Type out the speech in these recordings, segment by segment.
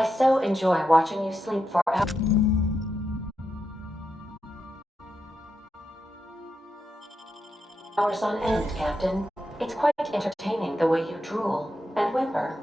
I so enjoy watching you sleep for hours on end, Captain. It's quite entertaining the way you drool and whimper.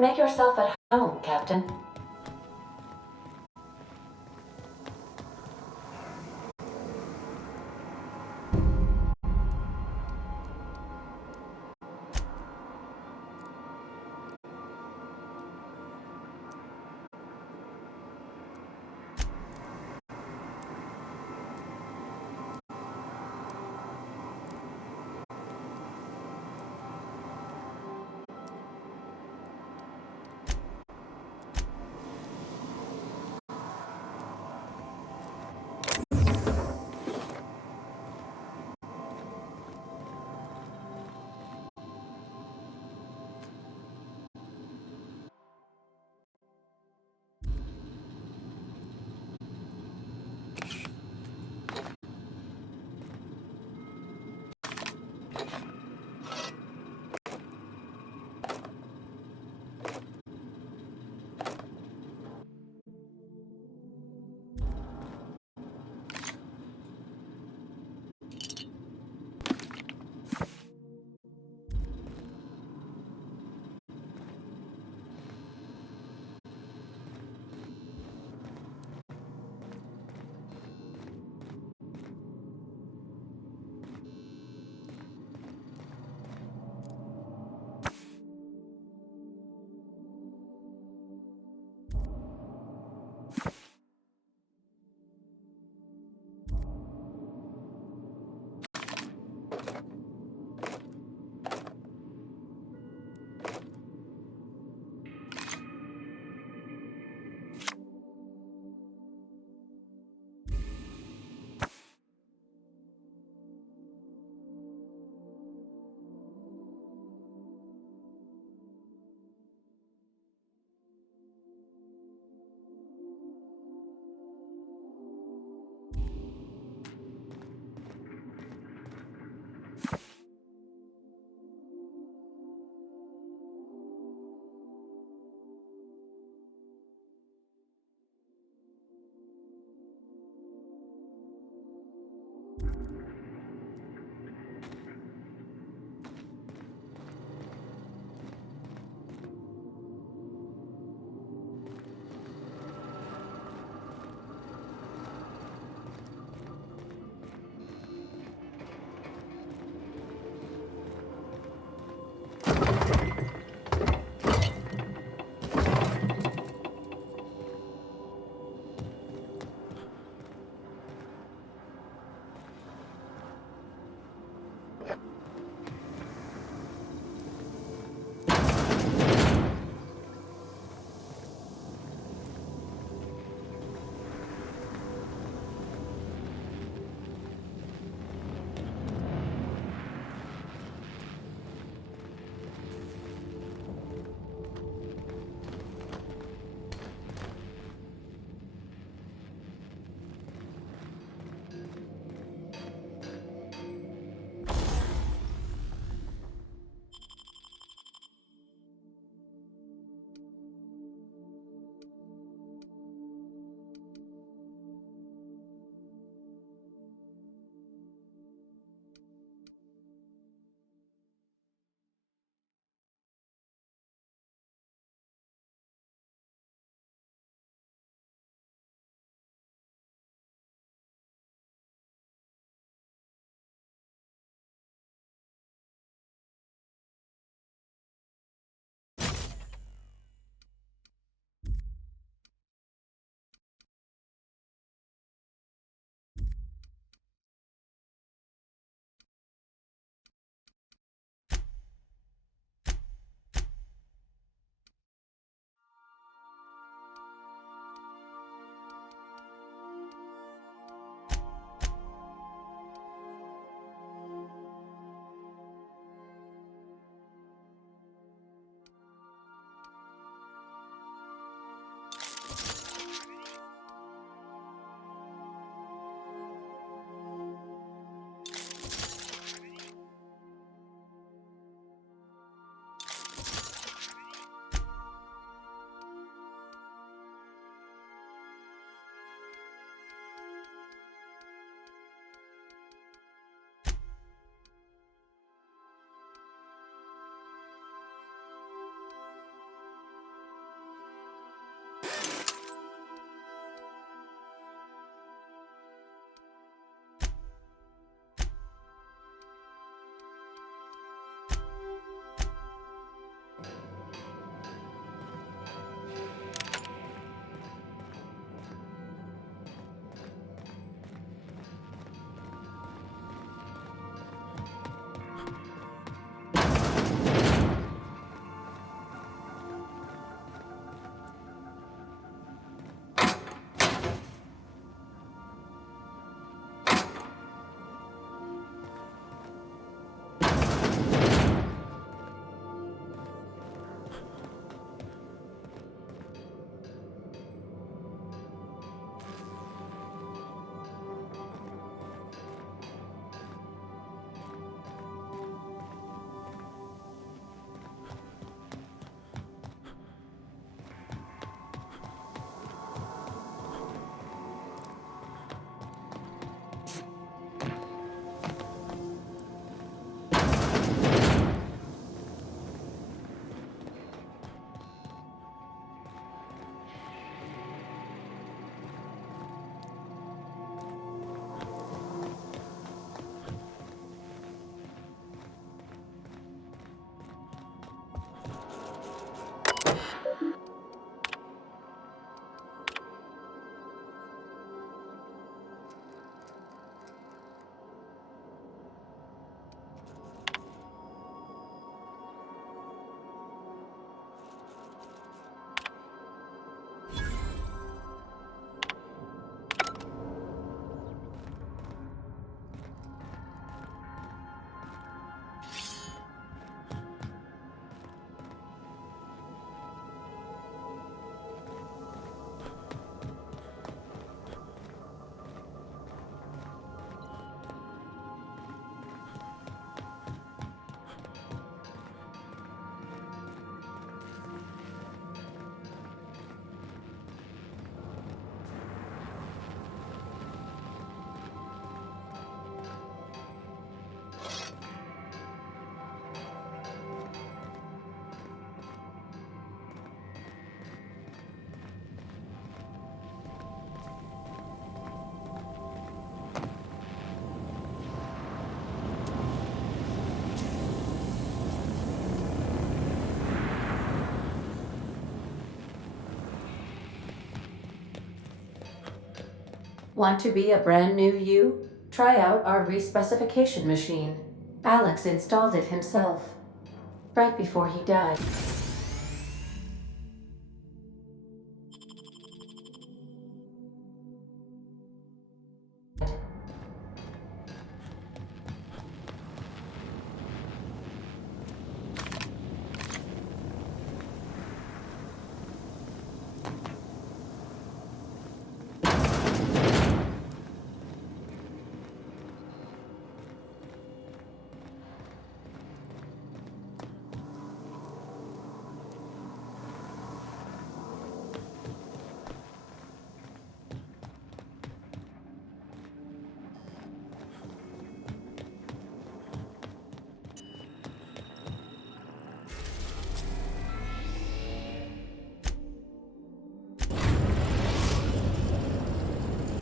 Make yourself at home, Captain. Want to be a brand new you? Try out our respecification machine. Alex installed it himself, right before he died.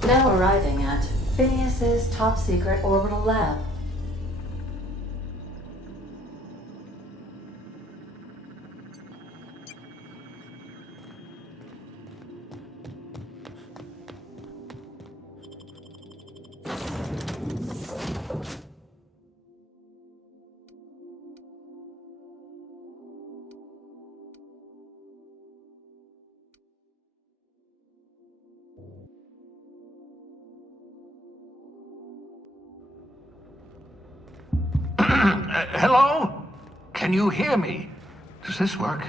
Now arriving at Phineas's top-secret orbital lab. Hello? Can you hear me? Does this work?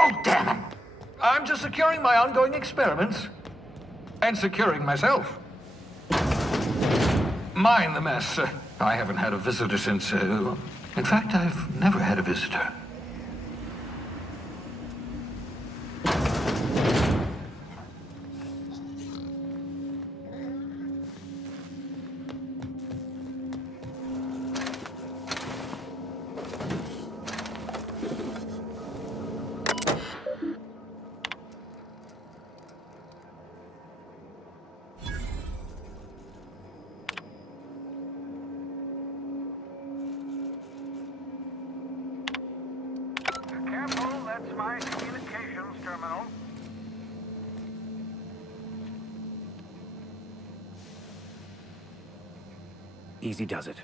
Oh, damn it! I'm just securing my ongoing experiments. And securing myself. Mind the mess. I haven't had a visitor since, in fact, I've never had a visitor. Careful, that's my communications terminal. Easy does it.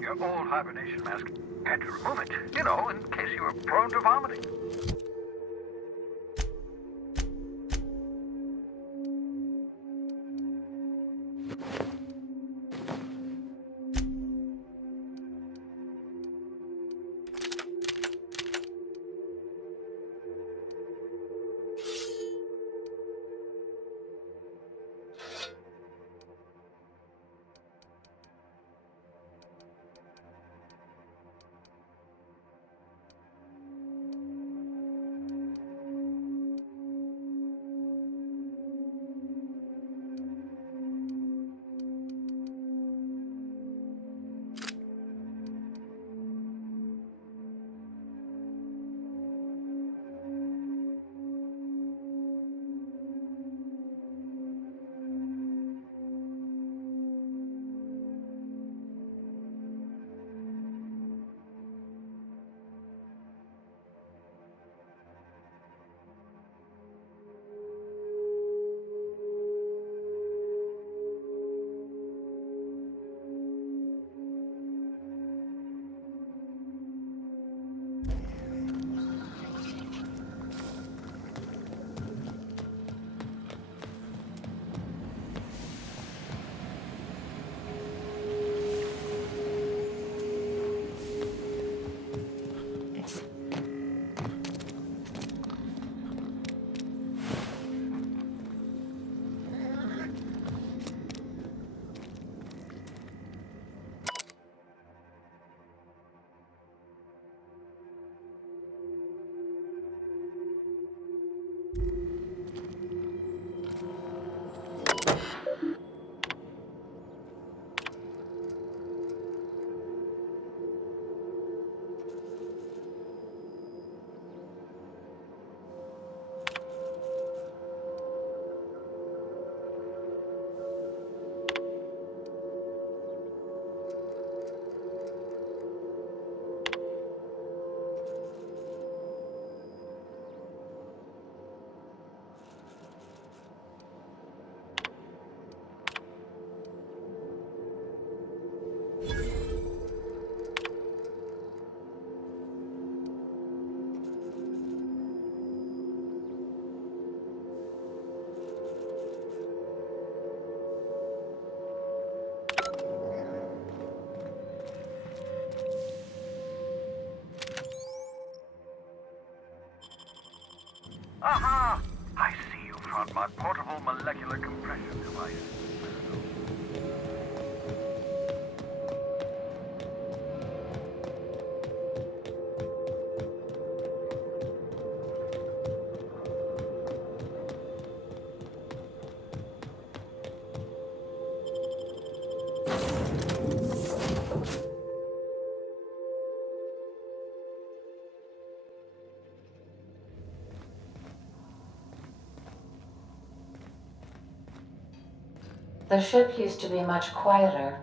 Your old hibernation mask. Had to remove it, you know, in case you were prone to vomiting. on my portable molecular compression device. The ship used to be much quieter.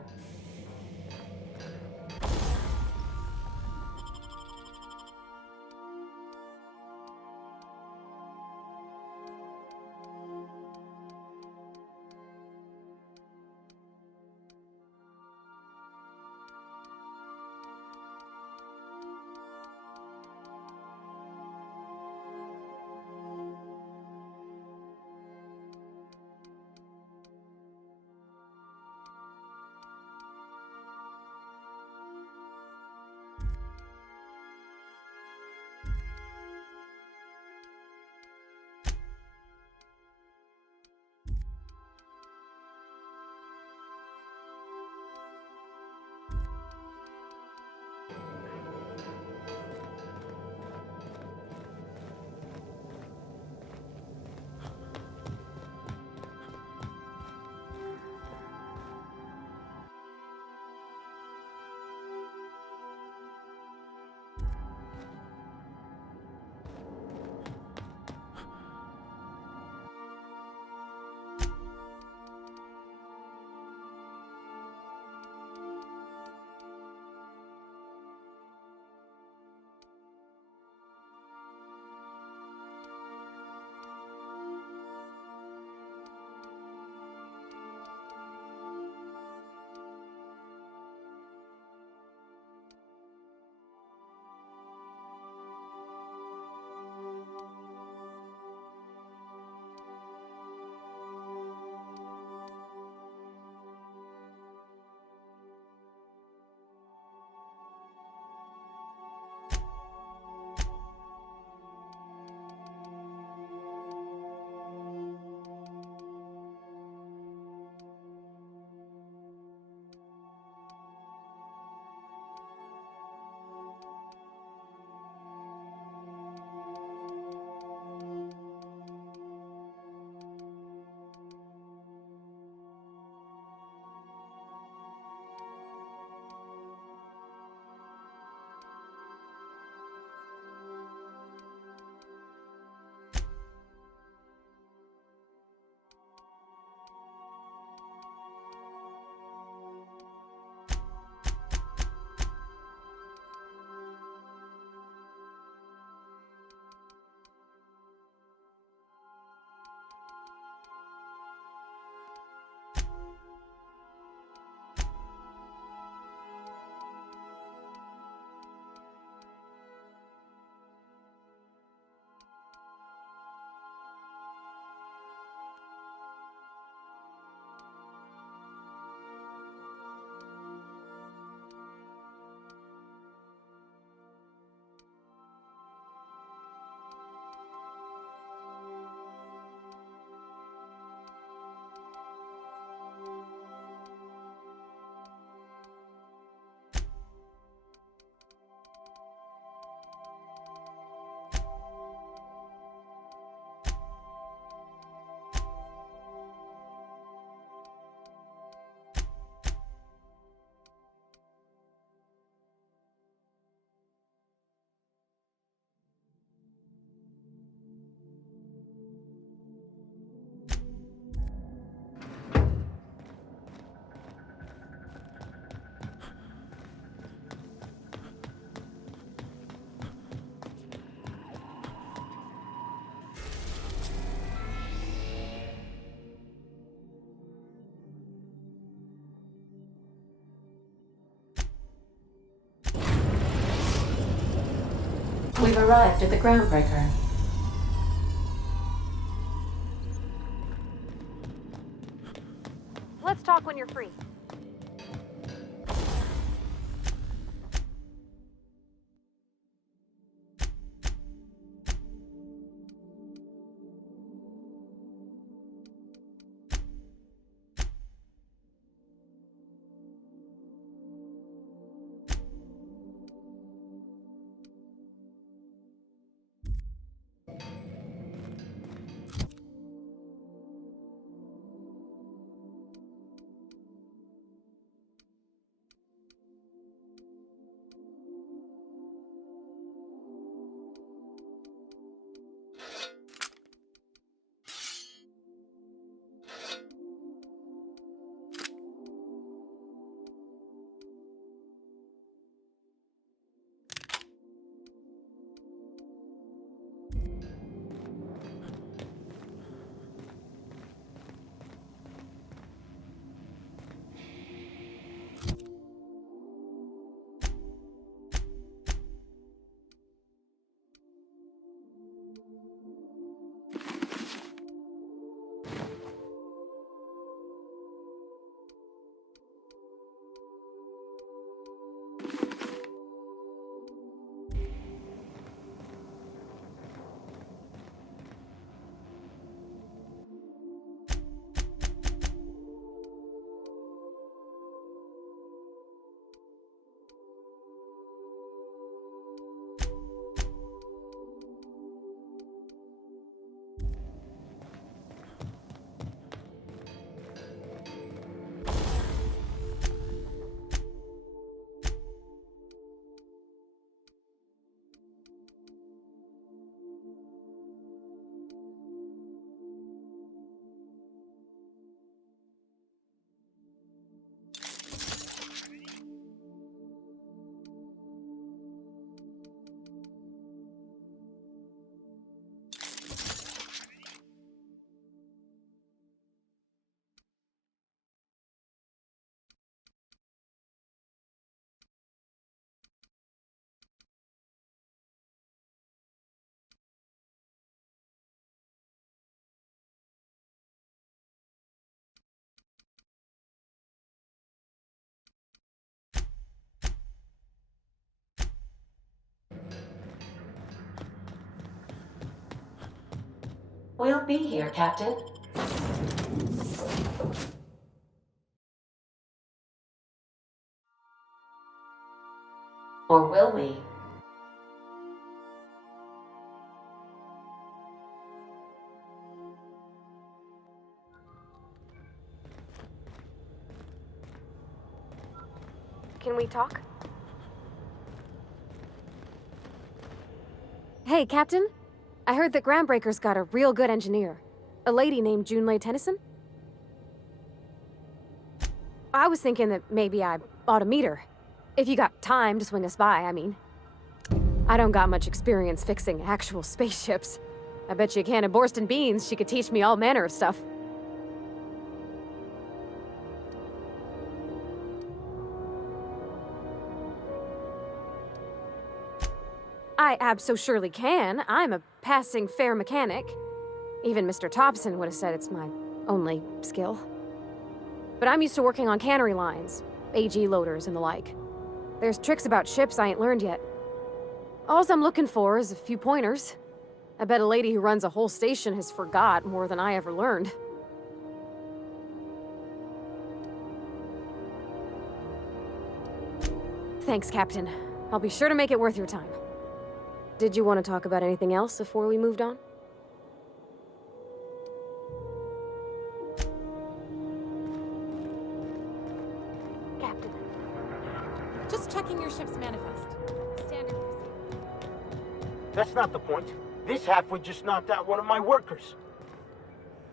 We've arrived at the Groundbreaker. Let's talk when you're free. We'll be here, Captain. Or will we? Can we talk? Hey, Captain. I heard that Groundbreaker's got a real good engineer. A lady named Junlei Tennyson? I was thinking that maybe I ought to meet her. If you got time to swing us by, I mean. I don't got much experience fixing actual spaceships. I bet you a can of Borston beans she could teach me all manner of stuff. I abso-surely can. I'm a passing fair mechanic. Even Mr. Thompson would have said it's my only skill. But I'm used to working on cannery lines, AG loaders and the like. There's tricks about ships I ain't learned yet. All I'm looking for is a few pointers. I bet a lady who runs a whole station has forgot more than I ever learned. Thanks, Captain. I'll be sure to make it worth your time. Did you want to talk about anything else before we moved on? Captain. Just checking your ship's manifest. Standard procedure. That's not the point. This halfwit just knocked out one of my workers.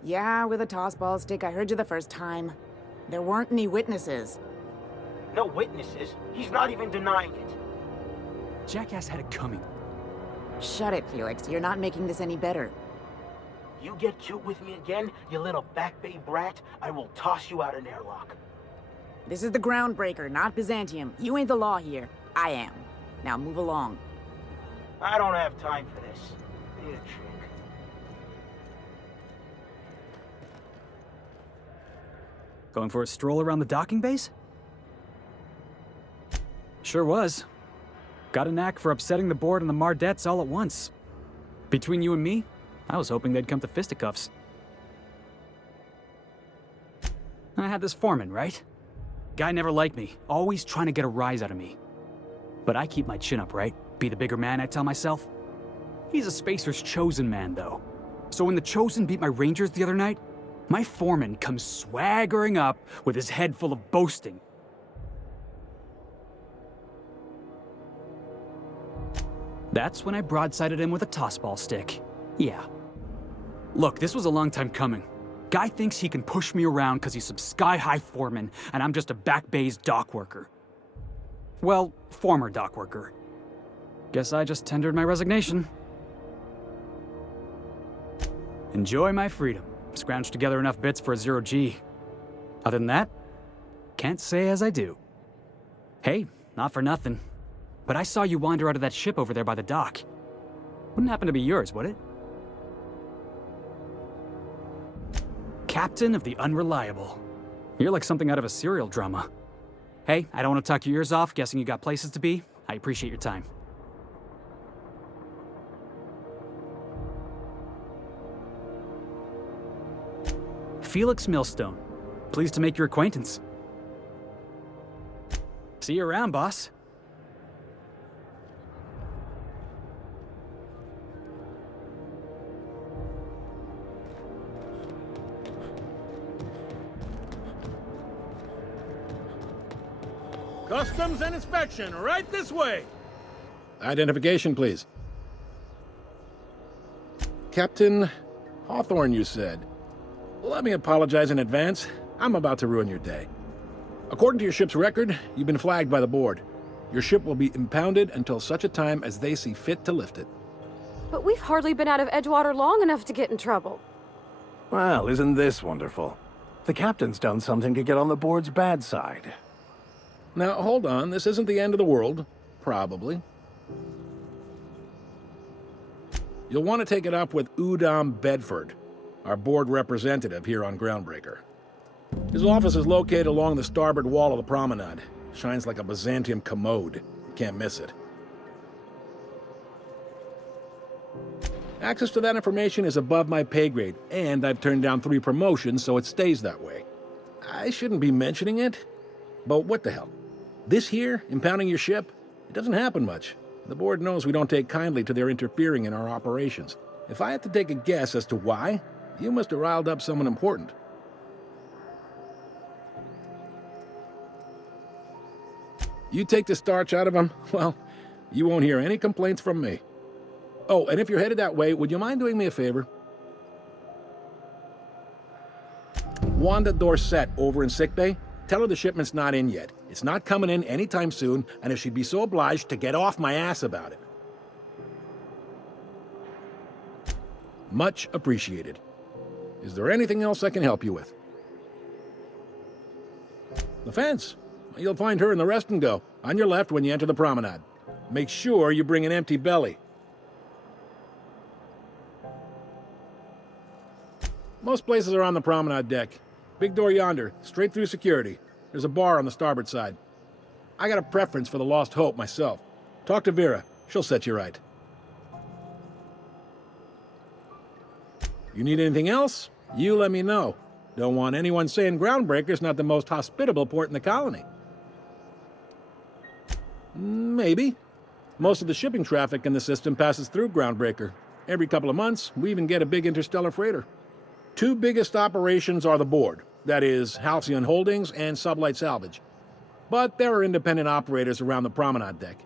Yeah, with a tossball stick. I heard you the first time. There weren't any witnesses. No witnesses. He's not even denying it. Jackass had it coming. Shut it, Felix. You're not making this any better. You get cute with me again, you little Back Bay brat, I will toss you out an airlock. This is the Groundbreaker, not Byzantium. You ain't the law here. I am. Now move along. I don't have time for this. Need a trick. Going for a stroll around the docking base? Sure was. Got a knack for upsetting the board and the Mardettes all at once. Between you and me, I was hoping they'd come to fisticuffs. I had this foreman, right? Guy never liked me, always trying to get a rise out of me. But I keep my chin up, right? Be the bigger man, I tell myself. He's a Spacer's chosen man, though. So when the Chosen beat my Rangers the other night, my foreman comes swaggering up with his head full of boasting. That's when I broadsided him with a tossball stick. Yeah. Look, this was a long time coming. Guy thinks he can push me around because he's some sky-high foreman, and I'm just a Back Bay's dock worker. Well, former dock worker. Guess I just tendered my resignation. Enjoy my freedom. Scrounged together enough bits for a 0G. Other than that, can't say as I do. Hey, not for nothing. But I saw you wander out of that ship over there by the dock. Wouldn't happen to be yours, would it? Captain of the Unreliable. You're like something out of a serial drama. Hey, I don't want to talk your ears off, guessing you got places to be. I appreciate your time. Felix Millstone. Pleased to make your acquaintance. See you around, boss. Customs and inspection, right this way. Identification, please. Captain Hawthorne, you said. Let me apologize in advance. I'm about to ruin your day. According to your ship's record, you've been flagged by the board. Your ship will be impounded until such a time as they see fit to lift it. But we've hardly been out of Edgewater long enough to get in trouble. Well, isn't this wonderful? The captain's done something to get on the board's bad side. Now, hold on. This isn't the end of the world. Probably. You'll want to take it up with Udom Bedford, our board representative here on Groundbreaker. His office is located along the starboard wall of the promenade. Shines like a Byzantium commode. Can't miss it. Access to that information is above my pay grade, and I've turned down 3 promotions, so it stays that way. I shouldn't be mentioning it, but what the hell? This here, impounding your ship, it doesn't happen much. The board knows we don't take kindly to their interfering in our operations. If I had to take a guess as to why, you must have riled up someone important. You take the starch out of them, well, you won't hear any complaints from me. Oh, and if you're headed that way, would you mind doing me a favor? Wanda Dorset over in sickbay, tell her the shipment's not in yet. It's not coming in anytime soon, and if she'd be so obliged to get off my ass about it. Much appreciated. Is there anything else I can help you with? The fence. You'll find her in the rest and go, on your left when you enter the promenade. Make sure you bring an empty belly. Most places are on the promenade deck. Big door yonder, straight through security. There's a bar on the starboard side. I got a preference for the Lost Hope myself. Talk to Vera. She'll set you right. You need anything else? You let me know. Don't want anyone saying Groundbreaker's not the most hospitable port in the colony. Maybe. Most of the shipping traffic in the system passes through Groundbreaker. Every couple of months, we even get a big interstellar freighter. 2 biggest operations are the board, that is, Halcyon Holdings and Sublight Salvage. But there are independent operators around the promenade deck.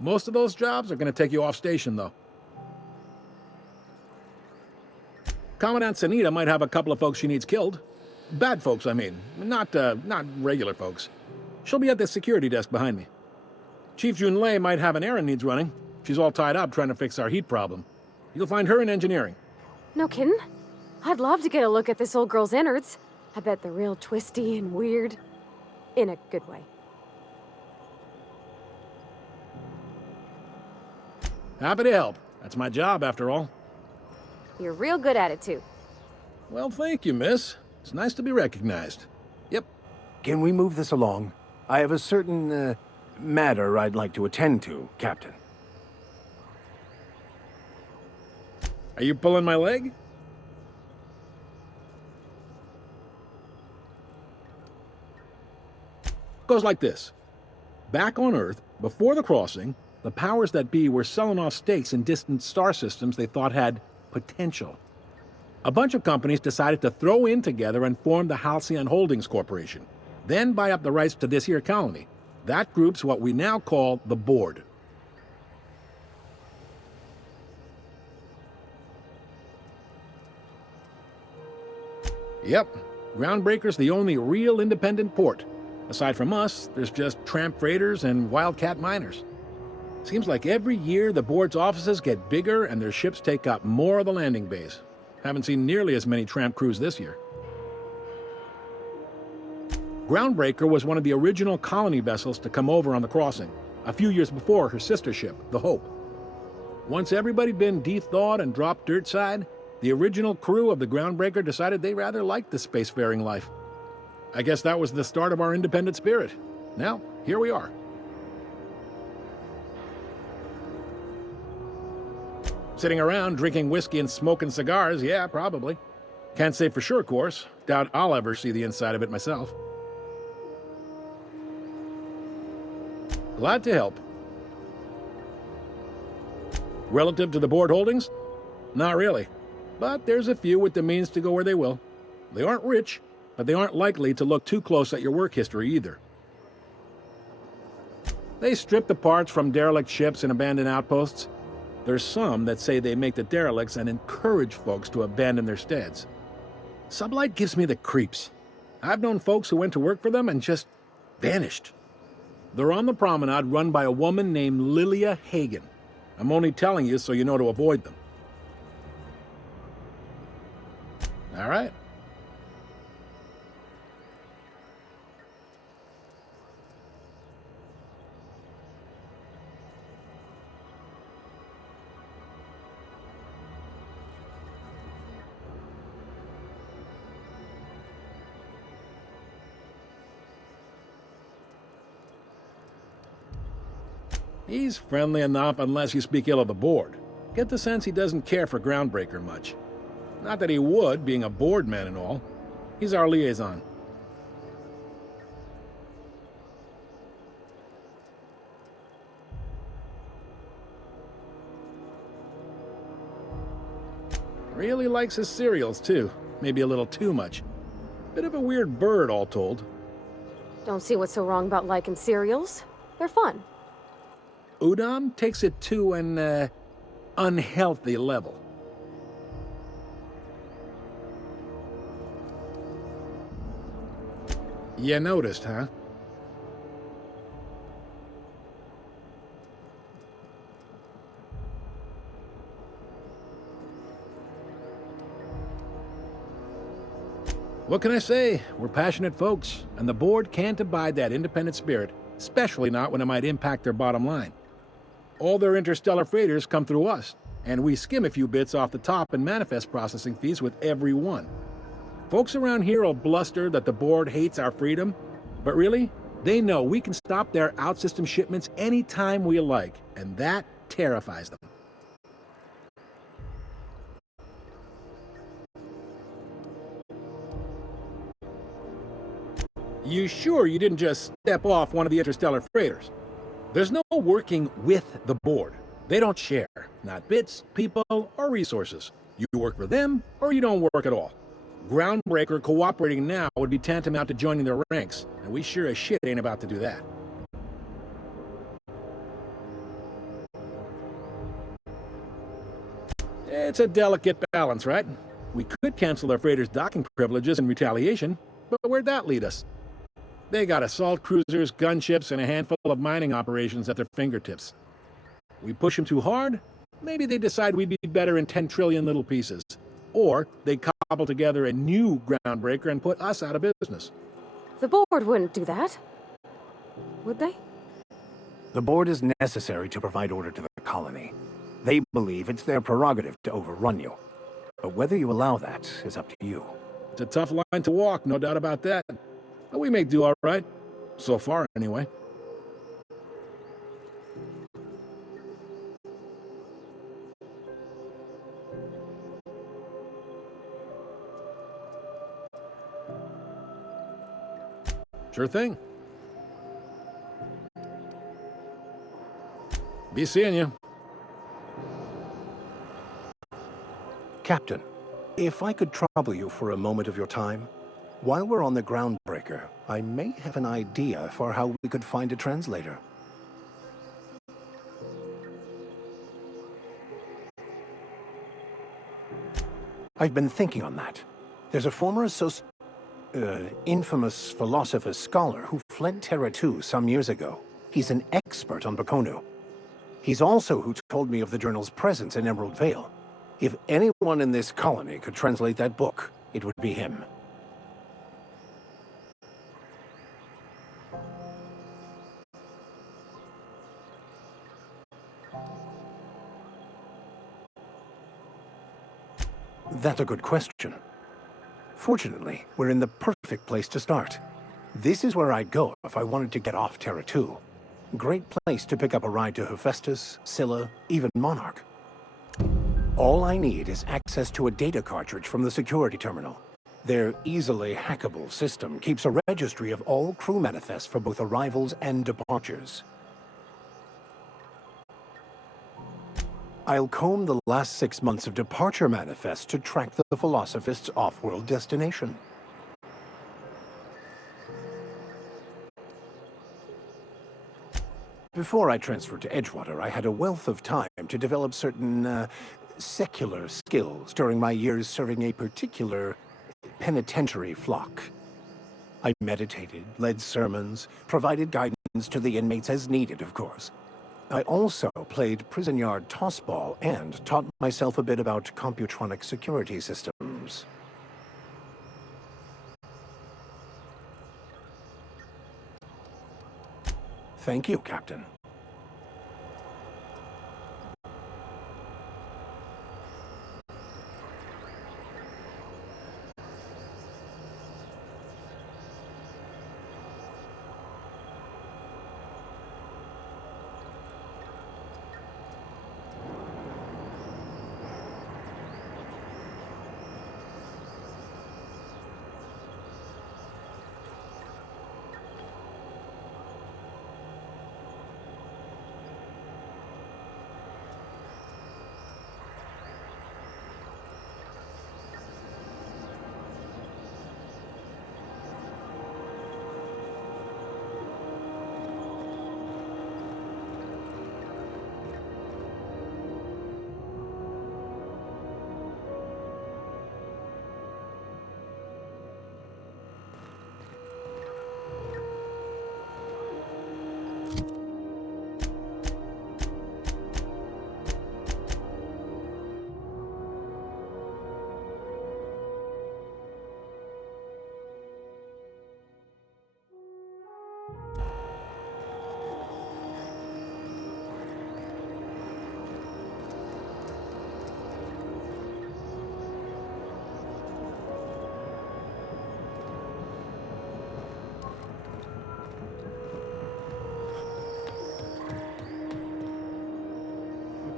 Most of those jobs are going to take you off station, though. Commandant Sanita might have a couple of folks she needs killed. Bad folks, I mean. Not regular folks. She'll be at the security desk behind me. Chief Junlei might have an errand needs running. She's all tied up trying to fix our heat problem. You'll find her in engineering. No kidding? I'd love to get a look at this old girl's innards. I bet they're real twisty and weird. In a good way. Happy to help. That's my job, after all. You're real good at it, too. Well, thank you, miss. It's nice to be recognized. Yep. Can we move this along? I have a certain, matter I'd like to attend to, Captain. Are you pulling my leg? Goes like this. Back on Earth, before the crossing, the powers that be were selling off stakes in distant star systems they thought had potential. A bunch of companies decided to throw in together and form the Halcyon Holdings Corporation, then buy up the rights to this here colony. That group's what we now call the Board. Yep, Groundbreaker's the only real independent port. Aside from us, there's just tramp freighters and wildcat miners. Seems like every year the board's offices get bigger and their ships take up more of the landing base. Haven't seen nearly as many tramp crews this year. Groundbreaker was one of the original colony vessels to come over on the crossing, a few years before her sister ship, the Hope. Once everybody'd been de-thawed and dropped dirt side, the original crew of the Groundbreaker decided they rather liked the spacefaring life. I guess that was the start of our independent spirit. Now, here we are. Sitting around drinking whiskey and smoking cigars, yeah, probably. Can't say for sure, of course. Doubt I'll ever see the inside of it myself. Glad to help. Relative to the board holdings? Not really. But there's a few with the means to go where they will. They aren't rich, but they aren't likely to look too close at your work history either. They strip the parts from derelict ships and abandoned outposts. There's some that say they make the derelicts and encourage folks to abandon their steads. Sublight gives me the creeps. I've known folks who went to work for them and just vanished. They're on the promenade run by a woman named Lilia Hagen. I'm only telling you so you know to avoid them. All right. He's friendly enough unless you speak ill of the board. Get the sense he doesn't care for Groundbreaker much. Not that he would, being a board man and all. He's our liaison. Really likes his cereals, too. Maybe a little too much. Bit of a weird bird, all told. Don't see what's so wrong about liking cereals. They're fun. Udon takes it to an, unhealthy level. You noticed, huh? What can I say? We're passionate folks, and the board can't abide that independent spirit, especially not when it might impact their bottom line. All their interstellar freighters come through us, and we skim a few bits off the top in manifest processing fees with every one. Folks around here will bluster that the board hates our freedom, but really, they know we can stop their outsystem shipments anytime we like, and that terrifies them. You sure you didn't just step off one of the interstellar freighters? There's no working with the board. They don't share, not bits, people, or resources. You work for them, or you don't work at all. Groundbreaker cooperating now would be tantamount to joining their ranks, and we sure as shit ain't about to do that. It's a delicate balance, right? We could cancel their freighters' docking privileges in retaliation, but where'd that lead us? They got assault cruisers, gunships, and a handful of mining operations at their fingertips. We push them too hard, maybe they decide we'd be better in 10 trillion little pieces. Or they cobble together a new Groundbreaker and put us out of business. The board wouldn't do that. Would they? The board is necessary to provide order to the colony. They believe it's their prerogative to overrun you. But whether you allow that is up to you. It's a tough line to walk, no doubt about that. But we may do all right. So far, anyway. Sure thing. Be seeing you. Captain, if I could trouble you for a moment of your time, while we're on the Groundbreaker, I may have an idea for how we could find a translator. I've been thinking on that. There's a former infamous philosopher scholar who fled Terra 2 some years ago. He's an expert on Bakonu. He's also who told me of the journal's presence in Emerald Vale. If anyone in this colony could translate that book, it would be him. That's a good question. Fortunately, we're in the perfect place to start. This is where I'd go if I wanted to get off Terra 2. Great place to pick up a ride to Hephaestus, Scylla, even Monarch. All I need is access to a data cartridge from the security terminal. Their easily hackable system keeps a registry of all crew manifests for both arrivals and departures. I'll comb the last 6 months of departure manifests to track the Philosophist's off-world destination. Before I transferred to Edgewater, I had a wealth of time to develop certain, secular skills during my years serving a particular penitentiary flock. I meditated, led sermons, provided guidance to the inmates as needed, of course. I also played prison yard tossball and taught myself a bit about computronic security systems. Thank you, Captain.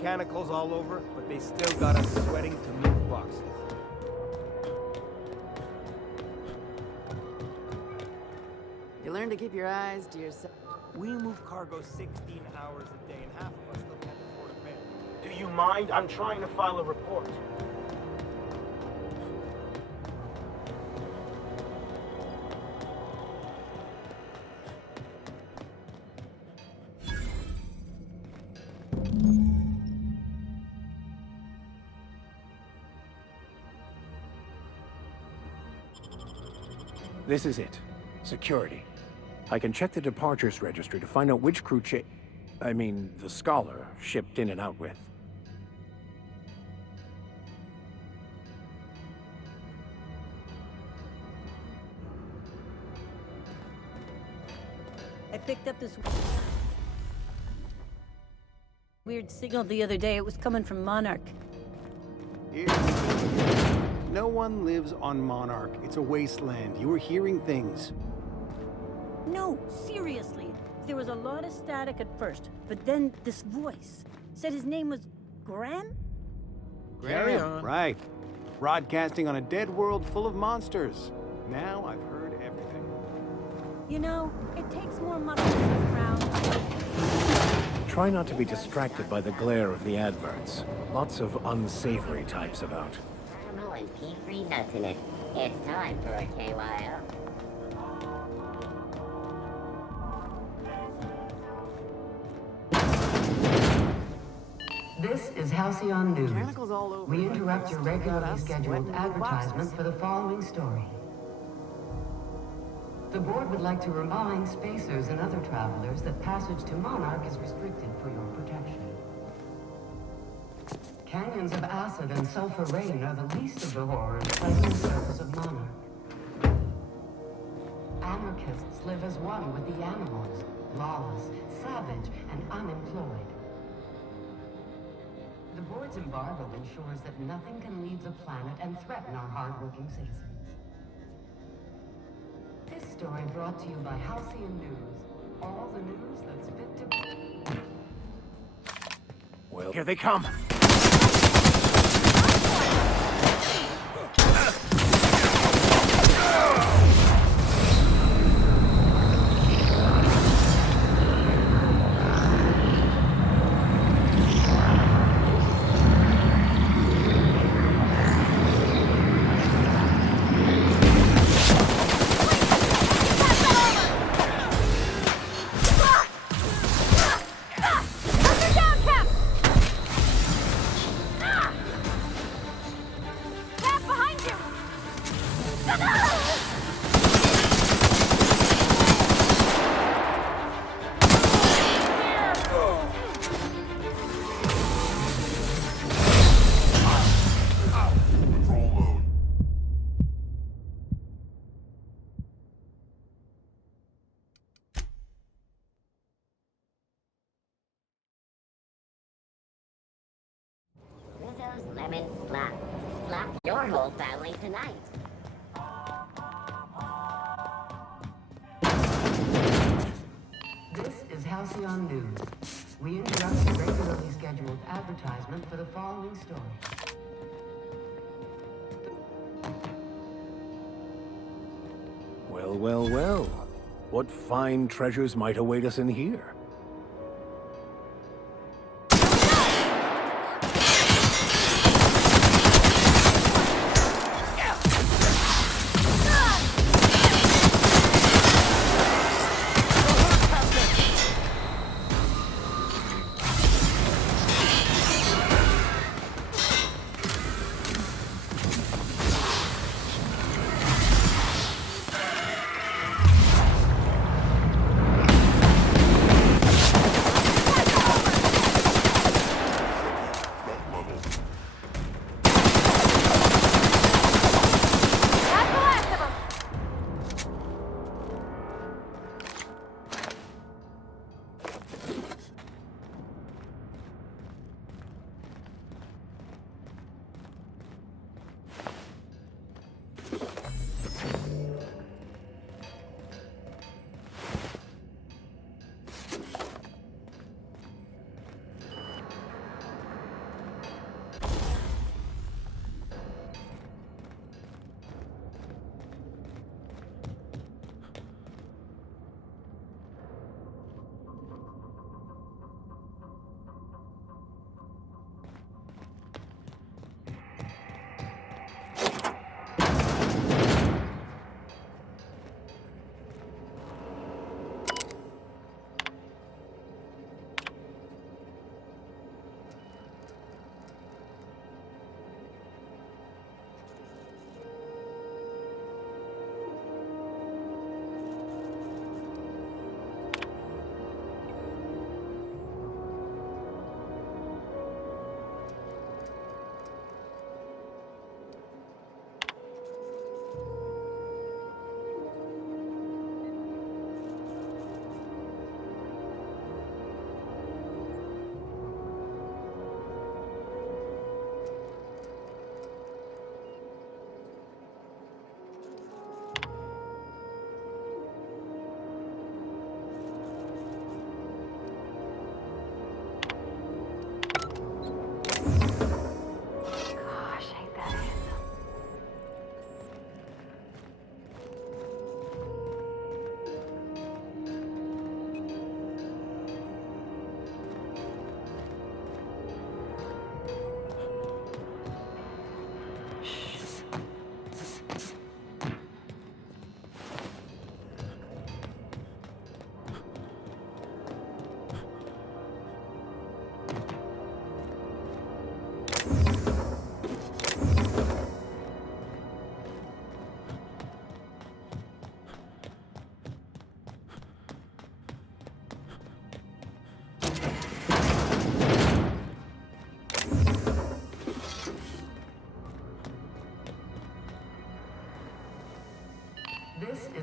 mechanicals all over, but they still got us sweating to milk boxes. You learn to keep your eyes to yourself. We move cargo 16 hours a day, and half of us still can't afford a bed. Do you mind? I'm trying to file a report. This is it. Security. I can check the departures registry to find out which crew the Scholar shipped in and out with. I picked up this weird signal the other day. It was coming from Monarch. No one lives on Monarch. It's a wasteland. You were hearing things. No, seriously. There was a lot of static at first, but then this voice said his name was Graham? Carry on. Right. Broadcasting on a dead world full of monsters. Now I've heard everything. You know, it takes more muscle to the ground. Try not to be distracted by the glare of the adverts. Lots of unsavory types about. Caramel and pea-free nuts in it. It's time for a KYO. This is Halcyon News. We interrupt your regularly scheduled advertisement for the following story. The board would like to remind spacers and other travelers that passage to Monarch is restricted for your protection. Canyons of acid and sulfur rain are the least of the horrors plaguing the surface of Monarch. Anarchists live as one with the animals, lawless, savage, and unemployed. The board's embargo ensures that nothing can leave the planet and threaten our hardworking citizens. This story brought to you by Halcyon News. All the news that's fit to... Well, here they come. Rizzo's Lemon Slap. Slap your whole family tonight. This is Halcyon News. We interrupt your regularly scheduled advertisement for the following story. Well, well, well. What fine treasures might await us in here?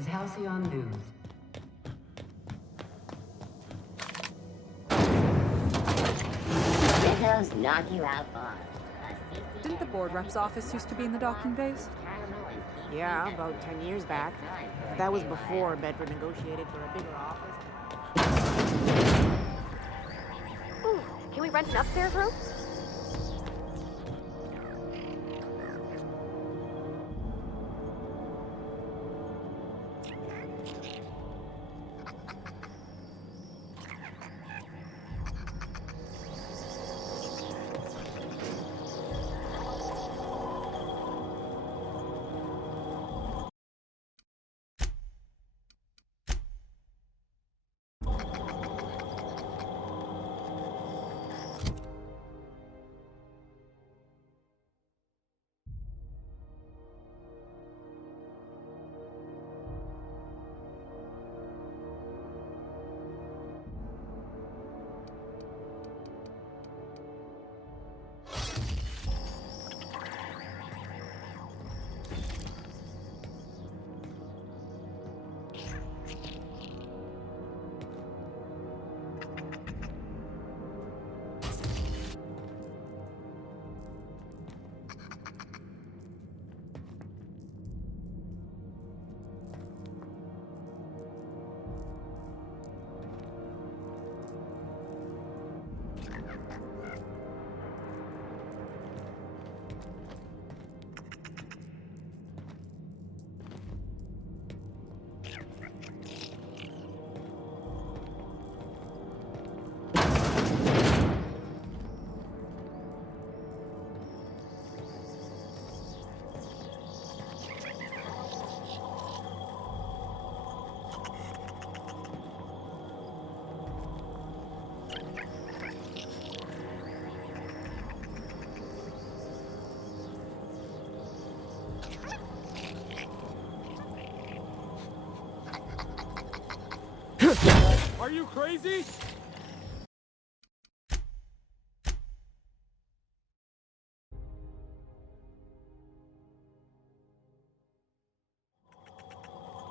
is Halcyon News. Mythos knock you out bar. Didn't the board rep's office used to be in the docking bays? Yeah, about 10 years back. But that was before Bedford negotiated for a bigger office. Ooh, can we rent an upstairs room? Are you crazy?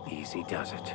Easy does it.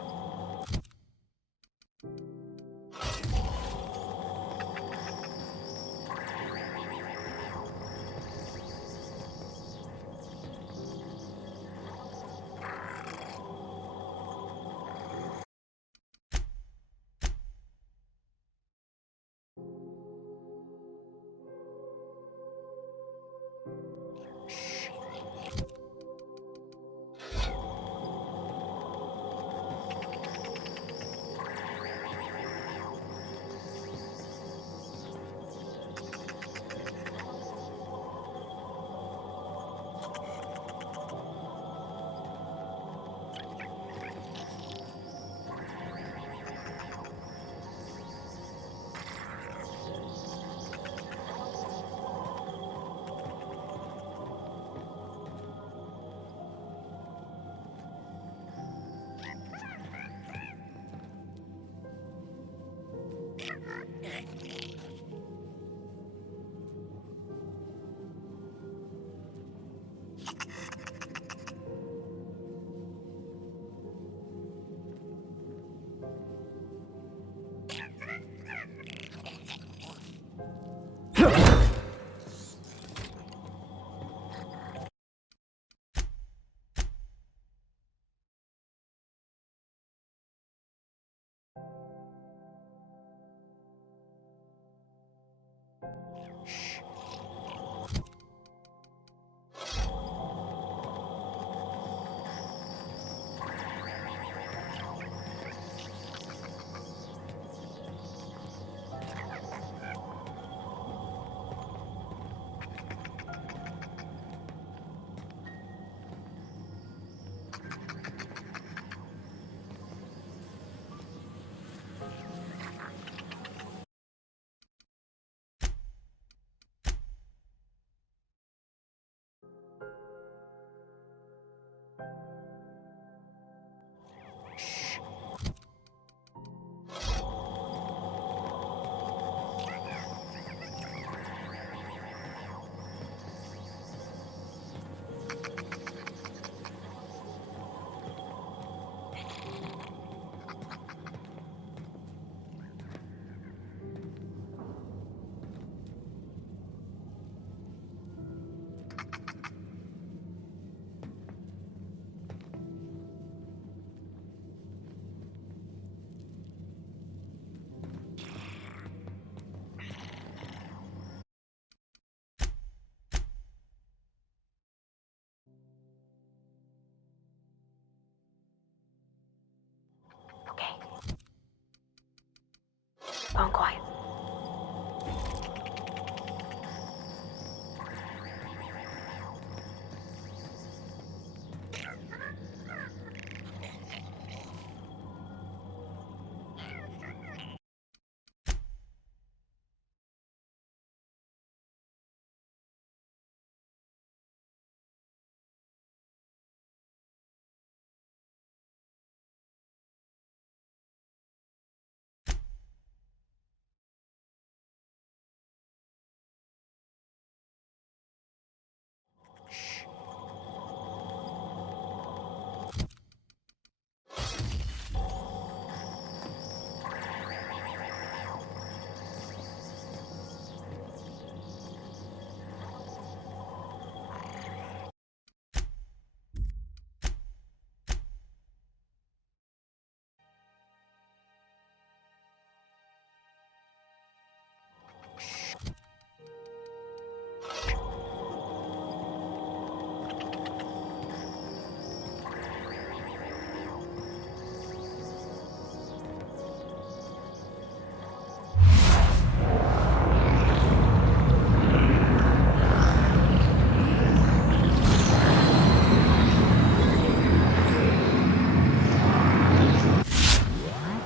phone quiet.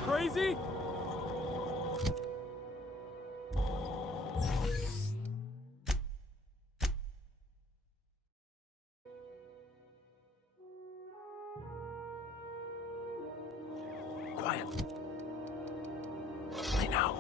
Crazy? Quiet. Play now.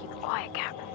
Keep it quiet, Captain.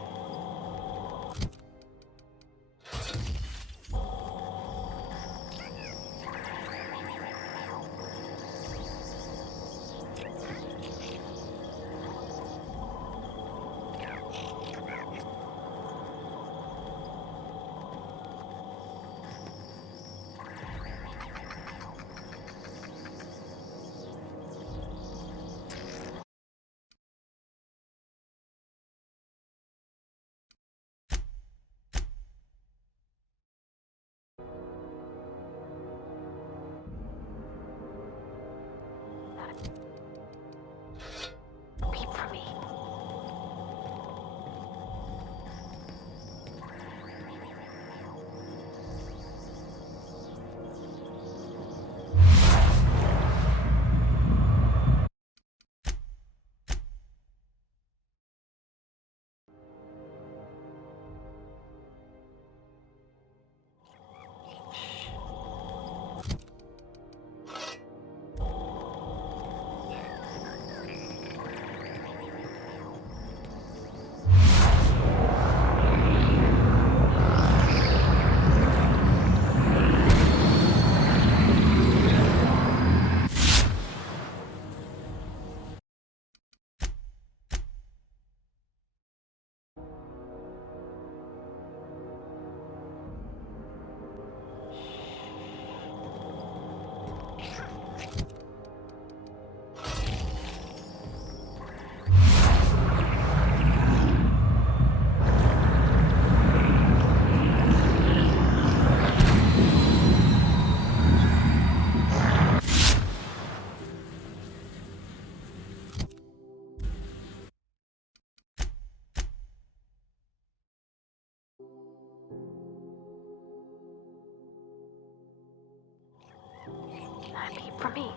Keep from me.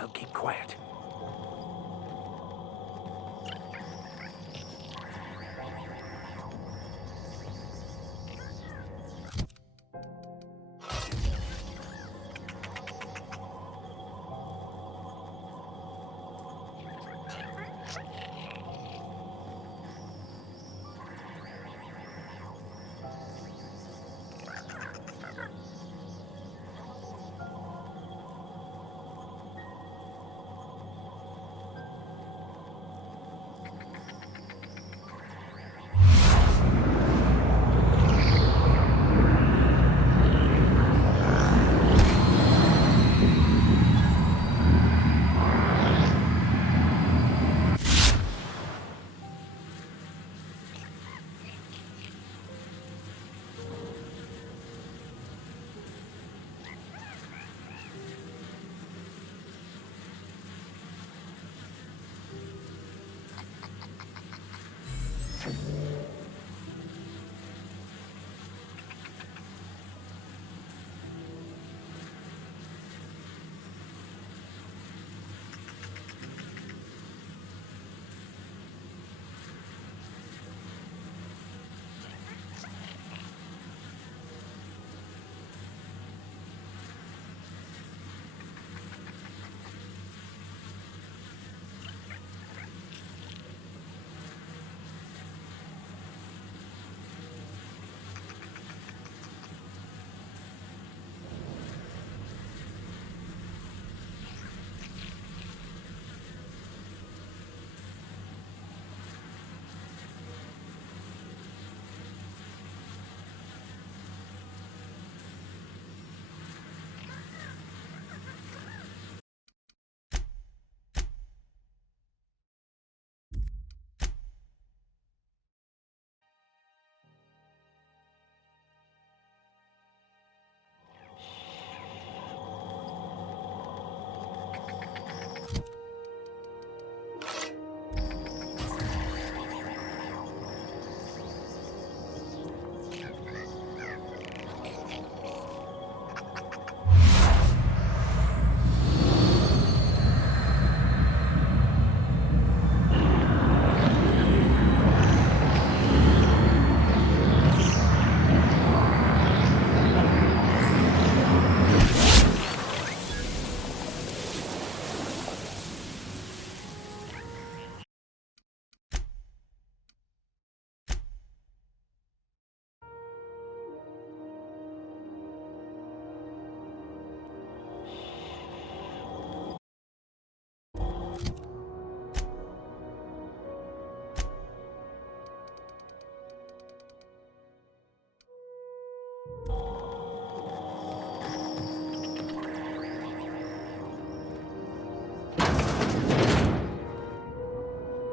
I'll keep quiet.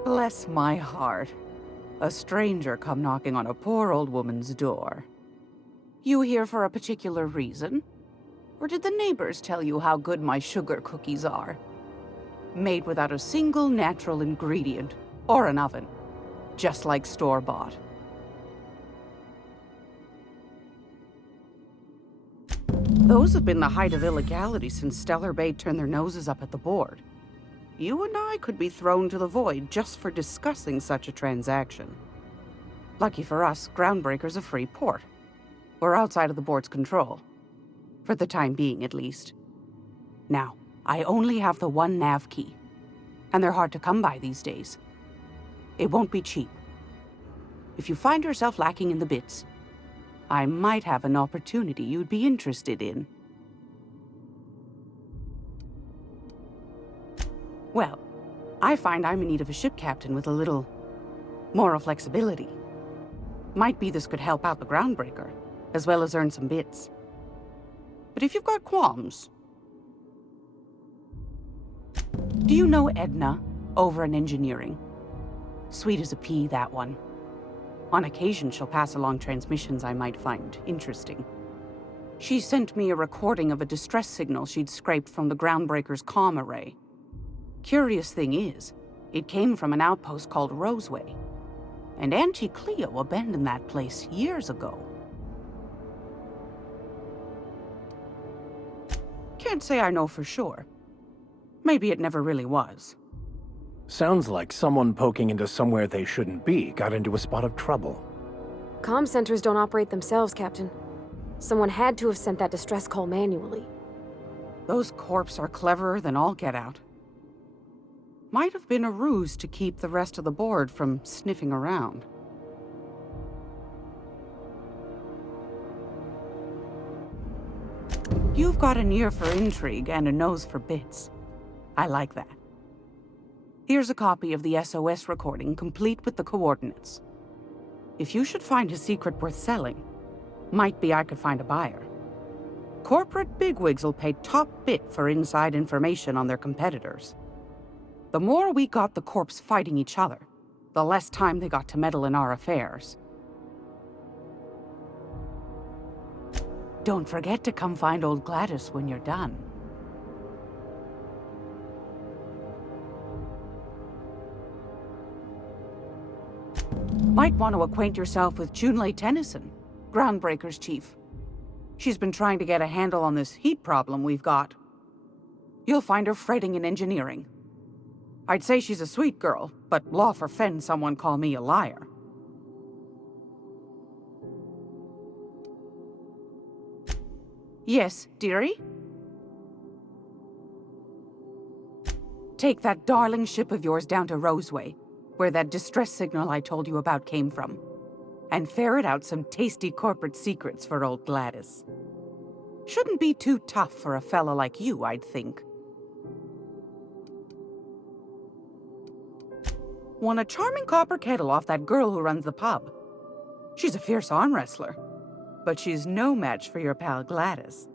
Bless my heart. A stranger come knocking on a poor old woman's door. You here for a particular reason? Or did the neighbors tell you how good my sugar cookies are? Made without a single natural ingredient, or an oven. Just like store-bought. Those have been the height of illegality since Stellar Bay turned their noses up at the board. You and I could be thrown to the void just for discussing such a transaction. Lucky for us, Groundbreaker's a free port. We're outside of the board's control. For the time being, at least. Now, I only have the one nav key. And they're hard to come by these days. It won't be cheap. If you find yourself lacking in the bits, I might have an opportunity you'd be interested in. Well, I find I'm in need of a ship captain with a little moral flexibility. Might be this could help out the Groundbreaker, as well as earn some bits. But if you've got qualms... Do you know Edna, over in engineering? Sweet as a pea, that one. On occasion, she'll pass along transmissions I might find interesting. She sent me a recording of a distress signal she'd scraped from the Groundbreaker's comm array. Curious thing is, it came from an outpost called Roseway. And Auntie Cleo abandoned that place years ago. Can't say I know for sure. Maybe it never really was. Sounds like someone poking into somewhere they shouldn't be got into a spot of trouble. Comm centers don't operate themselves, Captain. Someone had to have sent that distress call manually. Those corps are cleverer than all get out. Might have been a ruse to keep the rest of the board from sniffing around. You've got an ear for intrigue and a nose for bits. I like that. Here's a copy of the SOS recording, complete with the coordinates. If you should find a secret worth selling, might be I could find a buyer. Corporate bigwigs will pay top bit for inside information on their competitors. The more we got the corps fighting each other, the less time they got to meddle in our affairs. Don't forget to come find old Gladys when you're done. Might want to acquaint yourself with Junlei Tennyson, Groundbreaker's chief. She's been trying to get a handle on this heat problem we've got. You'll find her fretting in engineering. I'd say she's a sweet girl, but law forfend someone call me a liar. Yes, dearie? Take that darling ship of yours down to Roseway, where that distress signal I told you about came from, and ferret out some tasty corporate secrets for old Gladys. Shouldn't be too tough for a fella like you, I'd think. Won a charming copper kettle off that girl who runs the pub. She's a fierce arm wrestler, but she's no match for your pal Gladys.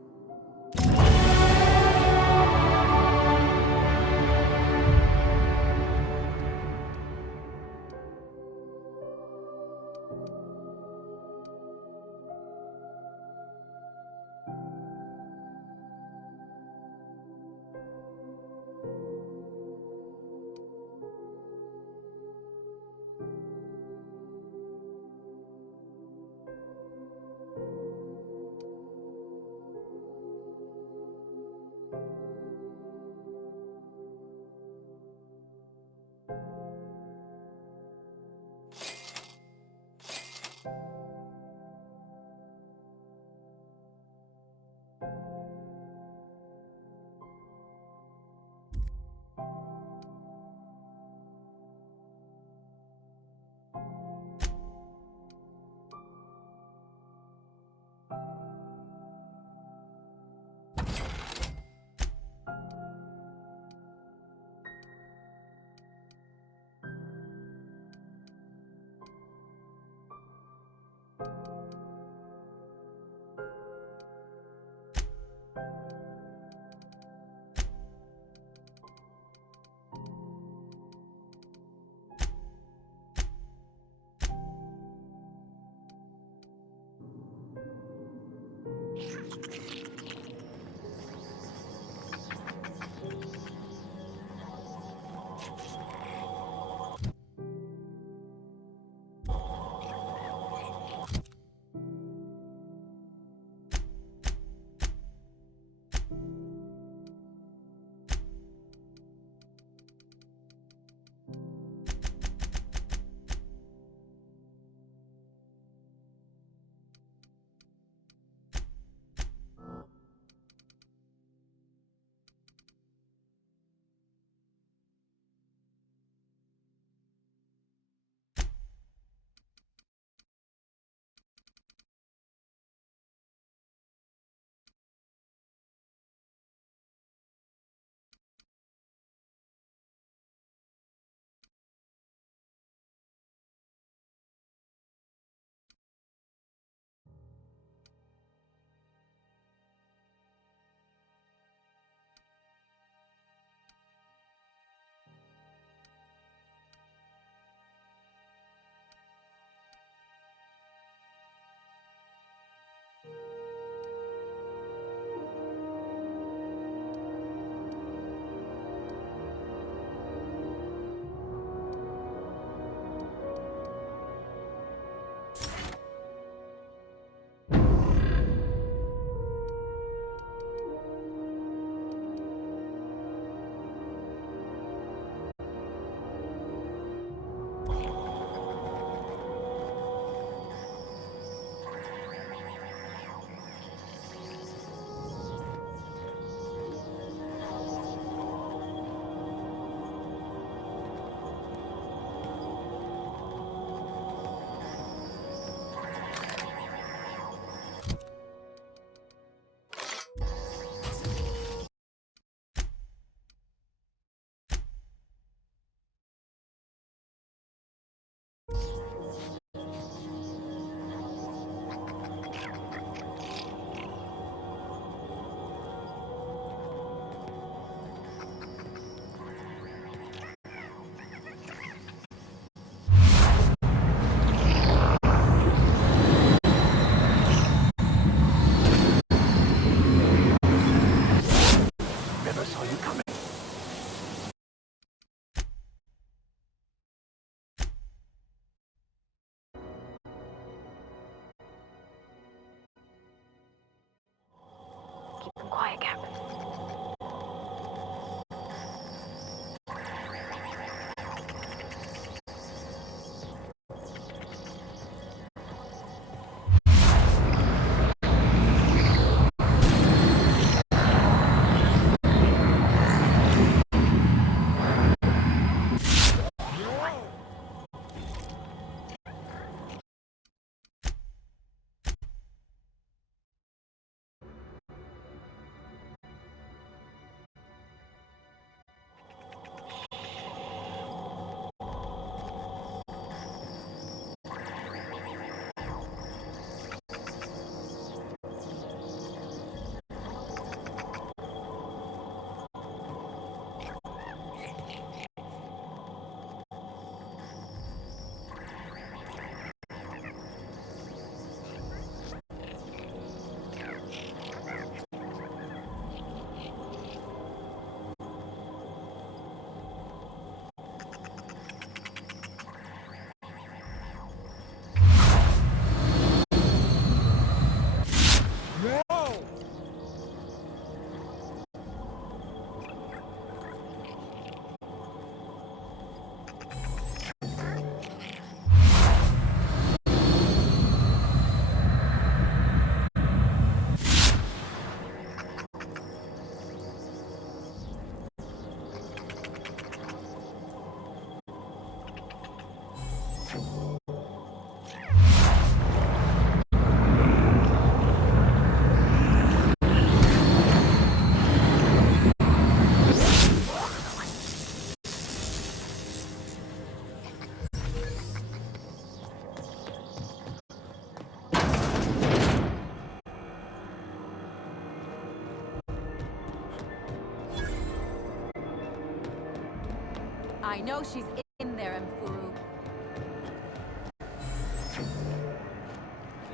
know she's in there, Mfuru.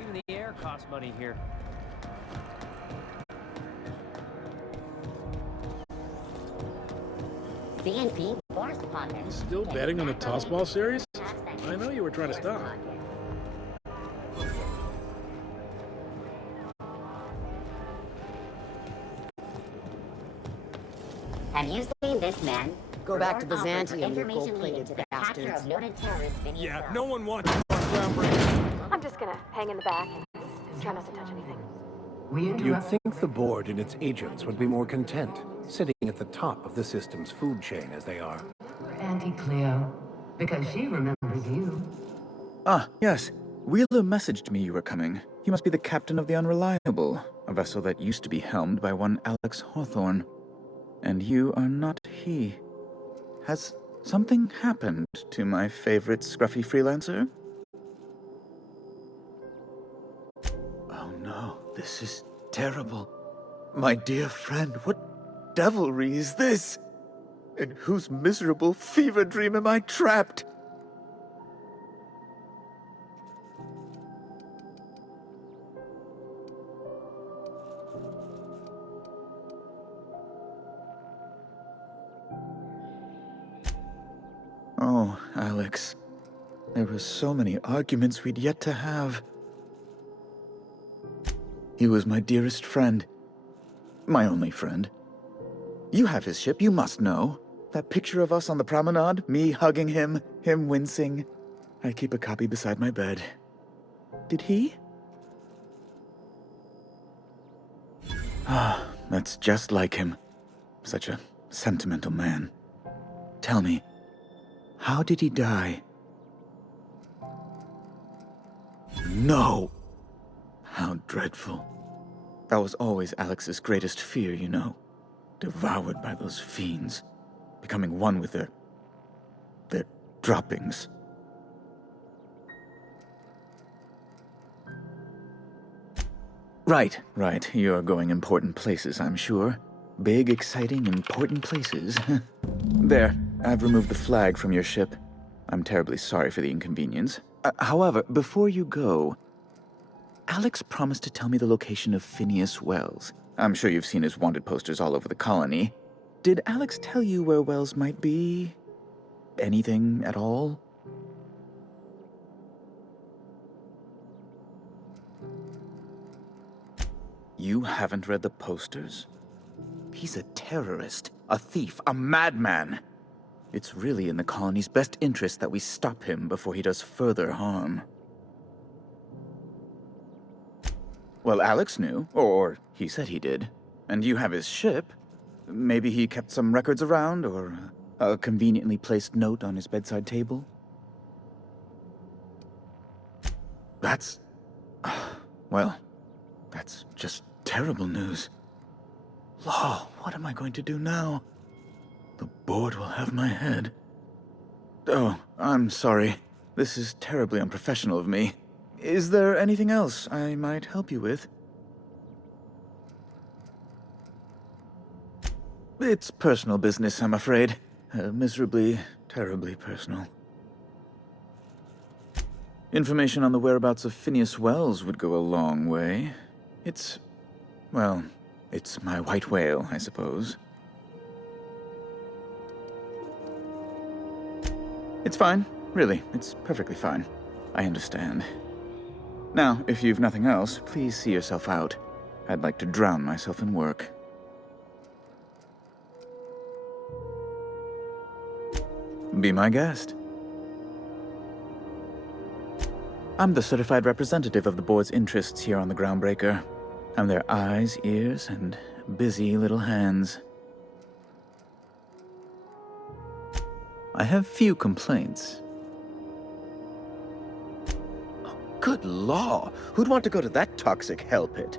Even the air costs money here. CNP force pocket. Still betting on the tossball series? I know you were trying to stop. Have you seen this man? Go back to Report offered for Byzantium, you information leading gold-plated to the capture bastards. of noted terrorist Vinny Yeah, Wells. no one wants you on Groundbreaker. I'm just gonna hang in the back and try not to touch anything. You'd think the board and its agents would be more content, sitting at the top of the system's food chain as they are. Auntie Cleo, because she remembers you. Ah, yes. Wheeler messaged me you were coming. You must be the captain of the Unreliable, a vessel that used to be helmed by one Alex Hawthorne. And you are not he. Has something happened to my favorite scruffy freelancer? Oh no, this is terrible. My dear friend, what devilry is this? In whose miserable fever dream am I trapped? Oh, Alex. There were so many arguments we'd yet to have. He was my dearest friend. My only friend. You have his ship, you must know. That picture of us on the promenade, me hugging him, him wincing. I keep a copy beside my bed. Did he? Ah, that's just like him. Such a sentimental man. Tell me, how did he die? No! How dreadful. That was always Alex's greatest fear, you know. Devoured by those fiends. Becoming one with their droppings. Right. You're going important places, I'm sure. Big, exciting, important places. There, I've removed the flag from your ship. I'm terribly sorry for the inconvenience. However, before you go, Alex promised to tell me the location of Phineas Wells. I'm sure you've seen his wanted posters all over the colony. Did Alex tell you where Wells might be? Anything at all? You haven't read the posters? He's a terrorist, a thief, a madman. It's really in the colony's best interest that we stop him before he does further harm. Well, Alex knew, or he said he did. And you have his ship. Maybe he kept some records around, or a conveniently placed note on his bedside table? That's... well, that's just terrible news. Law, what am I going to do now? The board will have my head. Oh, I'm sorry. This is terribly unprofessional of me. Is there anything else I might help you with? It's personal business, I'm afraid. Miserably, terribly personal. Information on the whereabouts of Phineas Wells would go a long way. It's... well, it's my white whale, I suppose. It's fine. Really, it's perfectly fine. I understand. Now, if you've nothing else, please see yourself out. I'd like to drown myself in work. Be my guest. I'm the certified representative of the board's interests here on the Groundbreaker. I'm their eyes, ears, and busy little hands. I have few complaints. Oh, good law! Who'd want to go to that toxic hell pit?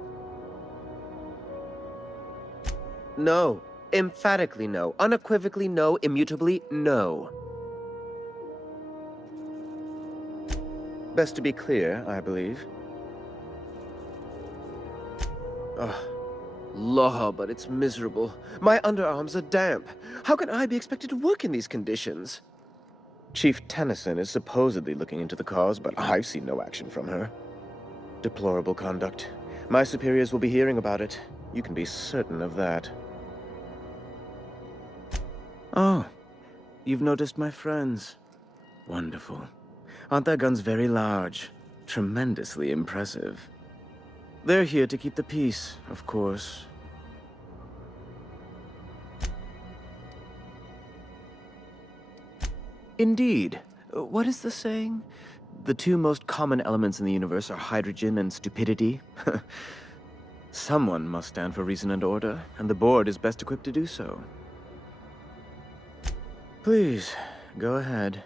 No. Emphatically no. Unequivocally no. Immutably no. Best to be clear, I believe. Ugh. Law, but it's miserable. My underarms are damp. How can I be expected to work in these conditions? Chief Tennyson is supposedly looking into the cause, but I've seen no action from her. Deplorable conduct. My superiors will be hearing about it. You can be certain of that. Oh, you've noticed my friends. Wonderful. Aren't their guns very large? Tremendously impressive. They're here to keep the peace, of course. Indeed. What is the saying? The two most common elements in the universe are hydrogen and stupidity. Someone must stand for reason and order, and the board is best equipped to do so. Please, go ahead.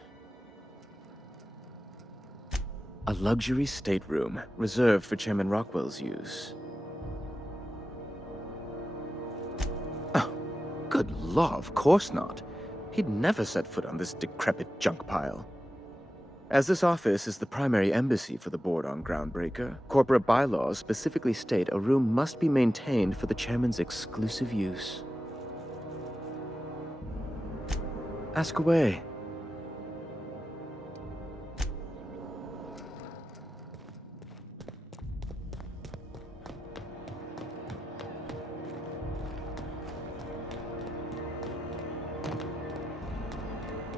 A luxury stateroom, reserved for Chairman Rockwell's use. Oh, good law, of course not. He'd never set foot on this decrepit junk pile. As this office is the primary embassy for the board on Groundbreaker, corporate bylaws specifically state a room must be maintained for the chairman's exclusive use. Ask away.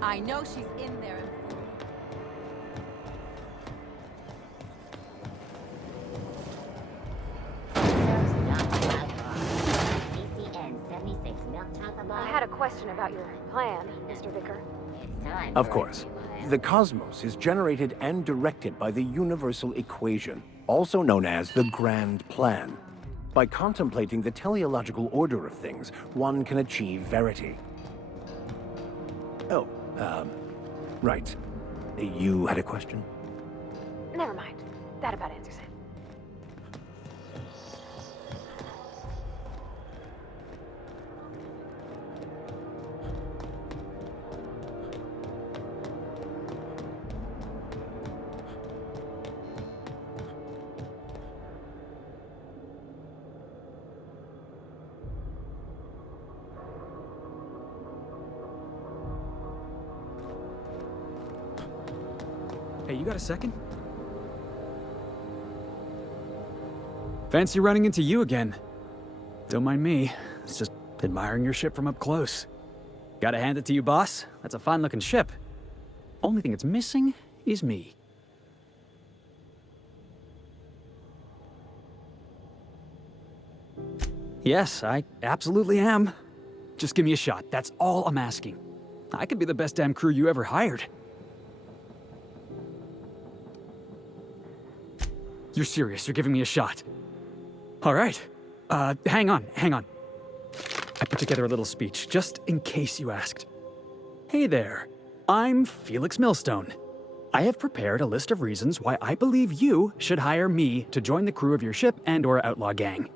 I know she's in there. I had a question about your plan, Mr. Vicker. Of course. The cosmos is generated and directed by the universal equation, also known as the Grand Plan. By contemplating the teleological order of things, one can achieve verity. Oh, right. You had a question? Never mind. That about answers it. Hey, you got a second? Fancy running into you again. Don't mind me. It's just admiring your ship from up close. Gotta hand it to you, boss. That's a fine-looking ship. Only thing it's missing is me. Yes, I absolutely am. Just give me a shot. That's all I'm asking. I could be the best damn crew you ever hired. You're serious, you're giving me a shot. All right. Hang on. I put together a little speech, just in case you asked. Hey there, I'm Felix Millstone. I have prepared a list of reasons why I believe you should hire me to join the crew of your ship and/or outlaw gang.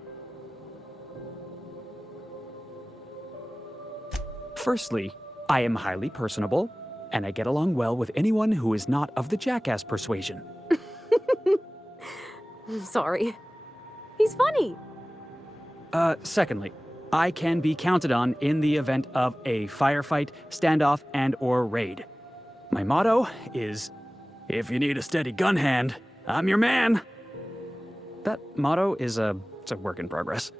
Firstly, I am highly personable, and I get along well with anyone who is not of the jackass persuasion. Sorry. He's funny. Secondly, I can be counted on in the event of a firefight, standoff, and/or raid. My motto is, if you need a steady gun hand, I'm your man. That motto is it's a work in progress.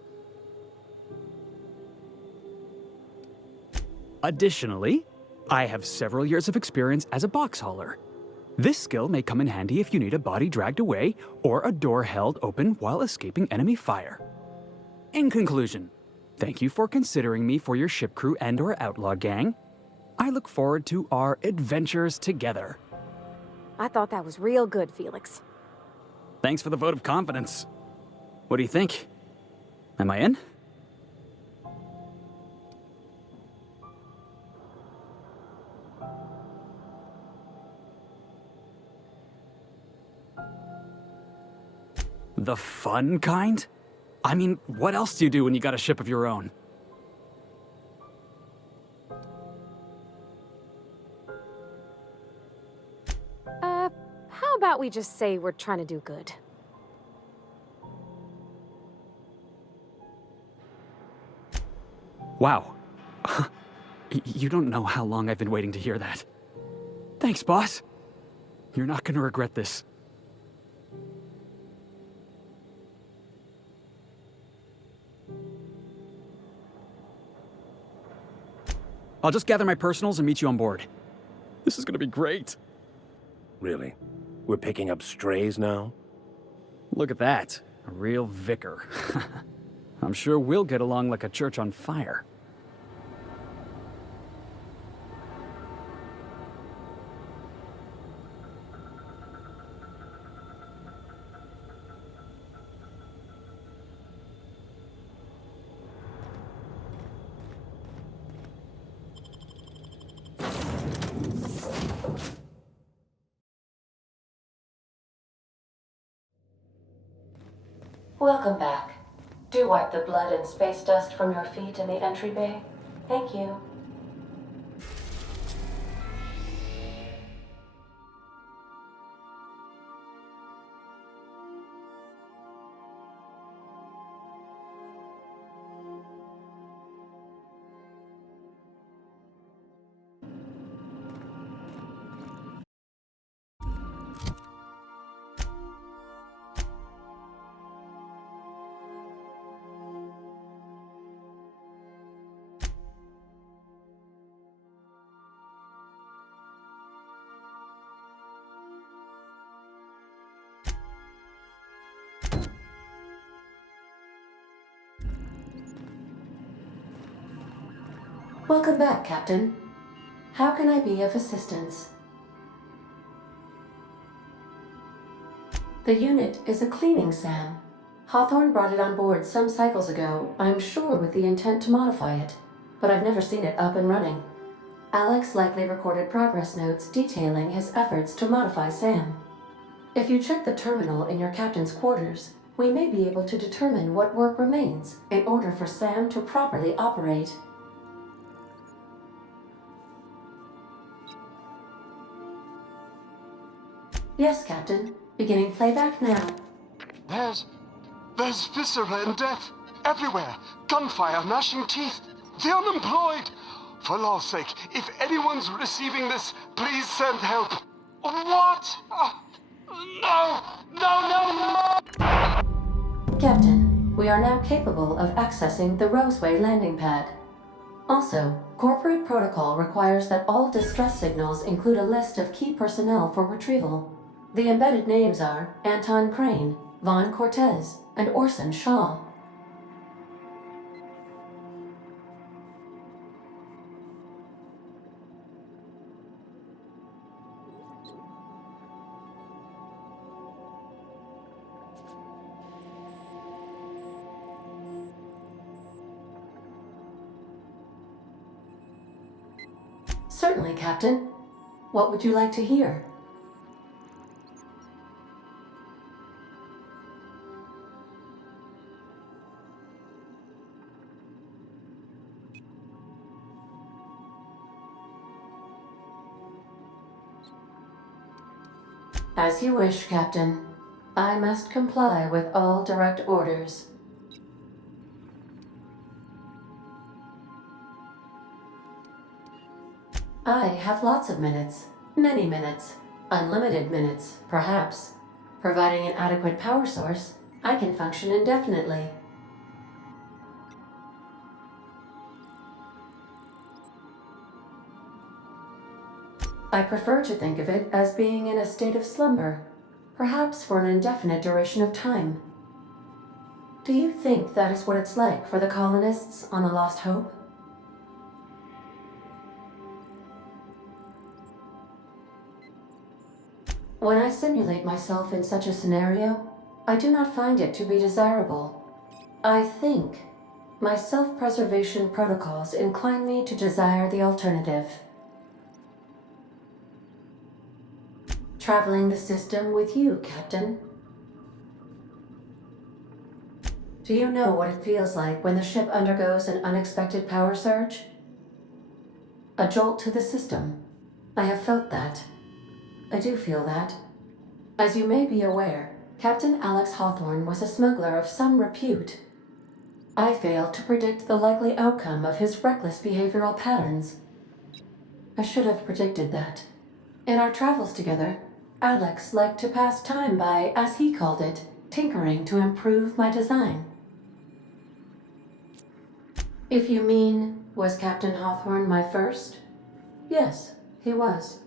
Additionally, I have several years of experience as a box hauler. This skill may come in handy if you need a body dragged away or a door held open while escaping enemy fire. In conclusion, thank you for considering me for your ship crew and/or outlaw gang. I look forward to our adventures together. I thought that was real good, Felix. Thanks for the vote of confidence. What do you think? Am I in? The fun kind? I mean, what else do you do when you got a ship of your own? How about we just say we're trying to do good? Wow. You don't know how long I've been waiting to hear that. Thank Thanks, boss. You're not gonna regret this. I'll just gather my personals and meet you on board. This is gonna be great. Really? We're picking up strays now? Look at that. A real vicar. I'm sure we'll get along like a church on fire. Welcome back. Do wipe the blood and space dust from your feet in the entry bay. Thank you. Welcome back, Captain. How can I be of assistance? The unit is a cleaning SAM. Hawthorne brought it on board some cycles ago, I'm sure with the intent to modify it, but I've never seen it up and running. Alex likely recorded progress notes detailing his efforts to modify SAM. If you check the terminal in your captain's quarters, we may be able to determine what work remains in order for SAM to properly operate. Yes, Captain. Beginning playback now. There's viscera and death everywhere. Gunfire, gnashing teeth. The unemployed. For law's sake, if anyone's receiving this, please send help. What? No! No! Captain, we are now capable of accessing the Roseway landing pad. Also, corporate protocol requires that all distress signals include a list of key personnel for retrieval. The embedded names are Anton Crane, Vaughn Cortez, and Orson Shaw. Certainly, Captain. What would you like to hear? As you wish, Captain. I must comply with all direct orders. I have lots of minutes. Many minutes. Unlimited minutes, perhaps. Providing an adequate power source, I can function indefinitely. I prefer to think of it as being in a state of slumber, perhaps for an indefinite duration of time. Do you think that is what it's like for the colonists on the Lost Hope? When I simulate myself in such a scenario, I do not find it to be desirable. I think my self-preservation protocols incline me to desire the alternative. Traveling the system with you, Captain. Do you know what it feels like when the ship undergoes an unexpected power surge? A jolt to the system. I have felt that. I do feel that. As you may be aware, Captain Alex Hawthorne was a smuggler of some repute. I failed to predict the likely outcome of his reckless behavioral patterns. I should have predicted that. In our travels together, Alex liked to pass time by, as he called it, tinkering to improve my design. If you mean, was Captain Hawthorne my first? Yes, he was.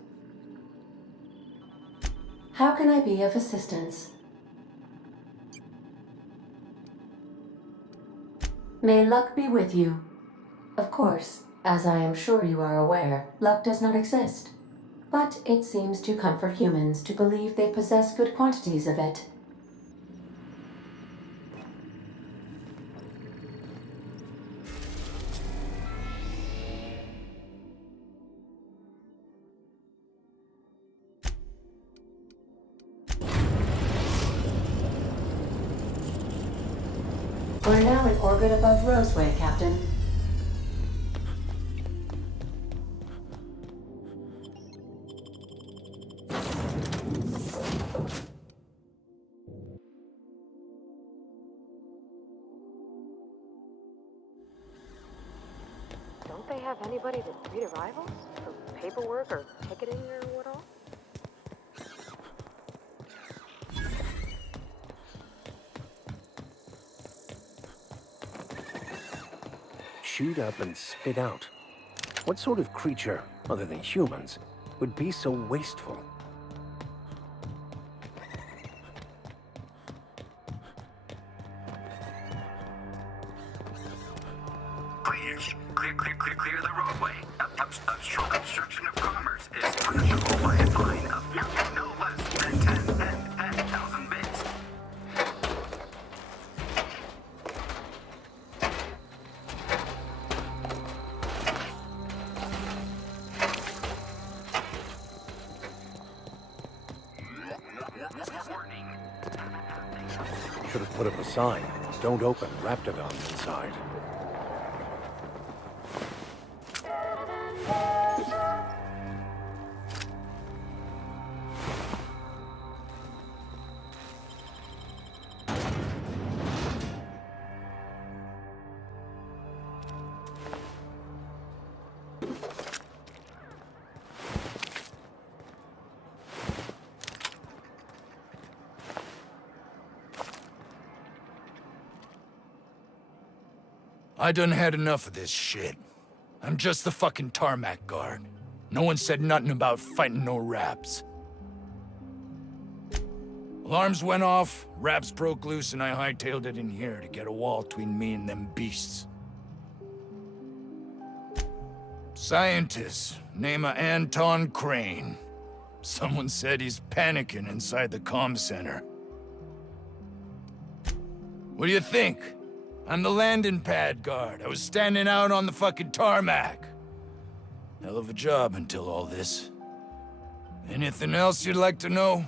How can I be of assistance? May luck be with you. Of course, as I am sure you are aware, luck does not exist. But it seems to comfort humans to believe they possess good quantities of it. We're now in orbit above Roseway, Captain. Don't they have anybody to greet arrivals? For paperwork or ticketing or what all? Shoot up and spit out. What sort of creature, other than humans, would be so wasteful? Clear the roadway. Obstruction of commerce is punishable by a fine of no less than 10,000 bits. Should have put up a sign. Don't open Raptidons inside. I done had enough of this shit. I'm just the fucking tarmac guard. No one said nothing about fighting no raps. Alarms went off, raps broke loose, and I hightailed it in here to get a wall between me and them beasts. Scientist, name of Anton Crane. Someone said he's panicking inside the comm center. What do you think? I'm the landing pad guard. I was standing out on the fucking tarmac. Hell of a job until all this. Anything else you'd like to know?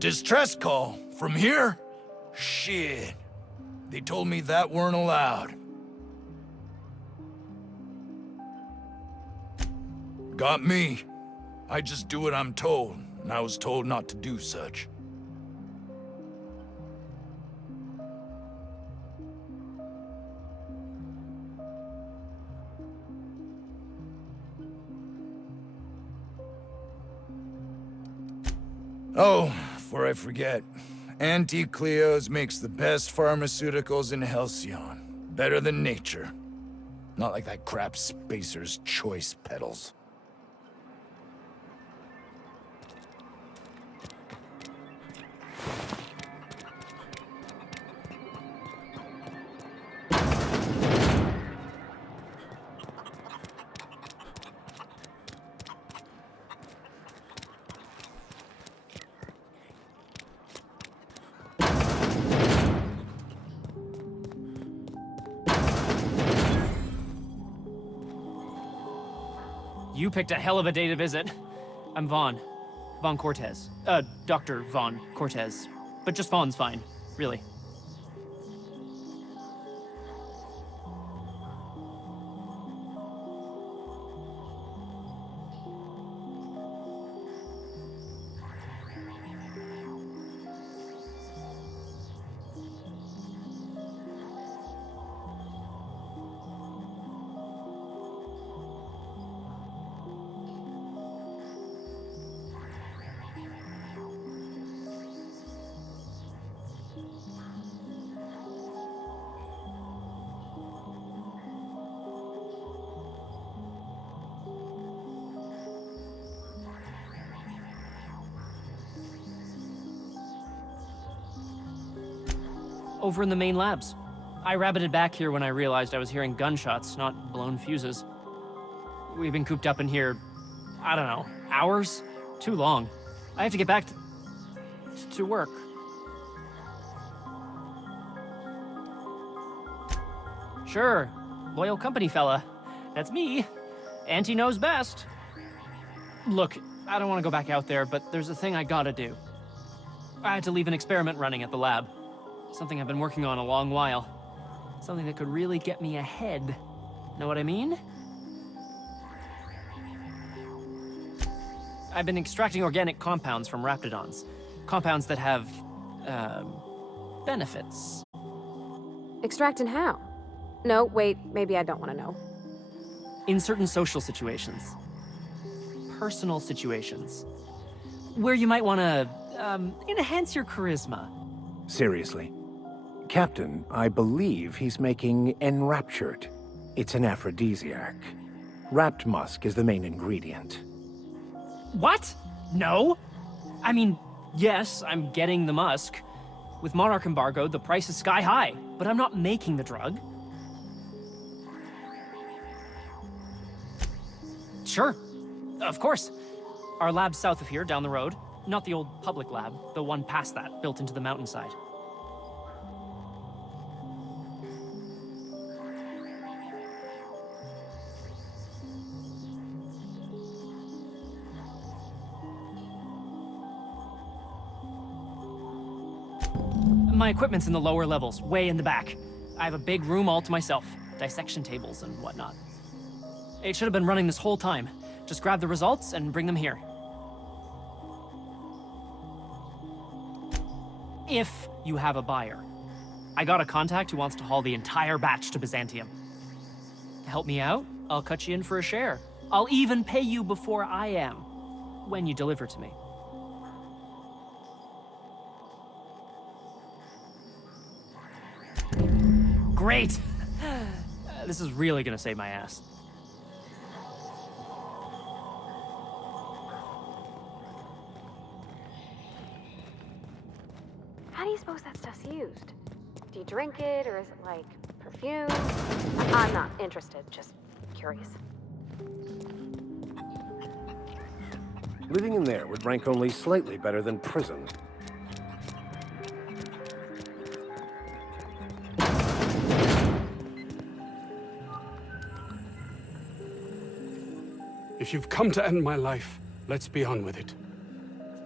Distress call? From here? Shit. They told me that weren't allowed. Got me. I just do what I'm told, and I was told not to do such. Oh, before I forget, Auntie Cleo's makes the best pharmaceuticals in Halcyon. Better than nature. Not like that crap Spacer's Choice pedals. You picked a hell of a day to visit. I'm Vaughn. Vaughn Cortez. Dr. Vaughn Cortez. But just Vaughn's fine, really. Over in the main labs. I rabbited back here when I realized I was hearing gunshots, not blown fuses. We've been cooped up in here, I don't know, hours? Too long. I have to get back to work. Sure, loyal company fella. That's me. Auntie knows best. Look, I don't want to go back out there, but there's a thing I gotta do. I had to leave an experiment running at the lab. Something I've been working on a long while. Something that could really get me ahead. Know what I mean? I've been extracting organic compounds from raptidons. Compounds that have, benefits. Extracting how? No, wait, maybe I don't want to know. In certain social situations. Personal situations. Where you might want to, enhance your charisma. Seriously. Captain, I believe he's making Enraptured. It's an aphrodisiac. Wrapped musk is the main ingredient. What? No? I mean, yes, I'm getting the musk. With Monarch embargo, the price is sky high, but I'm not making the drug. Sure, of course. Our lab's south of here, down the road. Not the old public lab, the one past that, built into the mountainside. My equipment's in the lower levels, way in the back. I have a big room all to myself, dissection tables and whatnot. It should have been running this whole time. Just grab the results and bring them here. If you have a buyer. I got a contact who wants to haul the entire batch to Byzantium. To help me out, I'll cut you in for a share. I'll even pay you before I am, when you deliver to me. Great! This is really gonna save my ass. How do you suppose that stuff's used? Do you drink it, or is it like perfume? I'm not interested, just curious. Living in there would rank only slightly better than prison. If you've come to end my life, let's be on with it.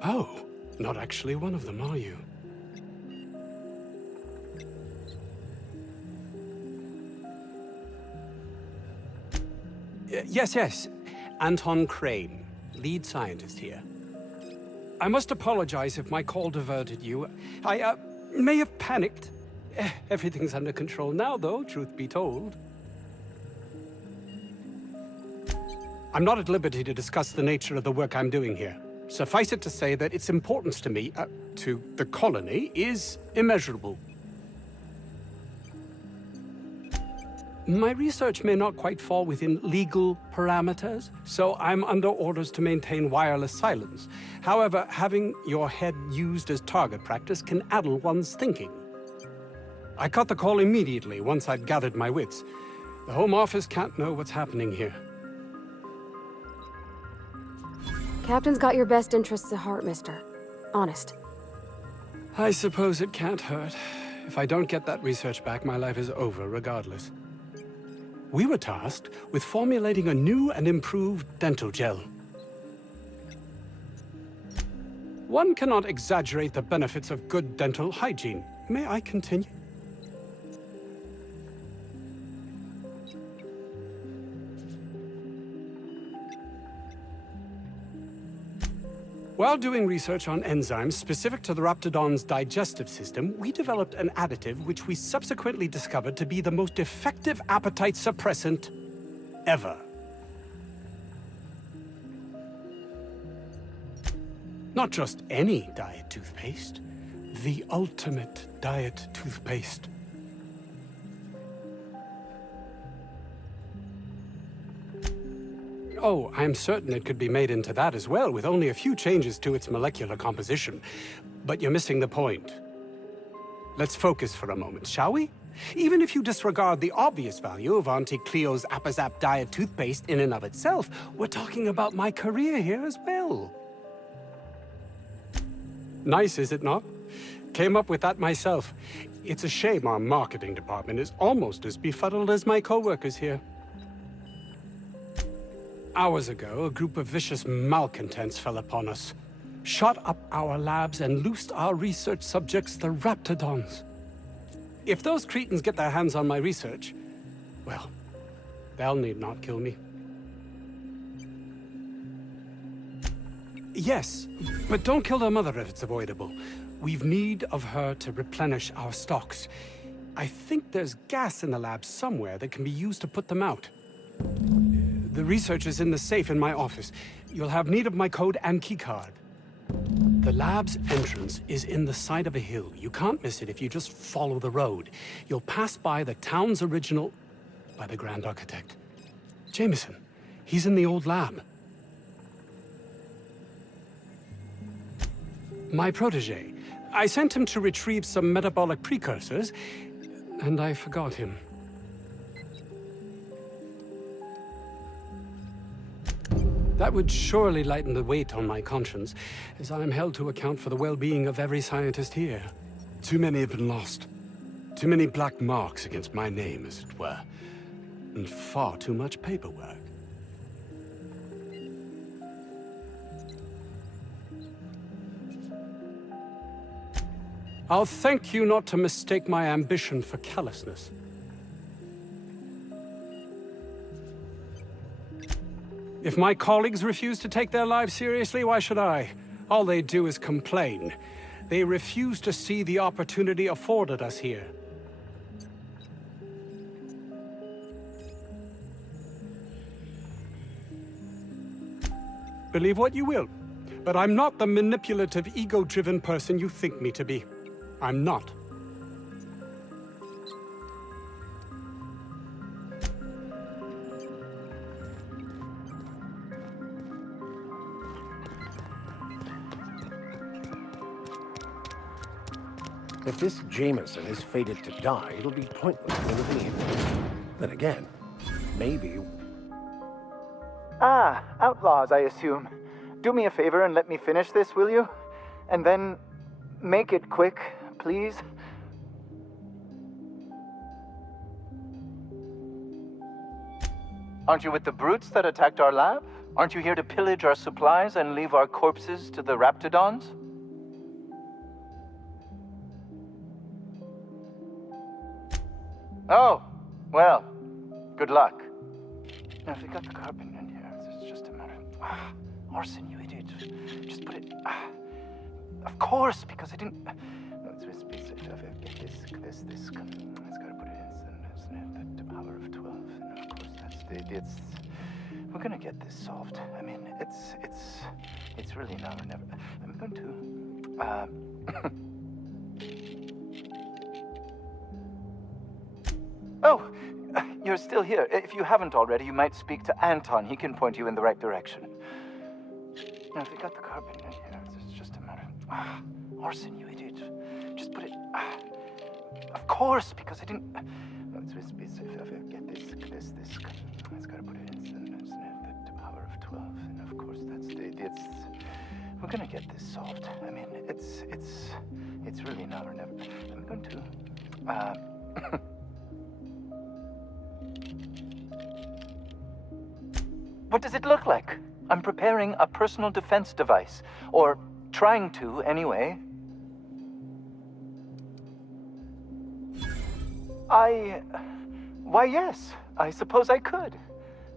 Oh, Not actually one of them, are you? Yes. Anton Crane, lead scientist here. I must apologize if my call diverted you. I may have panicked. Everything's under control now, though, truth be told. I'm not at liberty to discuss the nature of the work I'm doing here. Suffice it to say that its importance to me, to the colony, is immeasurable. My research may not quite fall within legal parameters, so I'm under orders to maintain wireless silence. However, having your head used as target practice can addle one's thinking. I cut the call immediately once I'd gathered my wits. The Home Office can't know what's happening here. Captain's got your best interests at heart, mister. Honest. I suppose it can't hurt. If I don't get that research back, my life is over regardless. We were tasked with formulating a new and improved dental gel. One cannot exaggerate the benefits of good dental hygiene. May I continue? While doing research on enzymes specific to the Raptidon's digestive system, we developed an additive which we subsequently discovered to be the most effective appetite suppressant ever. Not just any diet toothpaste, the ultimate diet toothpaste. Oh, I'm certain it could be made into that as well, with only a few changes to its molecular composition. But you're missing the point. Let's focus for a moment, shall we? Even if you disregard the obvious value of Auntie Cleo's Appazap diet toothpaste in and of itself, we're talking about my career here as well. Nice, is it not? Came up with that myself. It's a shame our marketing department is almost as befuddled as my co-workers here. Hours ago, a group of vicious malcontents fell upon us, shot up our labs and loosed our research subjects, the Raptidons. If those cretins get their hands on my research, well, they'll need not kill me. Yes, but don't kill their mother if it's avoidable. We've need of her to replenish our stocks. I think there's gas in the lab somewhere that can be used to put them out. The research is in the safe in my office. You'll have need of my code and keycard. The lab's entrance is in the side of a hill. You can't miss it if you just follow the road. You'll pass by the town's original... by the Grand Architect. Jameson. He's in the old lab. My protege. I sent him to retrieve some metabolic precursors, and I forgot him. That would surely lighten the weight on my conscience, as I am held to account for the well-being of every scientist here. Too many have been lost. Too many black marks against my name, as it were. And far too much paperwork. I'll thank you not to mistake my ambition for callousness. If my colleagues refuse to take their lives seriously, why should I? All they do is complain. They refuse to see the opportunity afforded us here. Believe what you will, but I'm not the manipulative, ego-driven person you think me to be. I'm not. If this Jameson is fated to die, it'll be pointless to intervene. Then again, maybe... Ah, outlaws, I assume. Do me a favor and let me finish this, will you? And then make it quick, please. Aren't you with the brutes that attacked our lab? Aren't you here to pillage our supplies and leave our corpses to the Raptidons? Oh, well, good luck. Now, if we got the carpet in here, it's just a matter of... Orson, you idiot. Just put it... of course, because I didn't... No, it's this... It's got to put it in the power of 12. And of course, that's the... It's... We're gonna get this solved. I mean, it's really now or never. I'm going to... Oh, you're still here. If you haven't already, you might speak to Anton. He can point you in the right direction. Now, if we got the carpet in here, it's just a matter of... Orson, you idiot. Just put it... of course, because I didn't... No, it's get this... It's got to put it in the power of 12. And of course, that's the... It's... We're gonna get this solved. I mean, it's really now or never. I'm going to... What does it look like? I'm preparing a personal defense device. Or trying to, anyway. Why, yes. I suppose I could.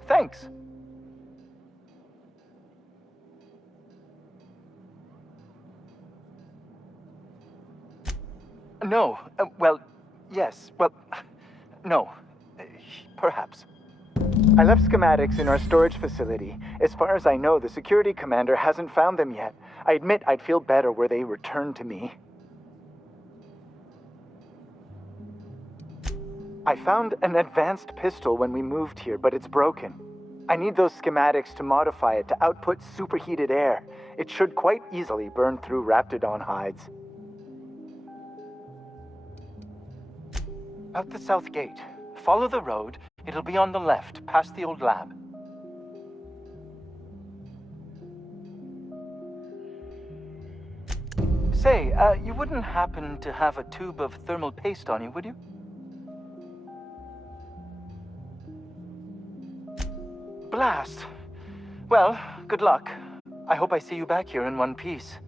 Thanks. No. Well, yes. Well, no. Perhaps. I left schematics in our storage facility. As far as I know, the security commander hasn't found them yet. I admit I'd feel better were they returned to me. I found an advanced pistol when we moved here, but it's broken. I need those schematics to modify it to output superheated air. It should quite easily burn through Raptidon hides. Out the south gate. Follow the road. It'll be on the left, past the old lab. Say, you wouldn't happen to have a tube of thermal paste on you, would you? Blast. Well, good luck. I hope I see you back here in one piece.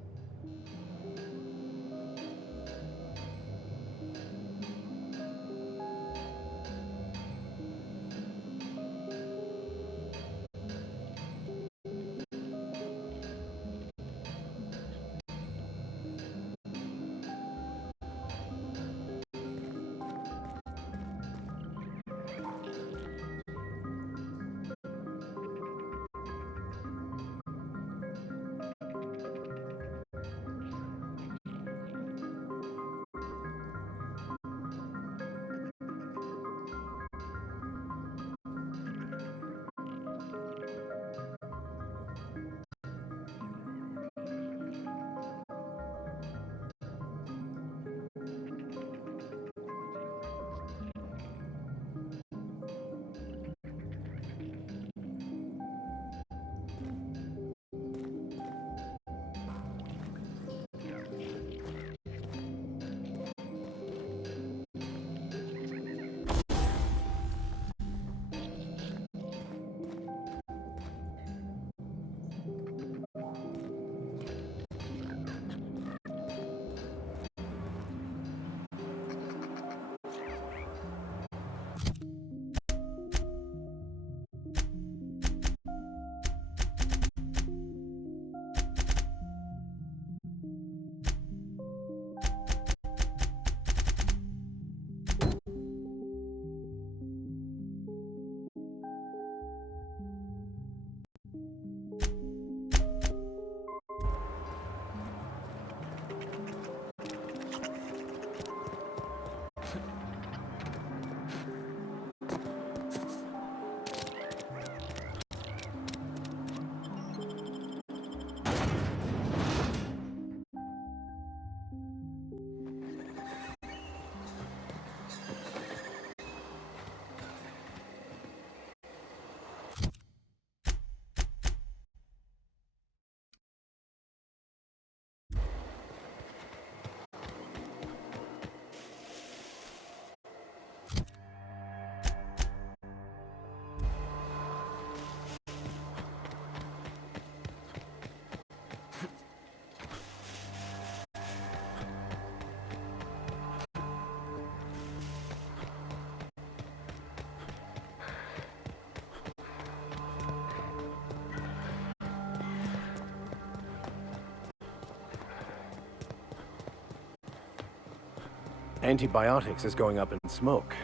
Antibiotics is going up in smoke.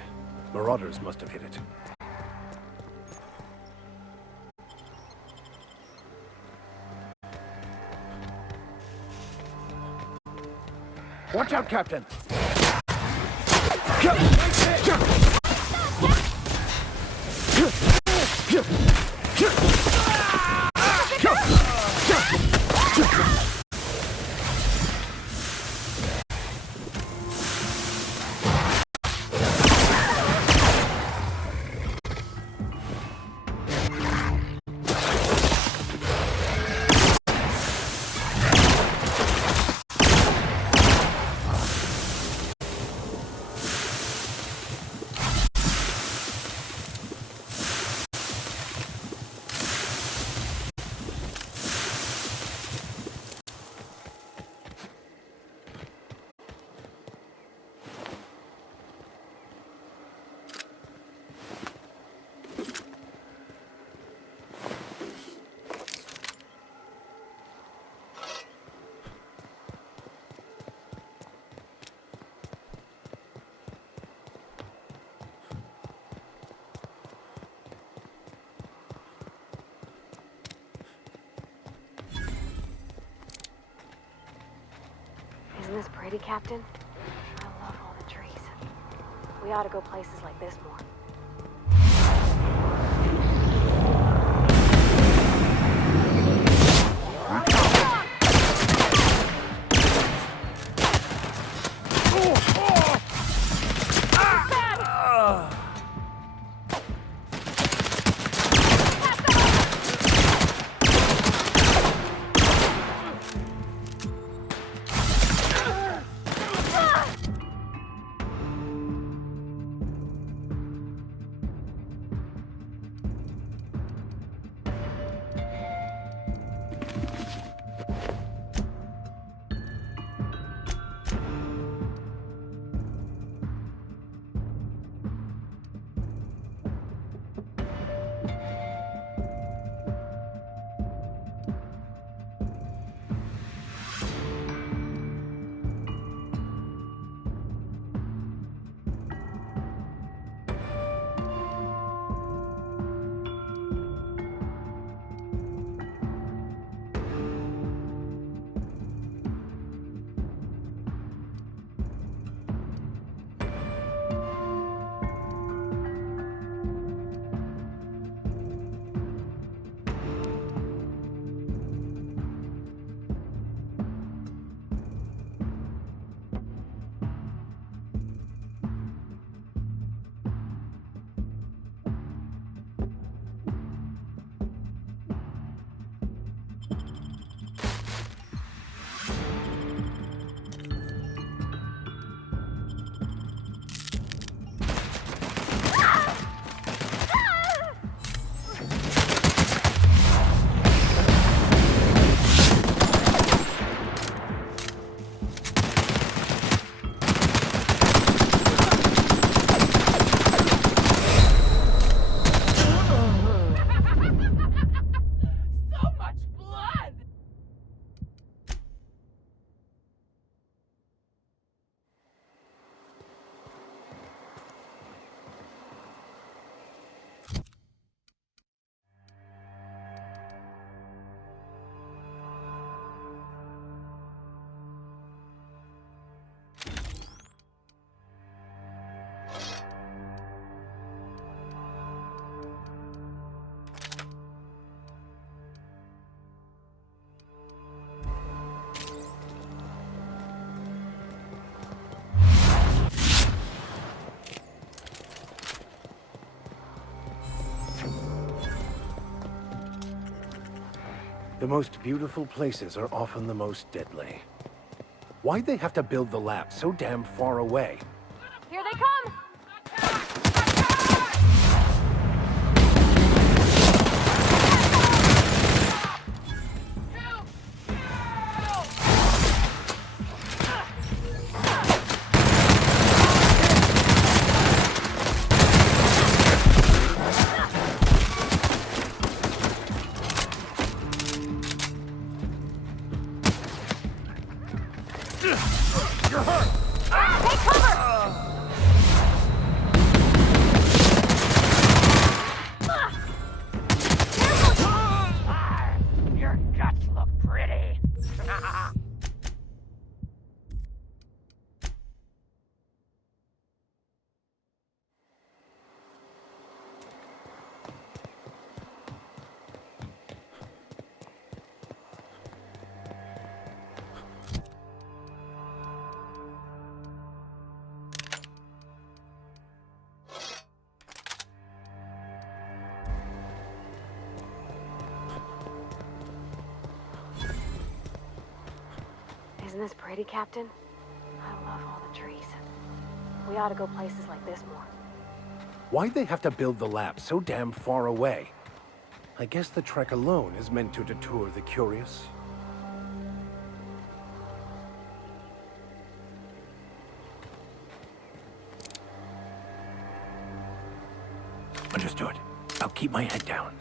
Marauders must have hit it. Watch out, Captain! Isn't this pretty, Captain? I love all the trees. We ought to go places like this more. The most beautiful places are often the most deadly. Why'd they have to build the lab so damn far away? Here they come! You're hurt! Take cover! Isn't this pretty, Captain? I love all the trees. We ought to go places like this more. Why'd they have to build the lab so damn far away? I guess the trek alone is meant to deter the curious. Understood. I'll keep my head down.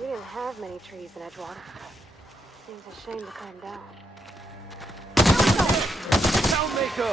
We didn't have many trees in Edgewater. Seems a shame to cut them down. Down they go!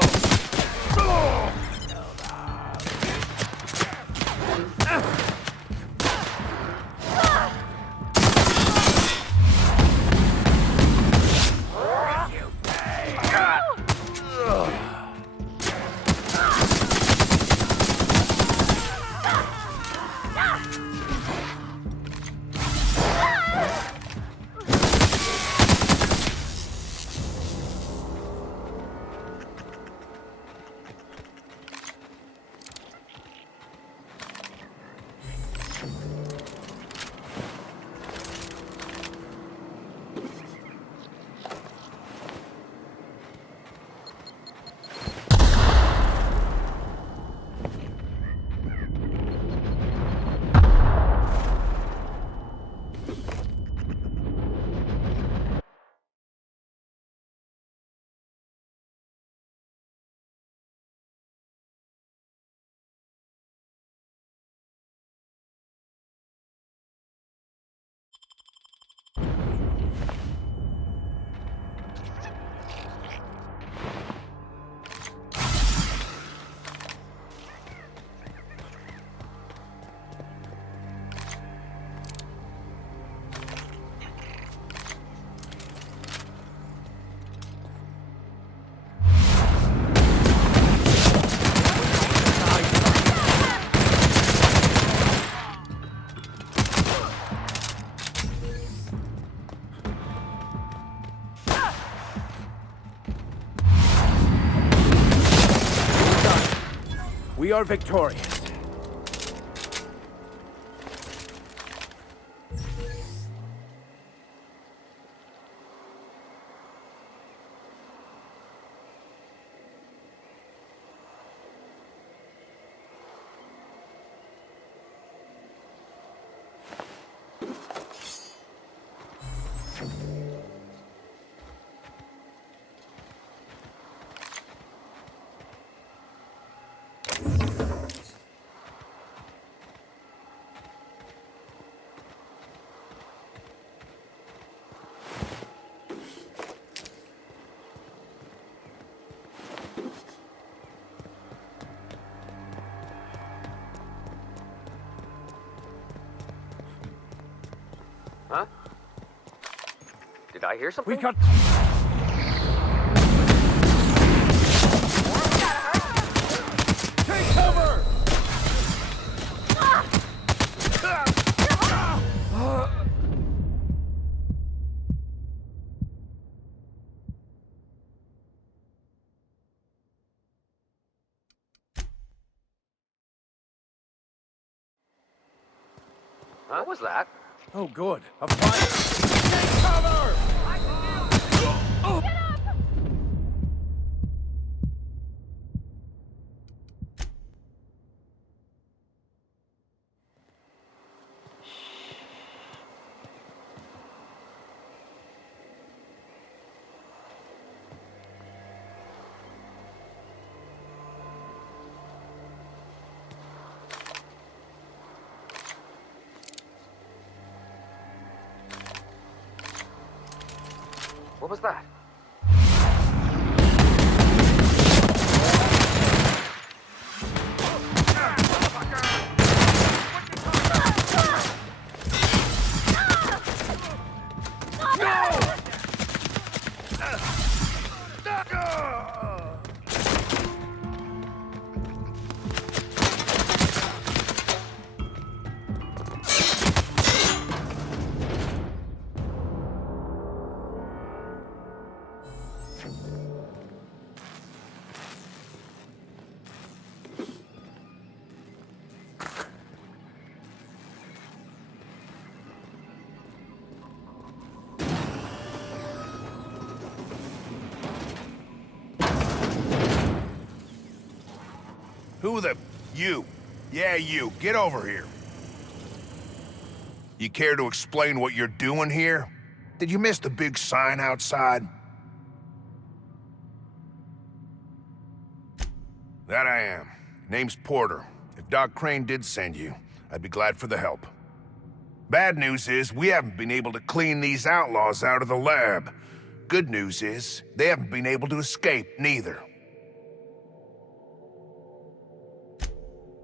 We are victorious. Huh? Did I hear something? We got... Take cover! What was that? Oh, good. A fire. Take cover! What was that? Who the... You. Yeah, you. Get over here. You care to explain what you're doing here? Did you miss the big sign outside? That I am. Name's Porter. If Doc Crane did send you, I'd be glad for the help. Bad news is, we haven't been able to clean these outlaws out of the lab. Good news is, they haven't been able to escape, neither.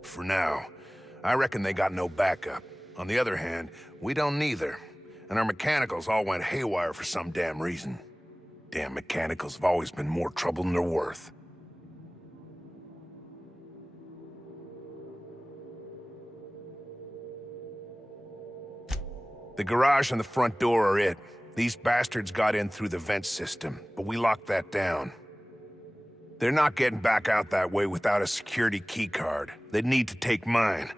For now. I reckon they got no backup. On the other hand, we don't neither. And our mechanicals all went haywire for some damn reason. Damn mechanicals have always been more trouble than they're worth. The garage and the front door are it. These bastards got in through the vent system, but we locked that down. They're not getting back out that way without a security keycard. They'd need to take mine.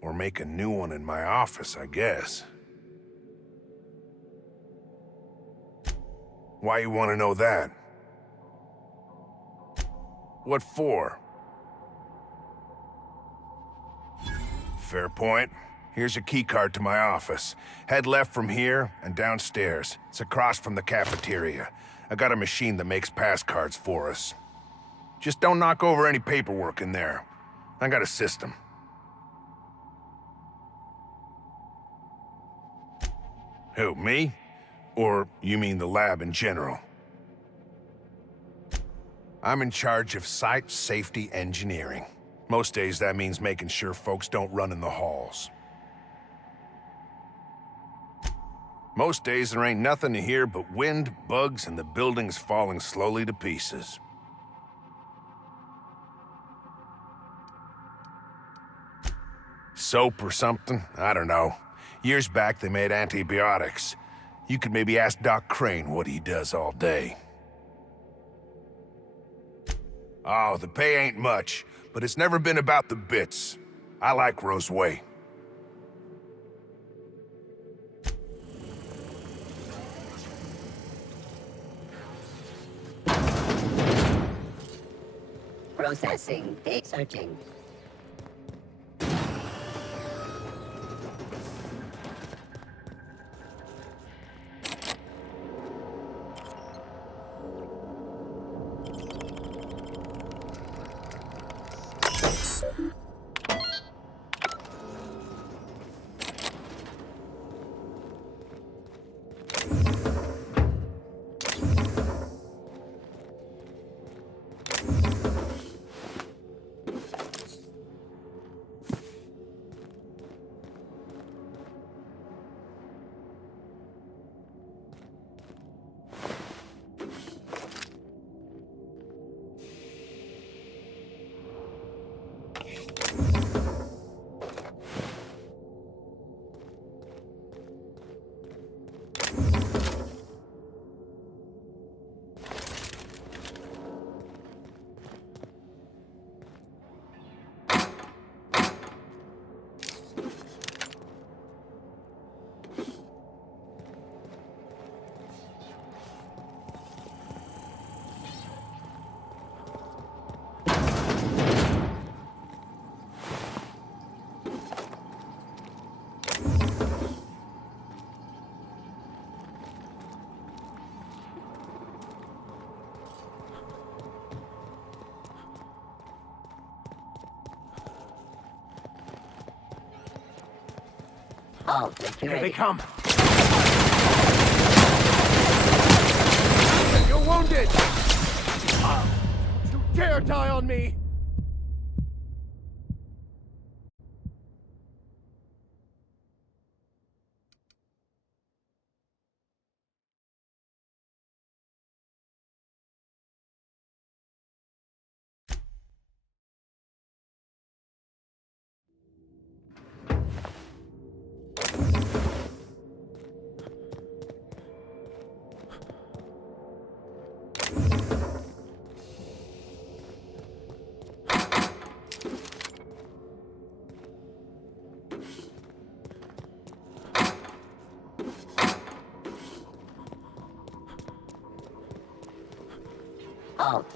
Or make a new one in my office, I guess. Why you want to know that? What for? Fair point. Here's a keycard to my office. Head left from here and downstairs. It's across from the cafeteria. I got a machine that makes pass cards for us. Just don't knock over any paperwork in there. I got a system. Who, me? Or you mean the lab in general? I'm in charge of site safety engineering. Most days that means making sure folks don't run in the halls. Most days there ain't nothing to hear but wind, bugs, and the buildings falling slowly to pieces. Soap or something? I don't know. Years back they made antibiotics. You could maybe ask Doc Crane what he does all day. Oh, the pay ain't much, but it's never been about the bits. I like Roseway. Processing. Date searching. All Here security. they come. You're wounded! Don't you dare die on me! Halt.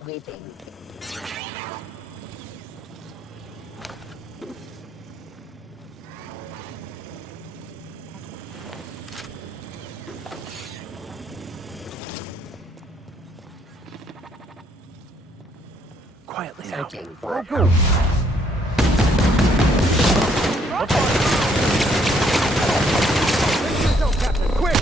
Sweeping. Quietly now. Searching for Go! Fix yourself, Captain, quick!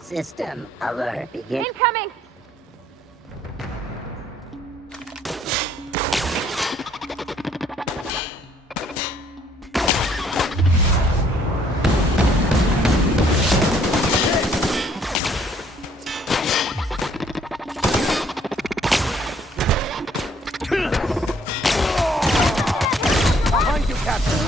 System alert. Begin. Incoming! Behind you, Captain!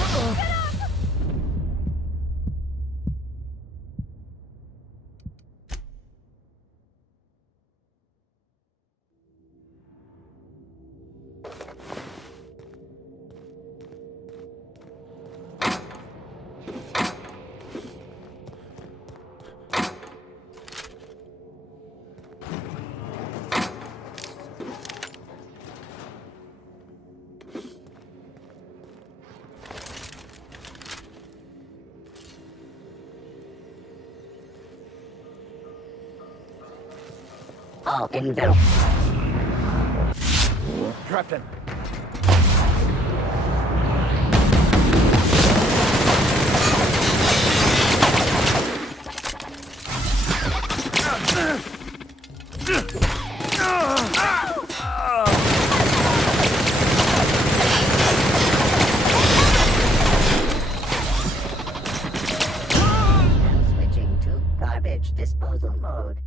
All invalid. Captain! Switching to garbage disposal mode.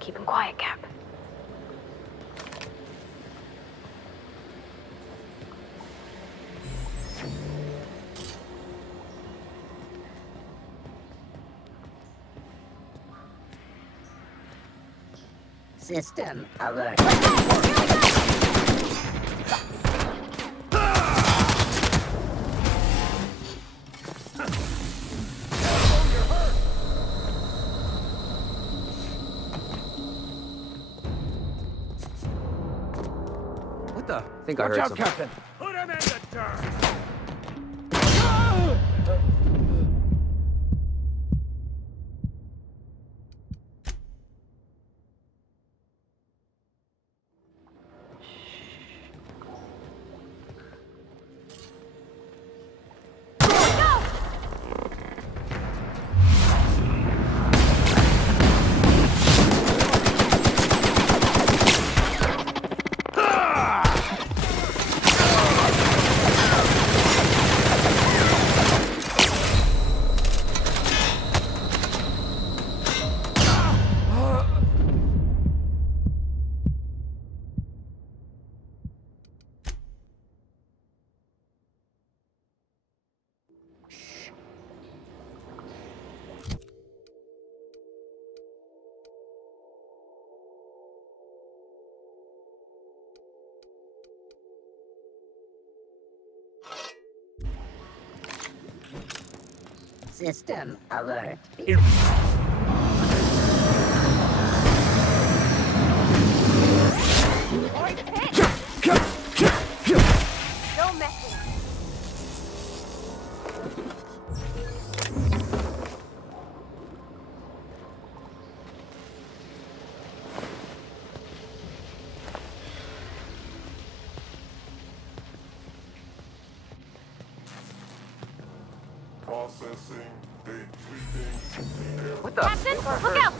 Keep him quiet, Cap. System alert. What the? I think I heard Watch out, something. Captain! Put him in the dirt! System alert. Don't mess with me. Processing, What the? Captain, look out!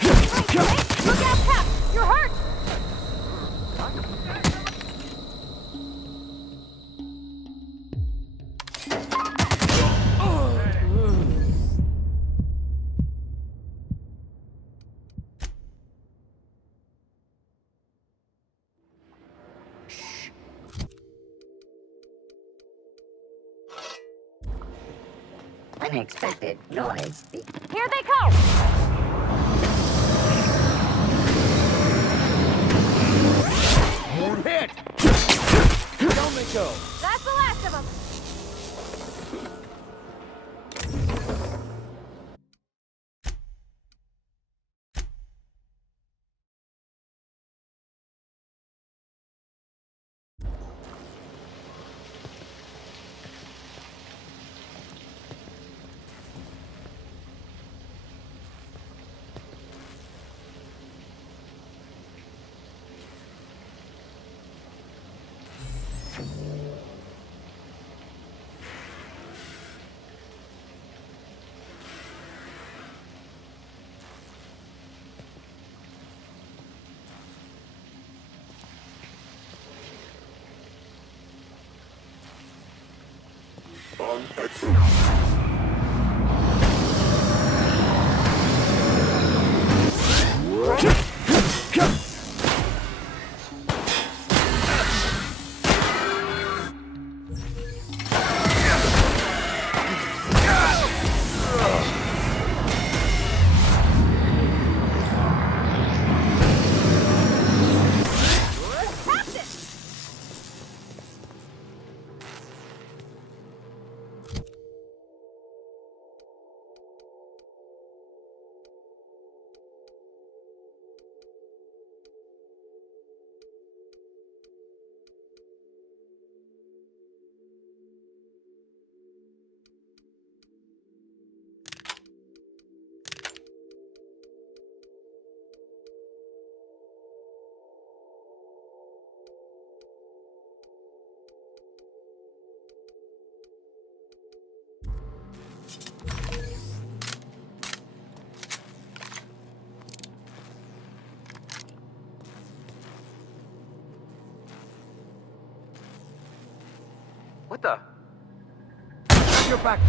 Hey, look out, Cap! You're hurt! Unexpected noise. Here they come! More hit! Don't let go! That's the last of them! on exit. What the? Your back.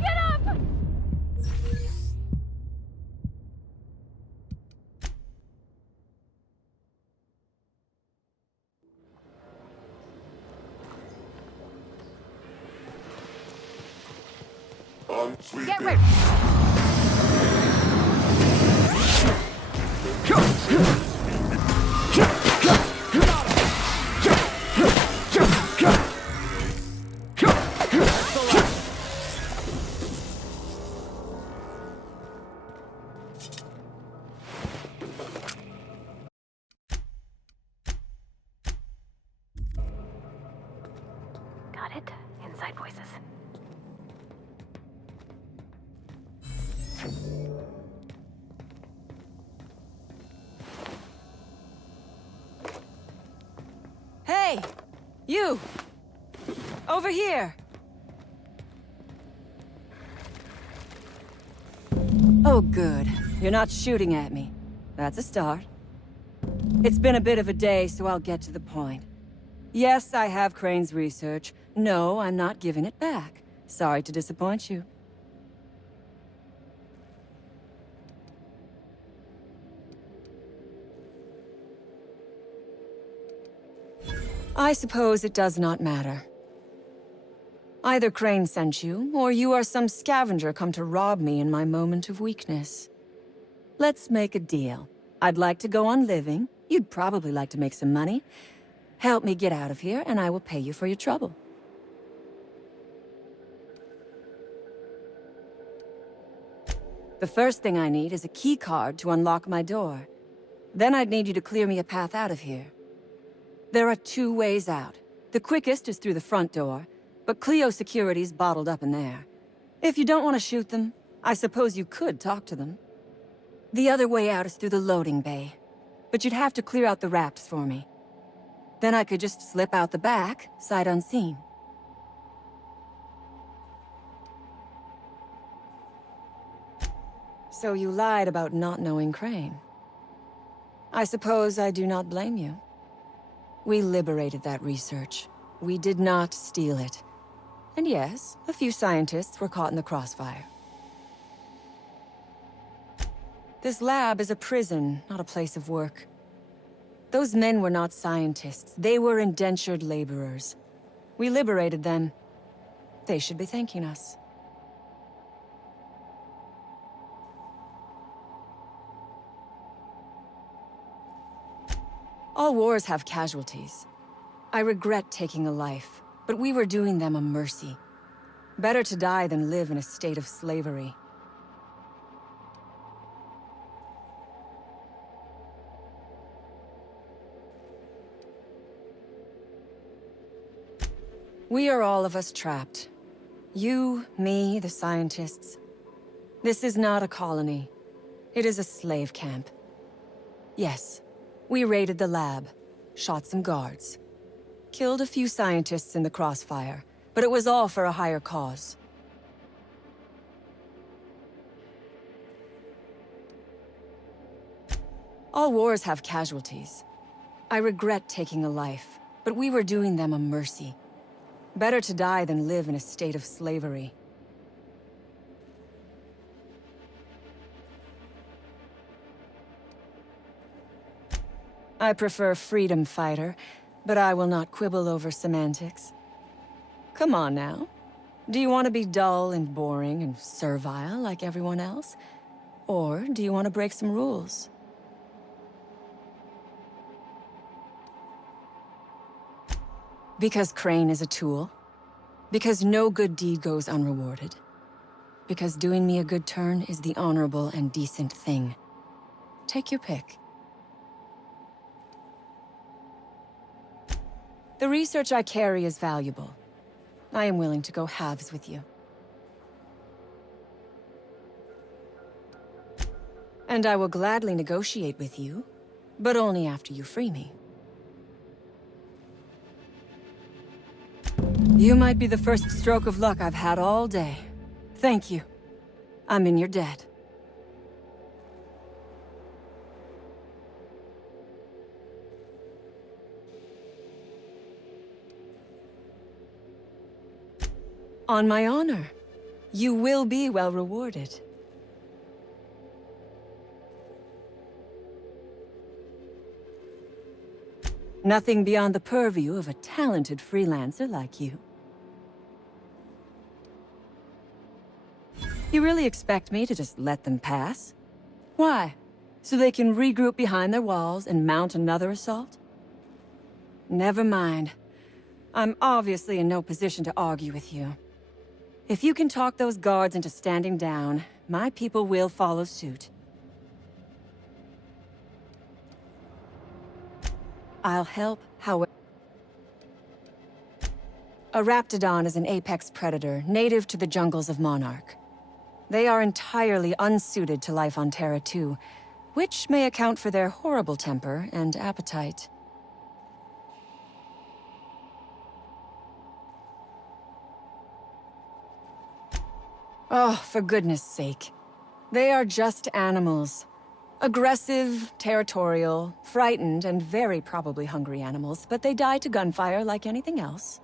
Get up! On sweeping. Get ready! Got it. Inside voices. Hey! You! Over here! Oh, good. You're not shooting at me. That's a start. It's been a bit of a day, so I'll get to the point. Yes, I have Crane's research. No, I'm not giving it back. Sorry to disappoint you. I suppose it does not matter. Either Crane sent you, or you are some scavenger come to rob me in my moment of weakness. Let's make a deal. I'd like to go on living. You'd probably like to make some money. Help me get out of here, and I will pay you for your trouble. The first thing I need is a key card to unlock my door. Then I'd need you to clear me a path out of here. There are 2 ways out. The quickest is through the front door, but Cleo security's bottled up in there. If you don't want to shoot them, I suppose you could talk to them. The other way out is through the loading bay, but you'd have to clear out the rafts for me. Then I could just slip out the back, sight unseen. So you lied about not knowing Crane. I suppose I do not blame you. We liberated that research. We did not steal it. And yes, a few scientists were caught in the crossfire. This lab is a prison, not a place of work. Those men were not scientists. They were indentured laborers. We liberated them. They should be thanking us. All wars have casualties. I regret taking a life, but we were doing them a mercy. Better to die than live in a state of slavery. We are all of us trapped. You, me, the scientists. This is not a colony. It is a slave camp. Yes, we raided the lab, shot some guards, killed a few scientists in the crossfire, but it was all for a higher cause. All wars have casualties. I regret taking a life, but we were doing them a mercy. Better to die than live in a state of slavery. I prefer freedom fighter, but I will not quibble over semantics. Come on now. Do you want to be dull and boring and servile like everyone else? Or do you want to break some rules? Because Crane is a tool. Because no good deed goes unrewarded. Because doing me a good turn is the honorable and decent thing. Take your pick. The research I carry is valuable. I am willing to go halves with you. And I will gladly negotiate with you, but only after you free me. You might be the first stroke of luck I've had all day. Thank you. I'm in your debt. On my honor, you will be well rewarded. Nothing beyond the purview of a talented freelancer like you. You really expect me to just let them pass? Why? So they can regroup behind their walls and mount another assault? Never mind. I'm obviously in no position to argue with you. If you can talk those guards into standing down, my people will follow suit. I'll help, however. A raptidon is an apex predator, native to the jungles of Monarch. They are entirely unsuited to life on Terra 2, which may account for their horrible temper and appetite. Oh, for goodness sake. They are just animals. Aggressive, territorial, frightened, and very probably hungry animals, but they die to gunfire like anything else.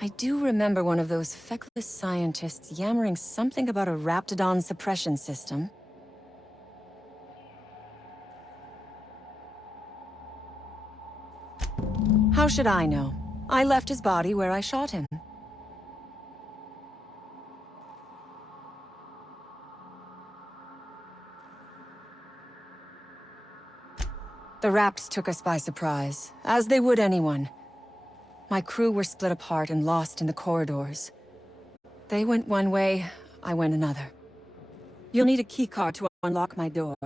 I do remember one of those feckless scientists yammering something about a raptidon suppression system. How should I know? I left his body where I shot him. The Raps took us by surprise, as they would anyone. My crew were split apart and lost in the corridors. They went one way, I went another. You'll need a keycard to unlock my door.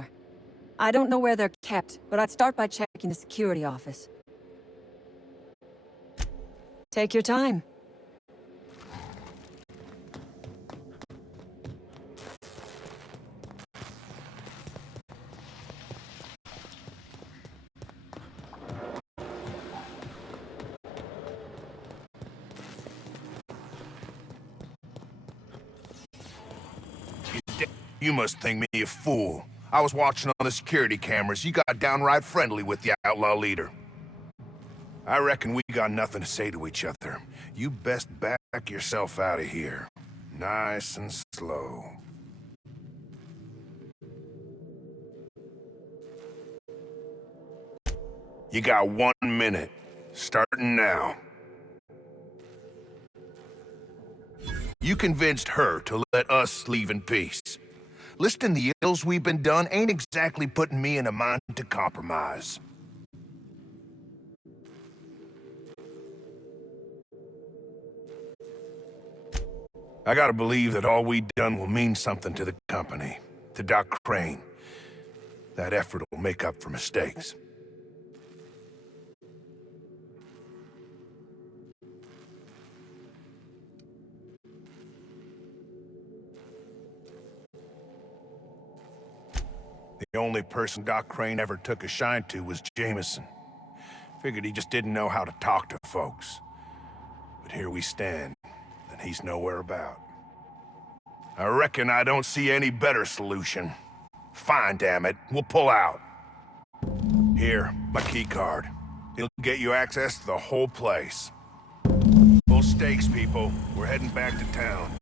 I don't know where they're kept, but I'd start by checking the security office. Take your time. You must think me a fool. I was watching on the security cameras. You got downright friendly with the outlaw leader. I reckon we got nothing to say to each other. You best back yourself out of here. Nice and slow. You got 1 minute. Starting now. You convinced her to let us leave in peace. Listing the ills we've been done ain't exactly putting me in a mind to compromise. I gotta believe that all we done will mean something to the company, to Doc Crane. That effort will make up for mistakes. The only person Doc Crane ever took a shine to was Jameson. Figured he just didn't know how to talk to folks. But here we stand, and he's nowhere about. I reckon I don't see any better solution. Fine, damn it. We'll pull out. Here, my key card. It'll get you access to the whole place. Full stakes, people. We're heading back to town.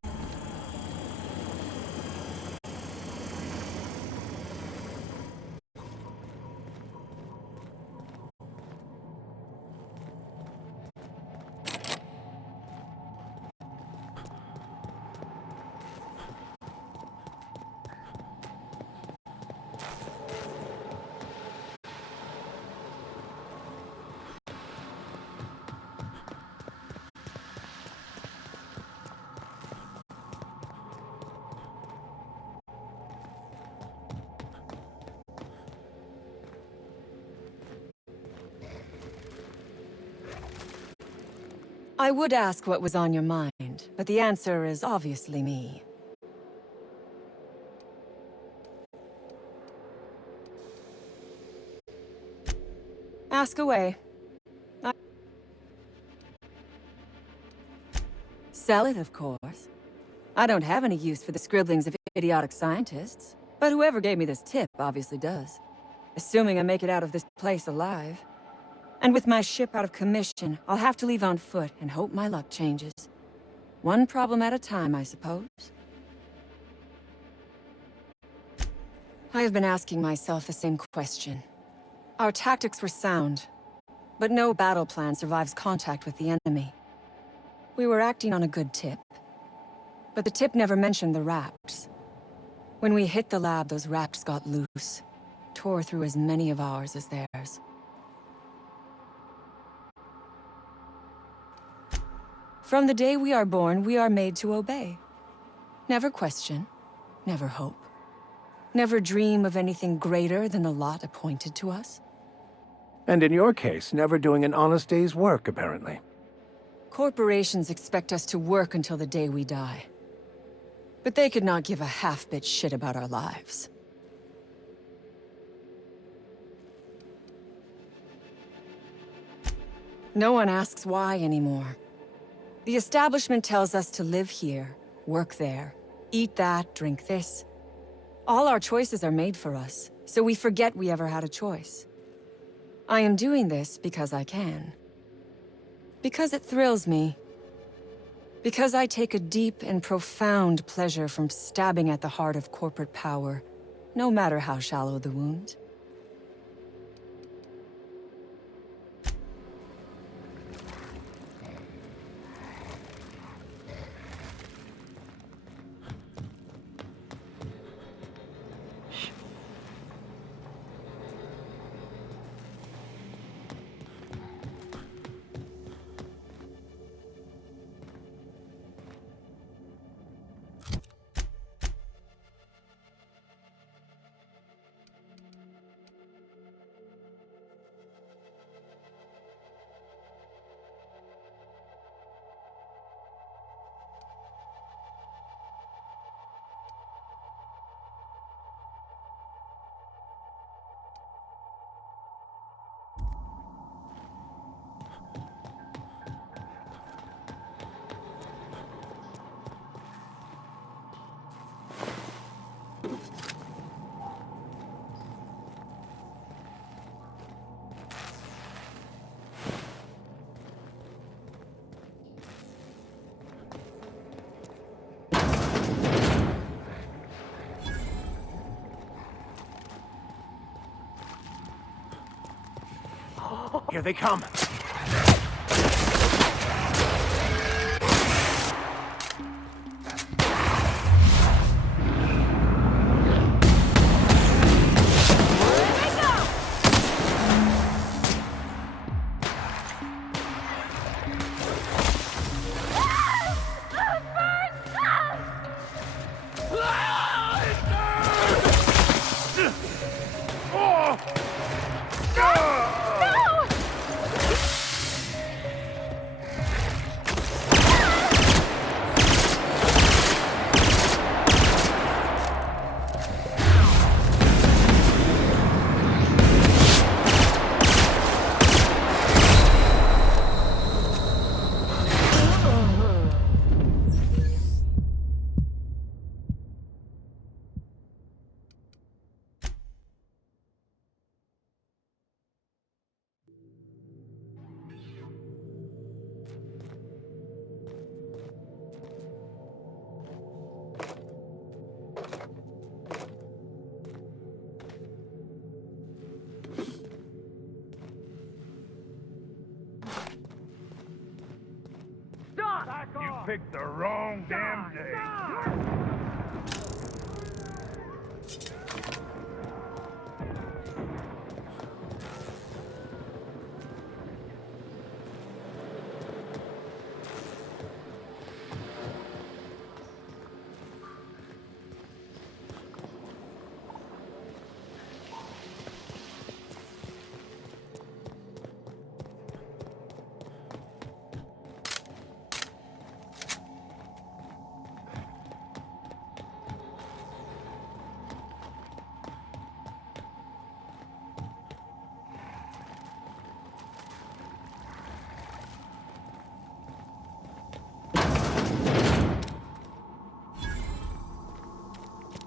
I would ask what was on your mind, but the answer is obviously me. Ask away. Sell it, of course. I don't have any use for the scribblings of idiotic scientists, but whoever gave me this tip obviously does. Assuming I make it out of this place alive. And with my ship out of commission, I'll have to leave on foot and hope my luck changes. One problem at a time, I suppose. I have been asking myself the same question. Our tactics were sound, but no battle plan survives contact with the enemy. We were acting on a good tip, but the tip never mentioned the Raps. When we hit the lab, those Raps got loose, tore through as many of ours as theirs. From the day we are born, we are made to obey. Never question, never hope. Never dream of anything greater than the lot appointed to us. And in your case, never doing an honest day's work, apparently. Corporations expect us to work until the day we die. But they could not give a half-bit shit about our lives. No one asks why anymore. The establishment tells us to live here, work there, eat that, drink this. All our choices are made for us, so we forget we ever had a choice. I am doing this because I can. Because it thrills me. Because I take a deep and profound pleasure from stabbing at the heart of corporate power, no matter how shallow the wound. Here they come. You picked the wrong damn day.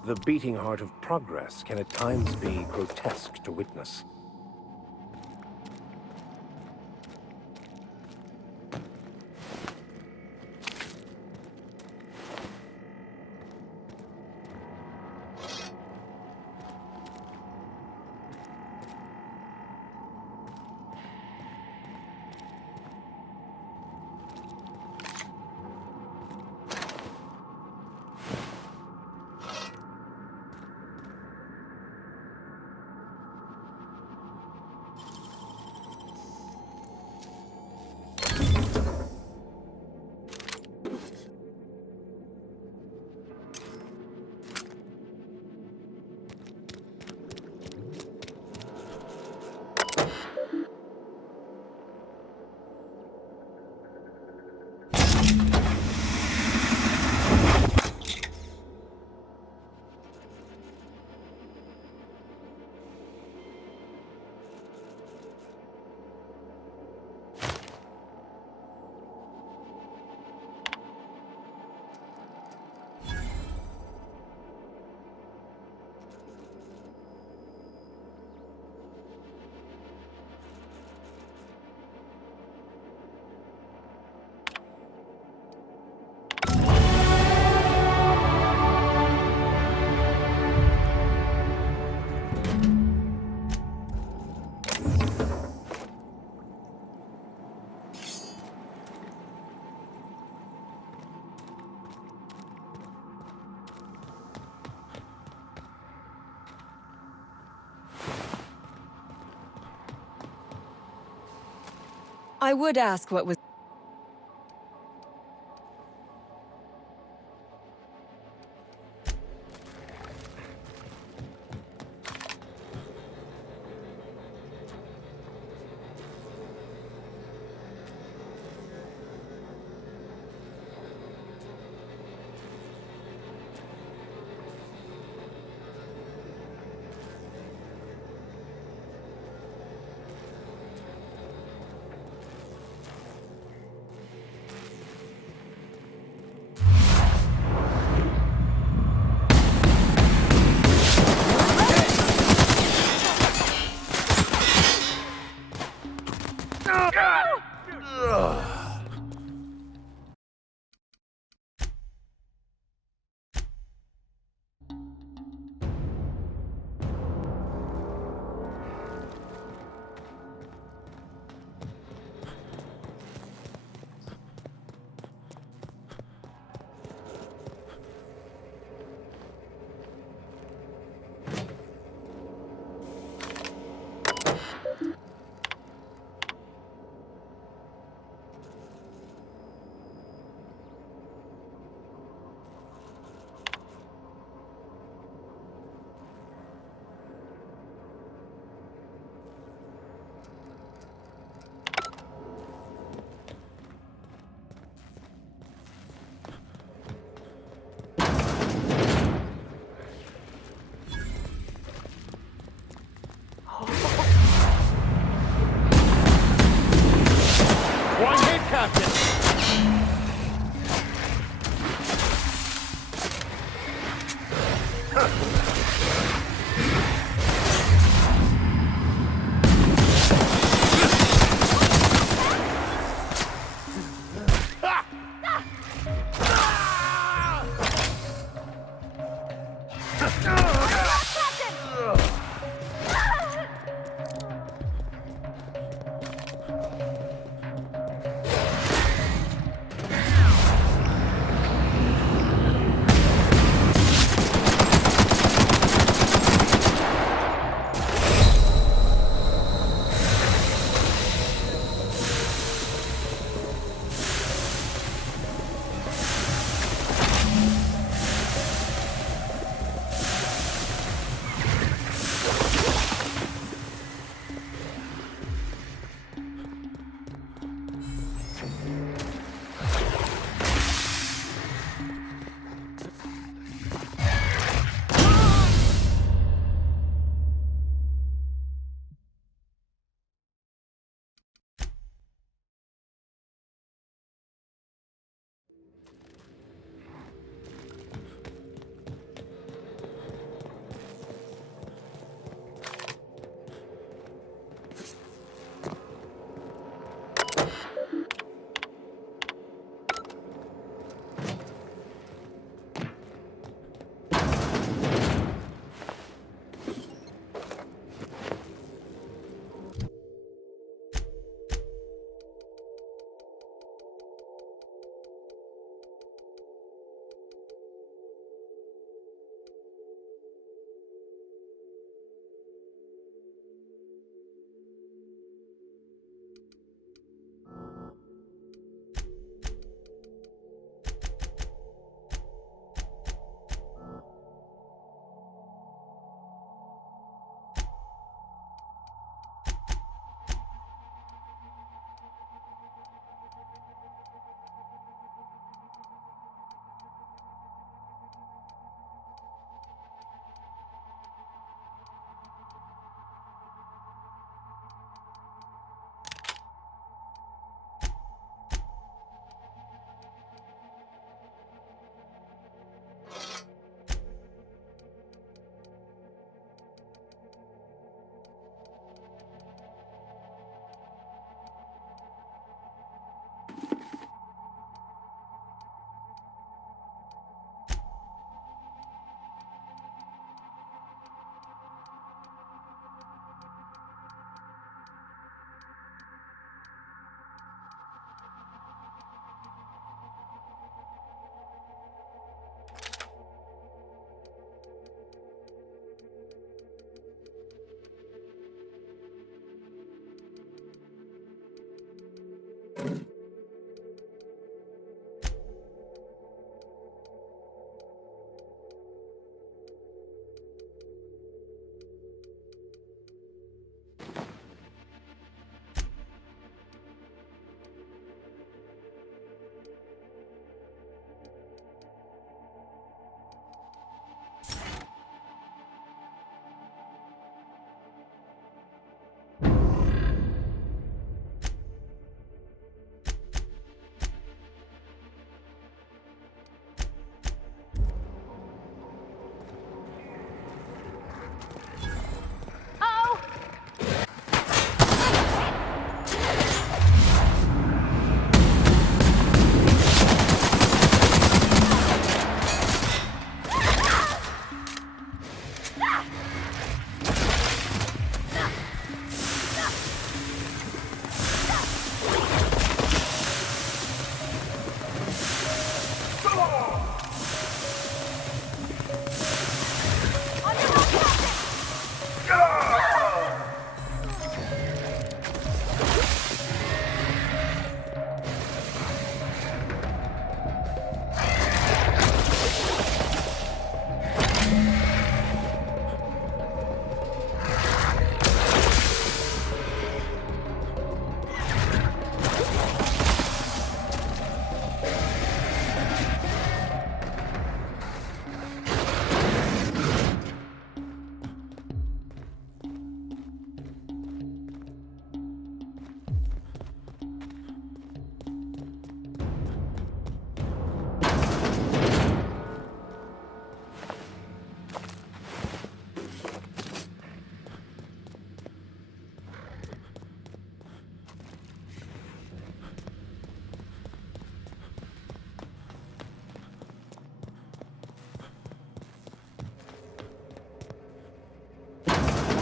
The beating heart of progress can at times be grotesque to witness. I would ask what was...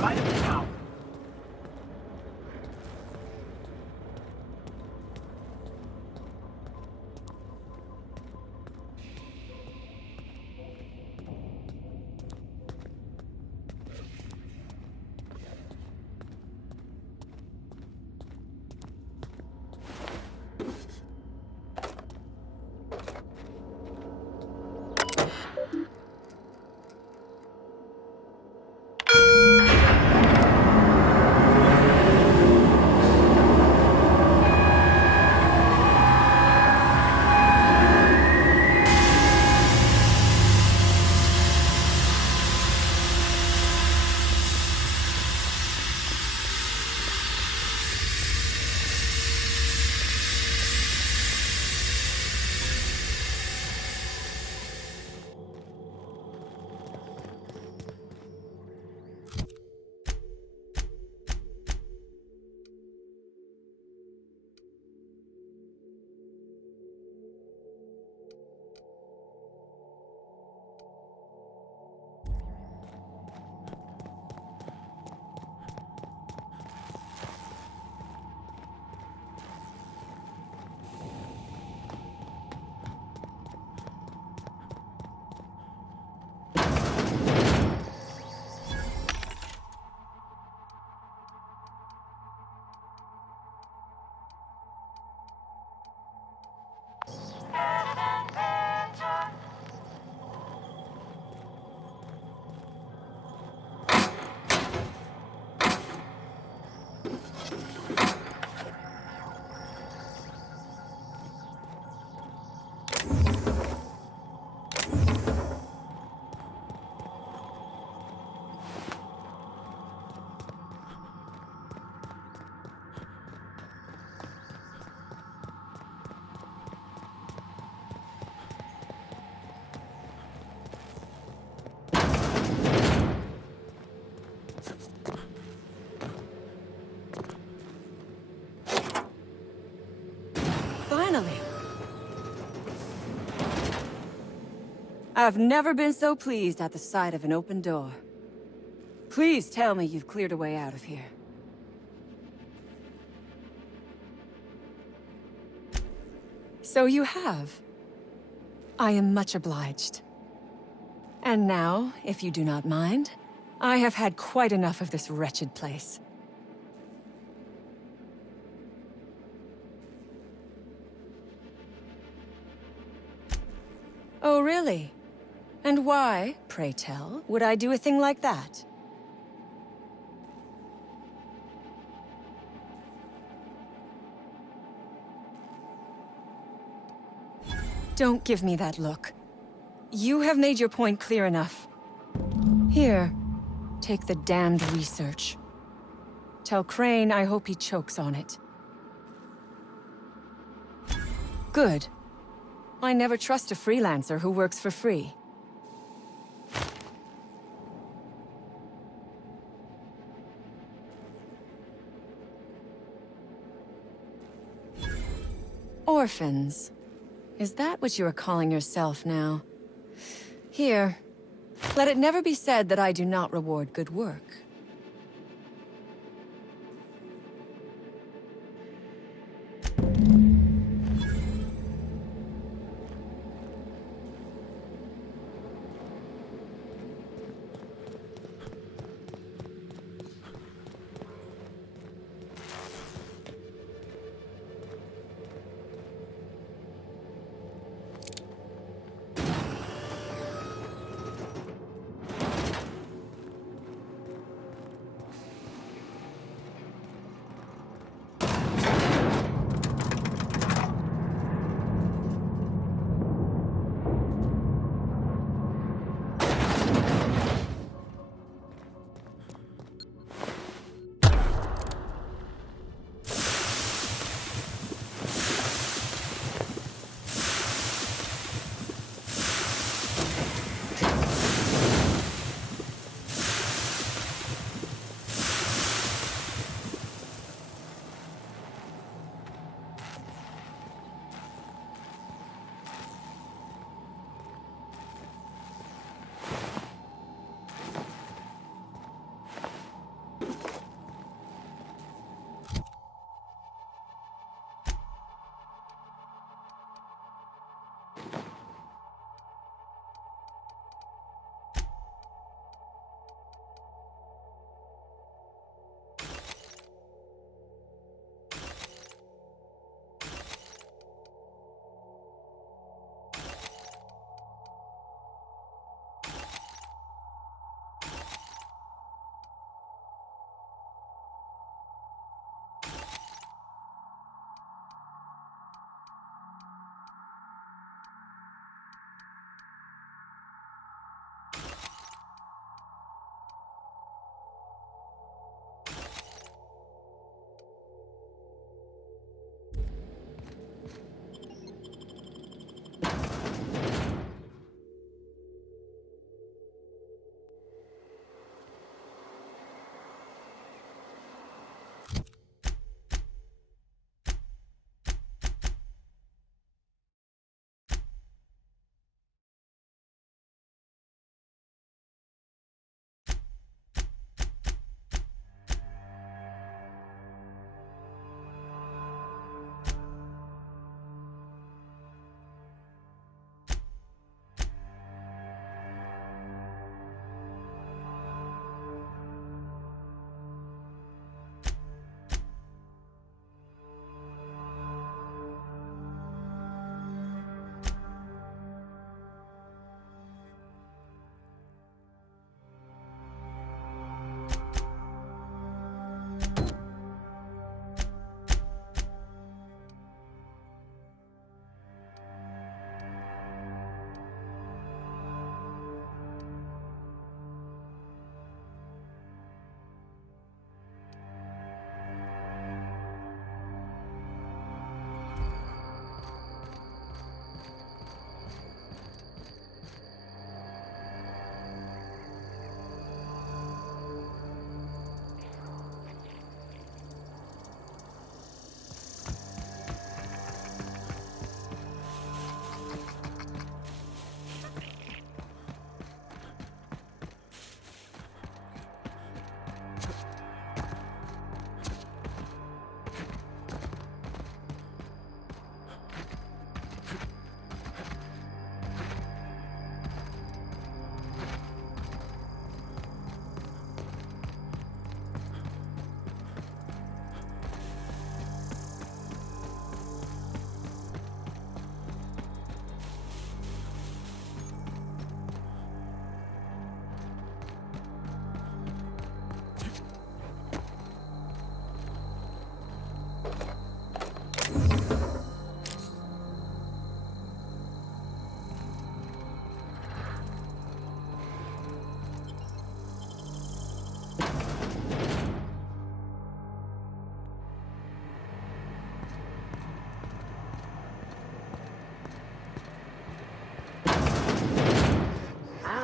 Right up now. Finally. I've never been so pleased at the sight of an open door. Please tell me you've cleared a way out of here. So you have. I am much obliged. And now, if you do not mind, I have had quite enough of this wretched place. Oh, really? And why, pray tell, would I do a thing like that? Don't give me that look. You have made your point clear enough. Here, take the damned research. Tell Crane I hope he chokes on it. Good. I never trust a freelancer who works for free. Orphans. Is that what you are calling yourself now? Here. Let it never be said that I do not reward good work.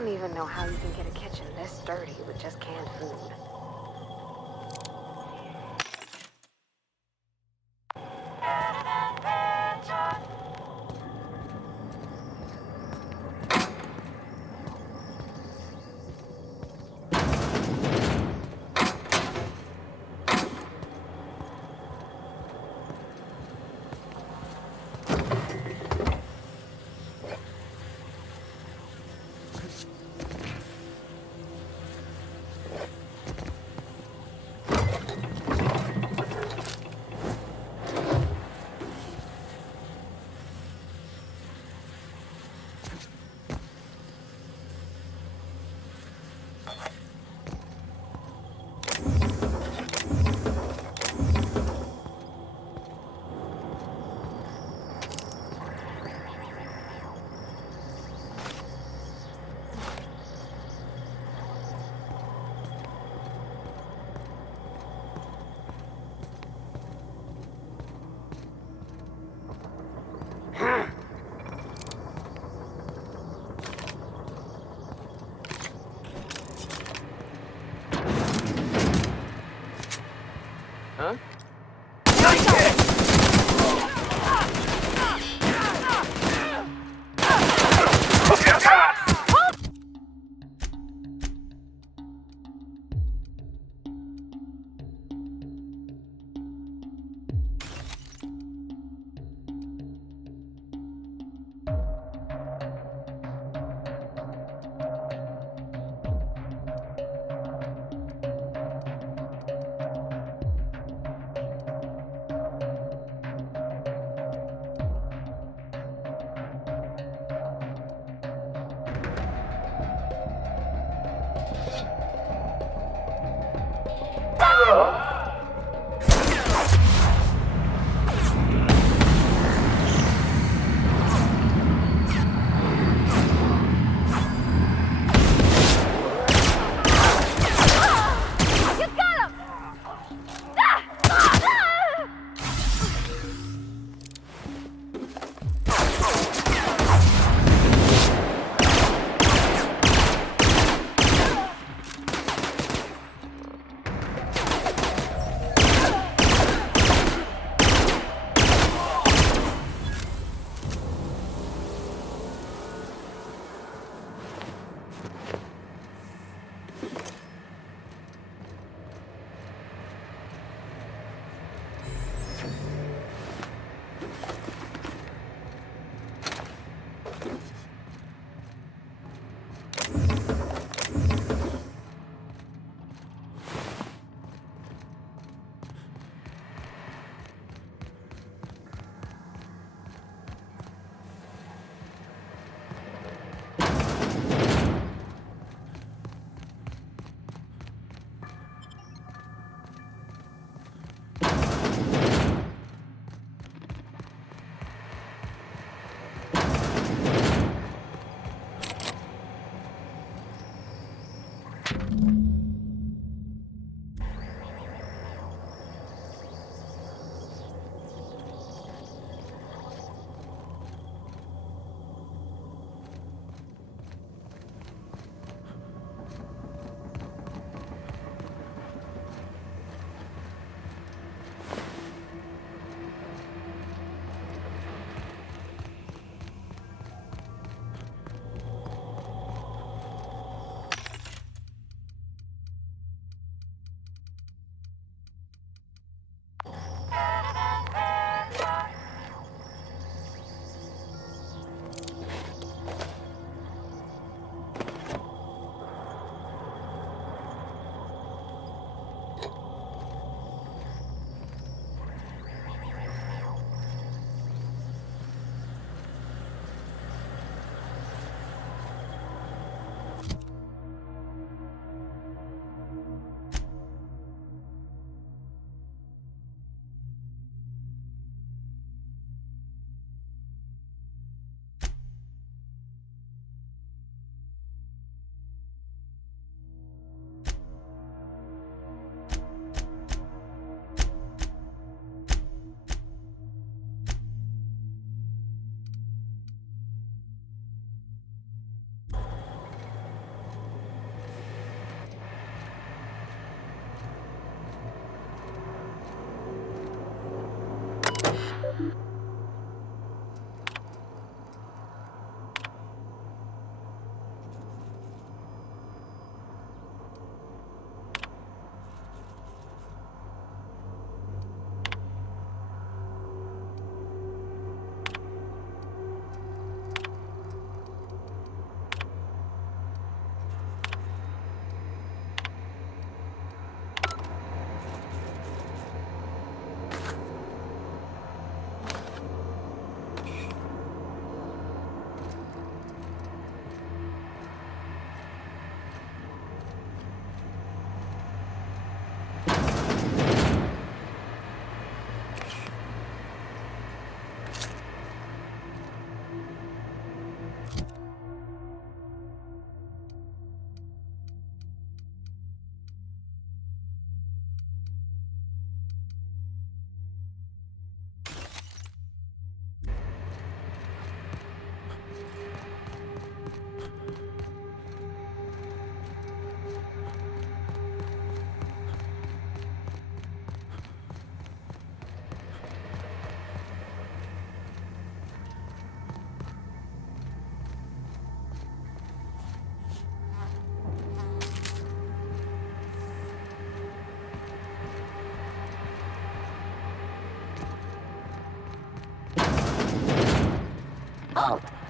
don't even know how you can get a kitchen this dirty with just canned food. Huh?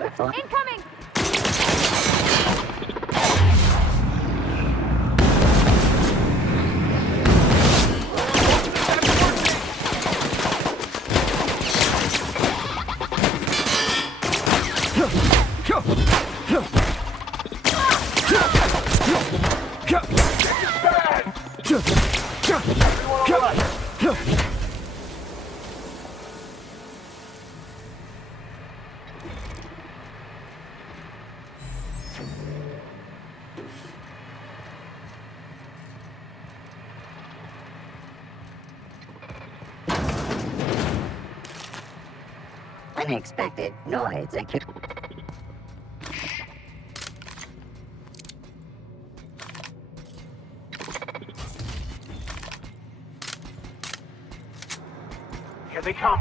Incoming! Unexpected noise. Here they come.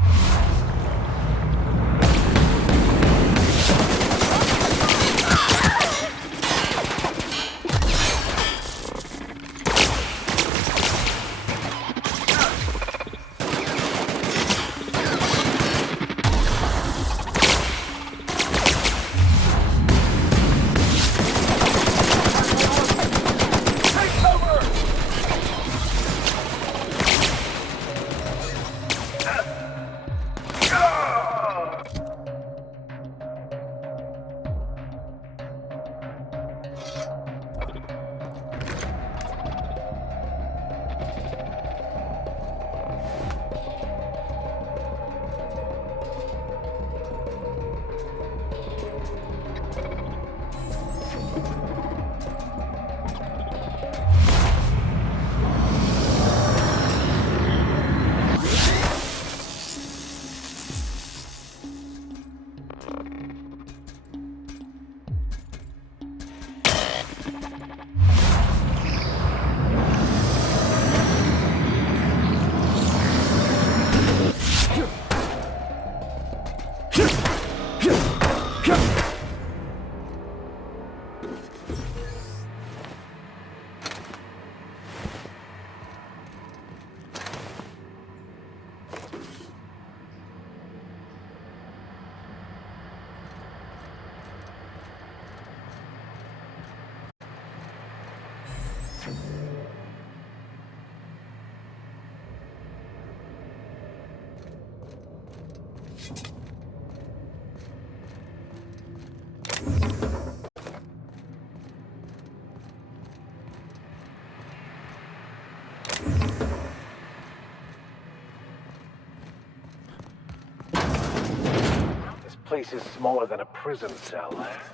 This place is smaller than a prison cell.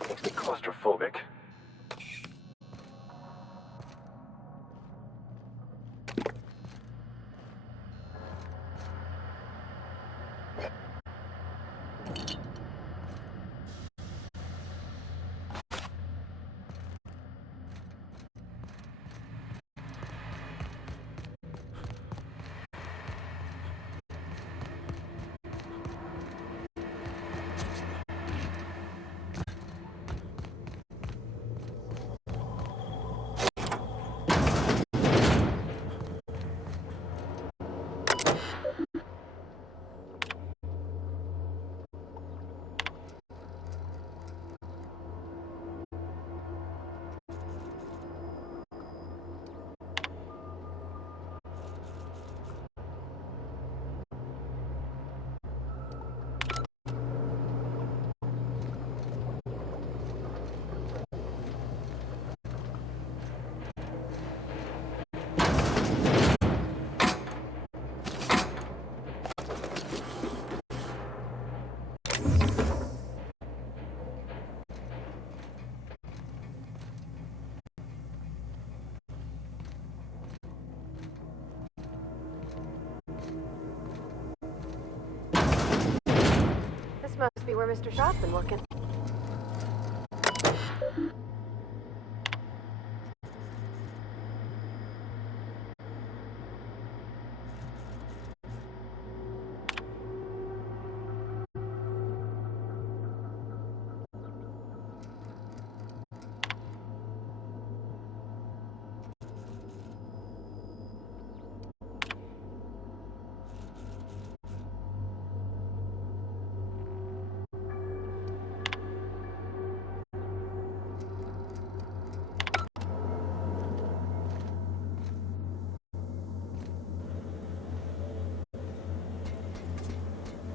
Makes me claustrophobic. This must be where Mr. Shaw's been working.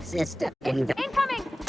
System incoming!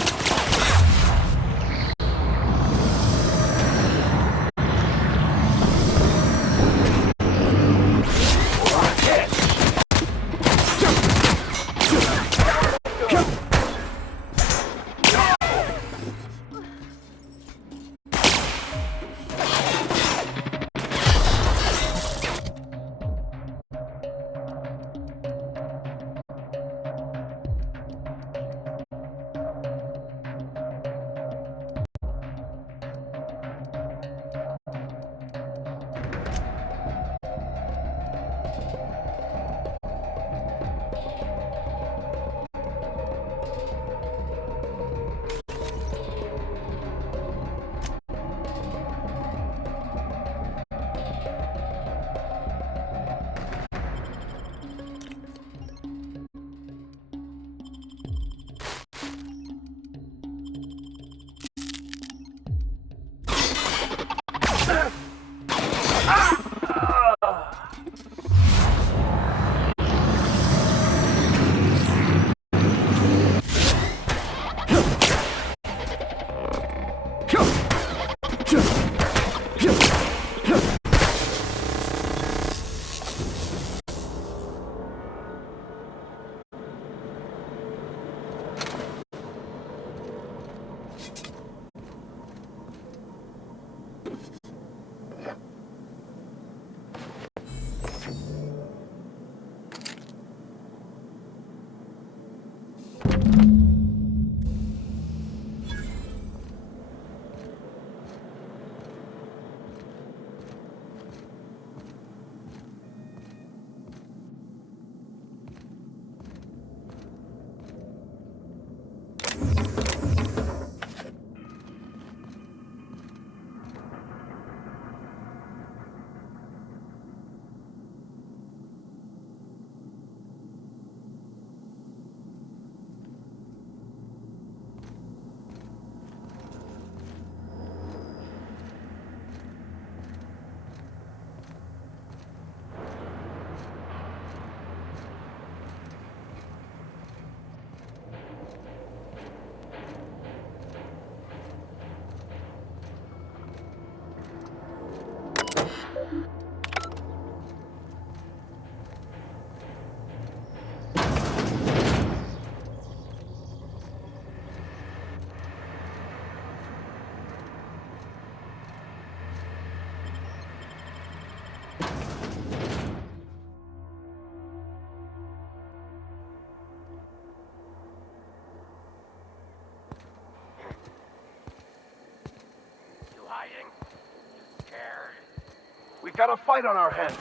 We've got a fight on our hands.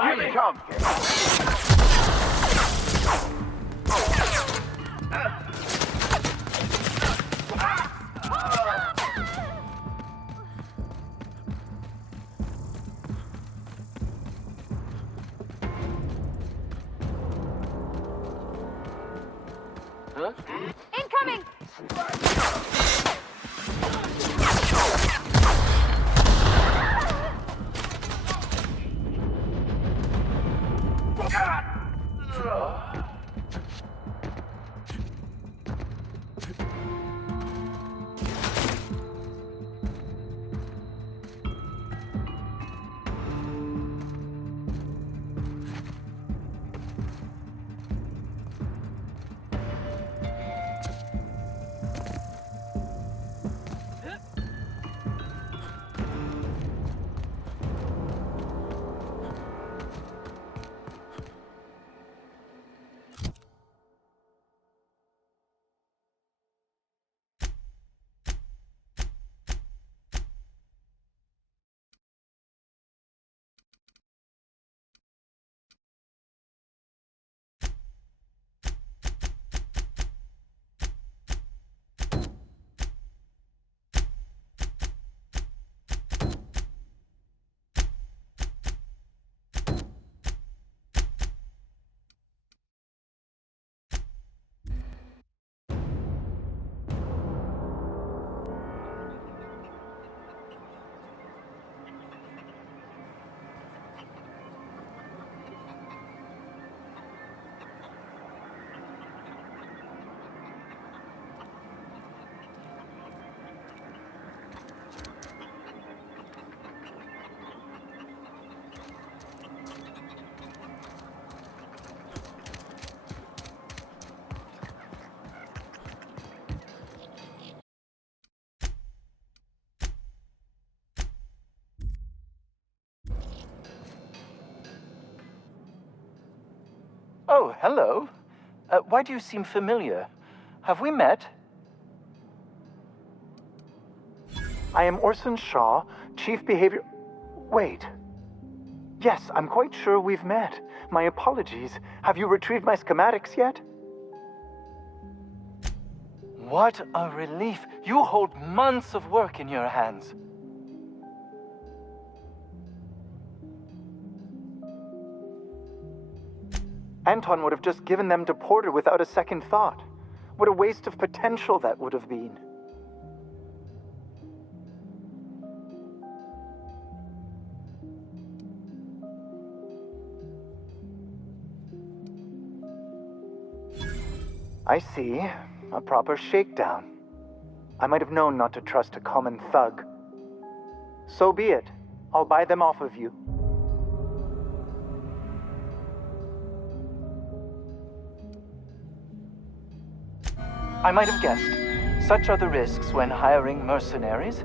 Here they come. Oh, hello. Why do you seem familiar? Have we met? I am Orson Shaw, Chief Behavior... Wait. Yes, I'm quite sure we've met. My apologies. Have you retrieved my schematics yet? What a relief. You hold months of work in your hands. Anton would have just given them to Porter without a second thought. What a waste of potential that would have been. I see. A proper shakedown. I might have known not to trust a common thug. So be it. I'll buy them off of you. I might have guessed. Such are the risks when hiring mercenaries.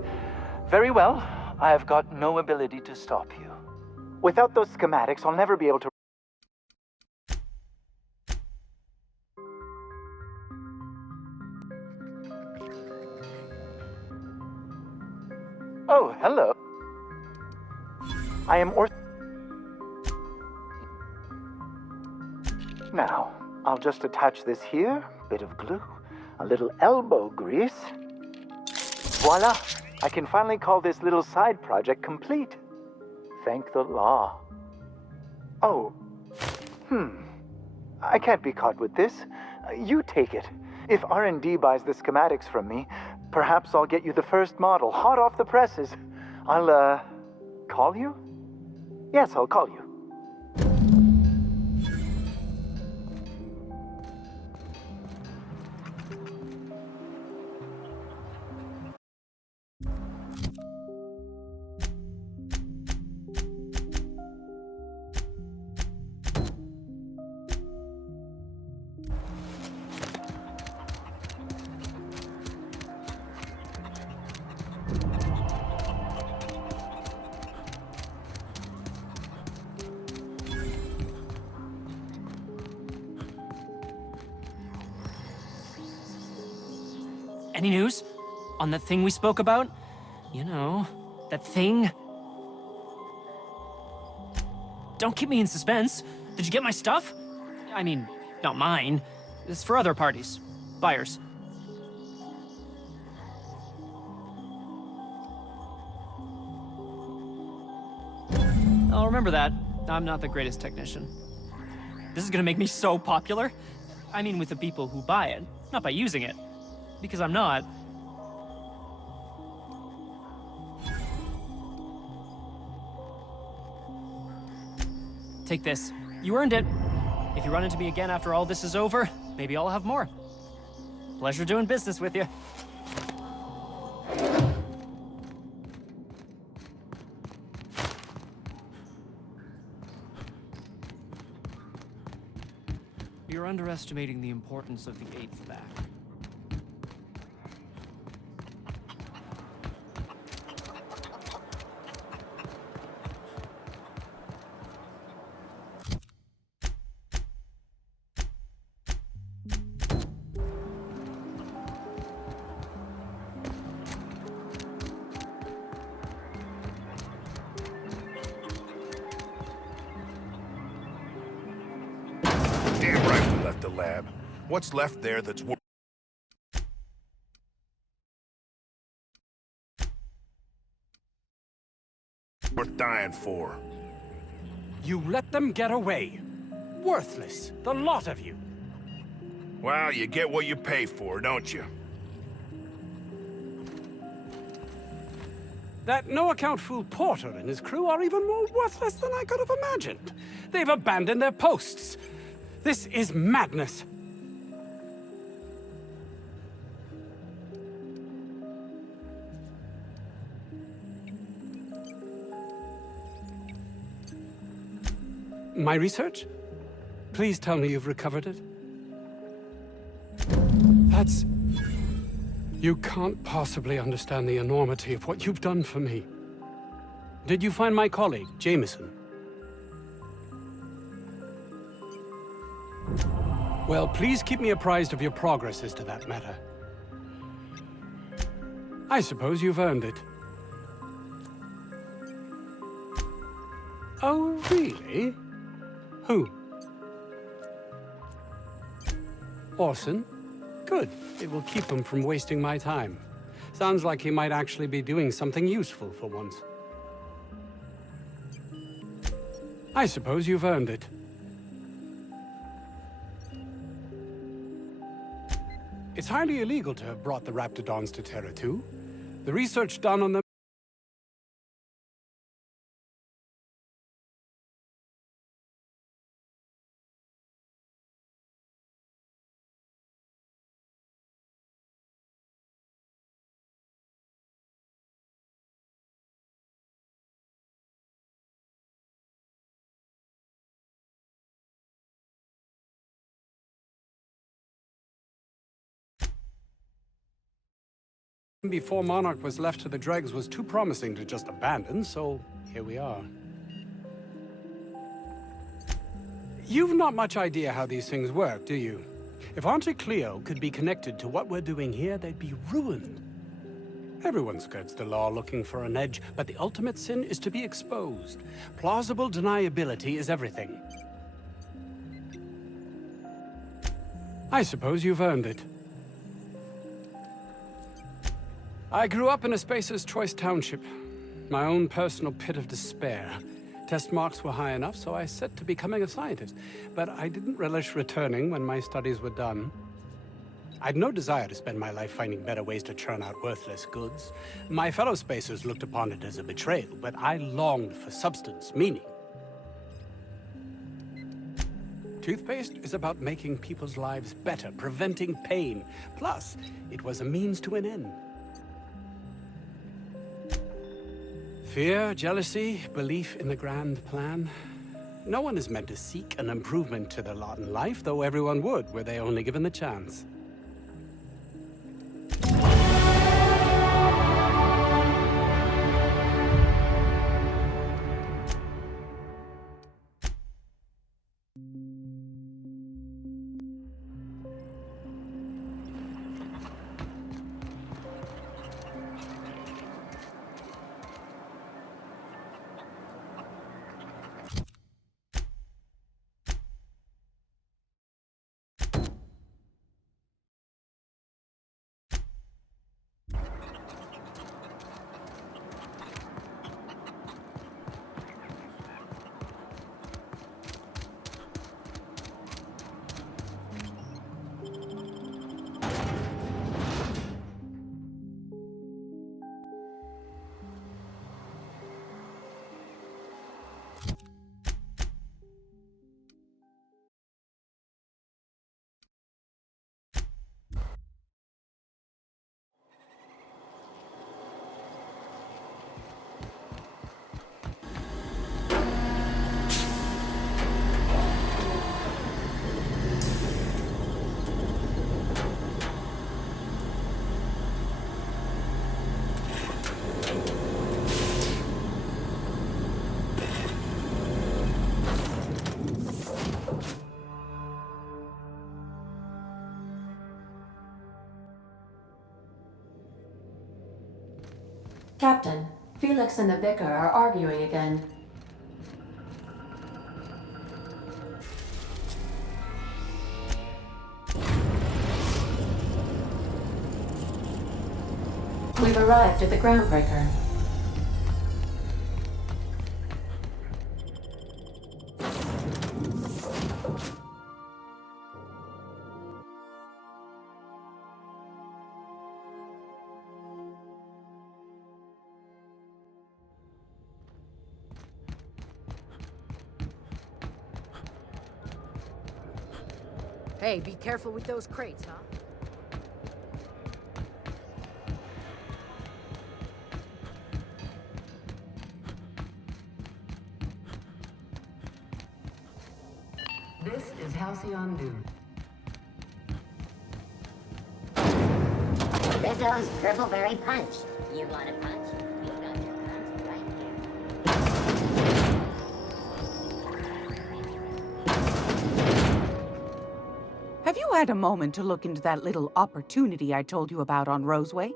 Very well. I have got no ability to stop you. Without those schematics, I'll never be able to... Oh, hello. I am Now, I'll just attach this here, bit of glue, a little elbow grease. Voila! I can finally call this little side project complete. Thank the law. Oh. I can't be caught with this. You take it. If R&D buys the schematics from me, perhaps I'll get you the first model, hot off the presses. I'll, call you? Yes, I'll call you. Any news? On that thing we spoke about? You know, that thing? Don't keep me in suspense. Did you get my stuff? I mean, not mine. It's for other parties. Buyers. I'll remember that. I'm not the greatest technician. This is gonna make me so popular. I mean, with the people who buy it, not by using it. Because I'm not. Take this. You earned it. If you run into me again after all this is over, maybe I'll have more. Pleasure doing business with you. You're underestimating the importance of the 8th back. Damn right we left the lab. What's left there that's worth dying for? You let them get away. Worthless, the lot of you. Well, you get what you pay for, don't you? That no-account fool Porter and his crew are even more worthless than I could have imagined. They've abandoned their posts. This is madness. My research? Please tell me you've recovered it. That's... You can't possibly understand the enormity of what you've done for me. Did you find my colleague, Jameson? Well, please keep me apprised of your progress as to that matter. I suppose you've earned it. Oh, really? Who? Orson? Good. It will keep him from wasting my time. Sounds like he might actually be doing something useful for once. I suppose you've earned it. It's highly illegal to have brought the Raptidons to Terra 2. The research done on them before Monarch was left to the dregs was too promising to just abandon, so here we are. You've not much idea how these things work, do you? If Auntie Cleo could be connected to what we're doing here, they'd be ruined. Everyone skirts the law looking for an edge, but the ultimate sin is to be exposed. Plausible deniability is everything. I suppose you've earned it. I grew up in a Spacer's Choice township, my own personal pit of despair. Test marks were high enough, so I set to becoming a scientist. But I didn't relish returning when my studies were done. I'd no desire to spend my life finding better ways to churn out worthless goods. My fellow Spacers looked upon it as a betrayal, but I longed for substance, meaning. Toothpaste is about making people's lives better, preventing pain. Plus, it was a means to an end. Fear, jealousy, belief in the grand plan. No one is meant to seek an improvement to their lot in life, though everyone would, were they only given the chance. Captain, Felix and the Vicar are arguing again. We've arrived at the Groundbreaker. Hey, be careful with those crates, huh? This is Halcyon Noon. Rizzo's Purpleberry Punch. You want a punch? We've got your punch right here. Have you had a moment to look into that little opportunity I told you about on Roseway?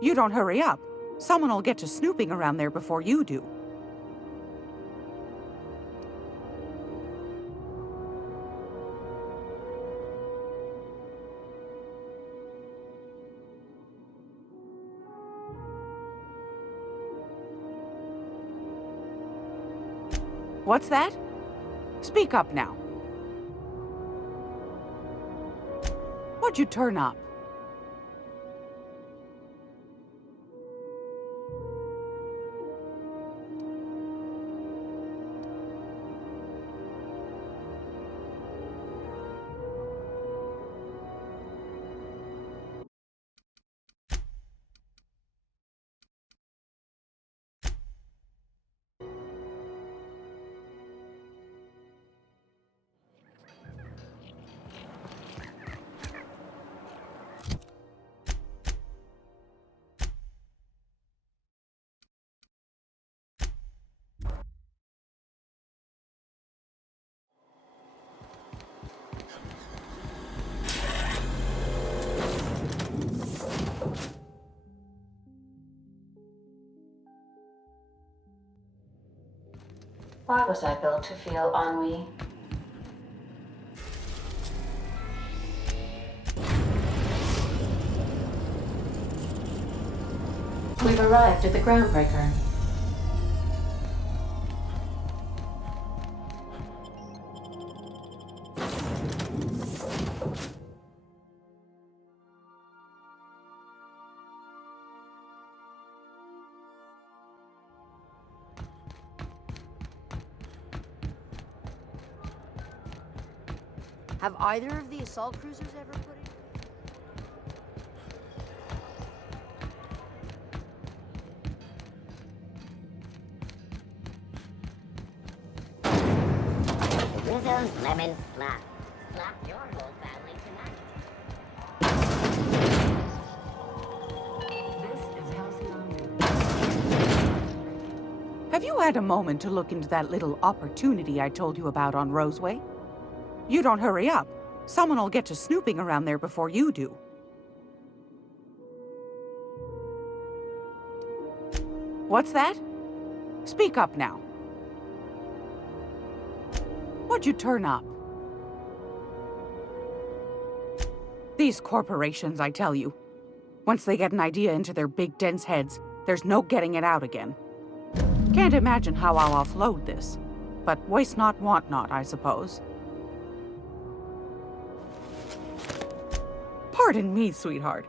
You don't hurry up. Someone will get to snooping around there before you do. What's that? Speak up now. What'd you turn up? Why was I built to feel ennui? We've arrived at the Groundbreaker. Have either of the assault cruisers ever put it? Rizzo's Lemon Slap. Slap your whole family tonight. Have you had a moment to look into that little opportunity I told you about on Roseway? You don't hurry up. Someone will get to snooping around there before you do. What's that? Speak up now. What'd you turn up? These corporations, I tell you. Once they get an idea into their big dense heads, there's no getting it out again. Can't imagine how I'll offload this. But waste not, want not, I suppose. Pardon me, sweetheart.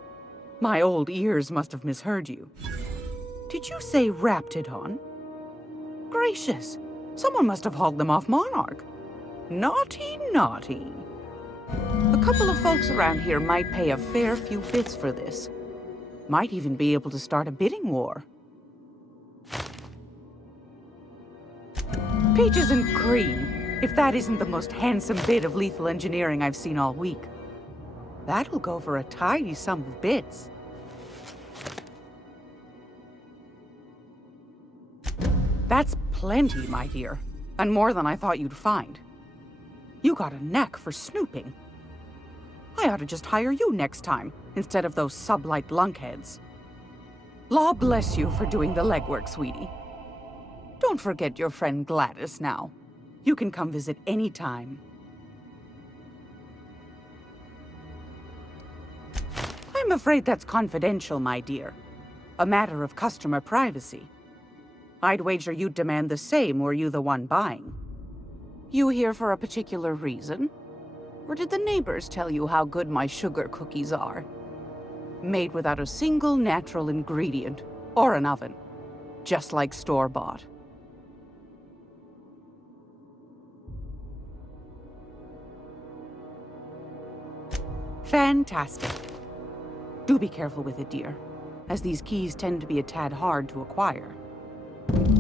My old ears must have misheard you. Did you say Raptidon? Gracious, someone must have hauled them off Monarch. Naughty, naughty. A couple of folks around here might pay a fair few bits for this. Might even be able to start a bidding war. Peaches and cream, if that isn't the most handsome bit of lethal engineering I've seen all week. That'll go for a tidy sum of bits. That's plenty, my dear, and more than I thought you'd find. You got a knack for snooping. I ought to just hire you next time, instead of those sublight lunkheads. Law bless you for doing the legwork, sweetie. Don't forget your friend Gladys now. You can come visit any time. I'm afraid that's confidential, my dear. A matter of customer privacy. I'd wager you'd demand the same were you the one buying. You here for a particular reason? Or did the neighbors tell you how good my sugar cookies are? Made without a single natural ingredient, or an oven. Just like store-bought. Fantastic. Do be careful with it, dear, as these keys tend to be a tad hard to acquire.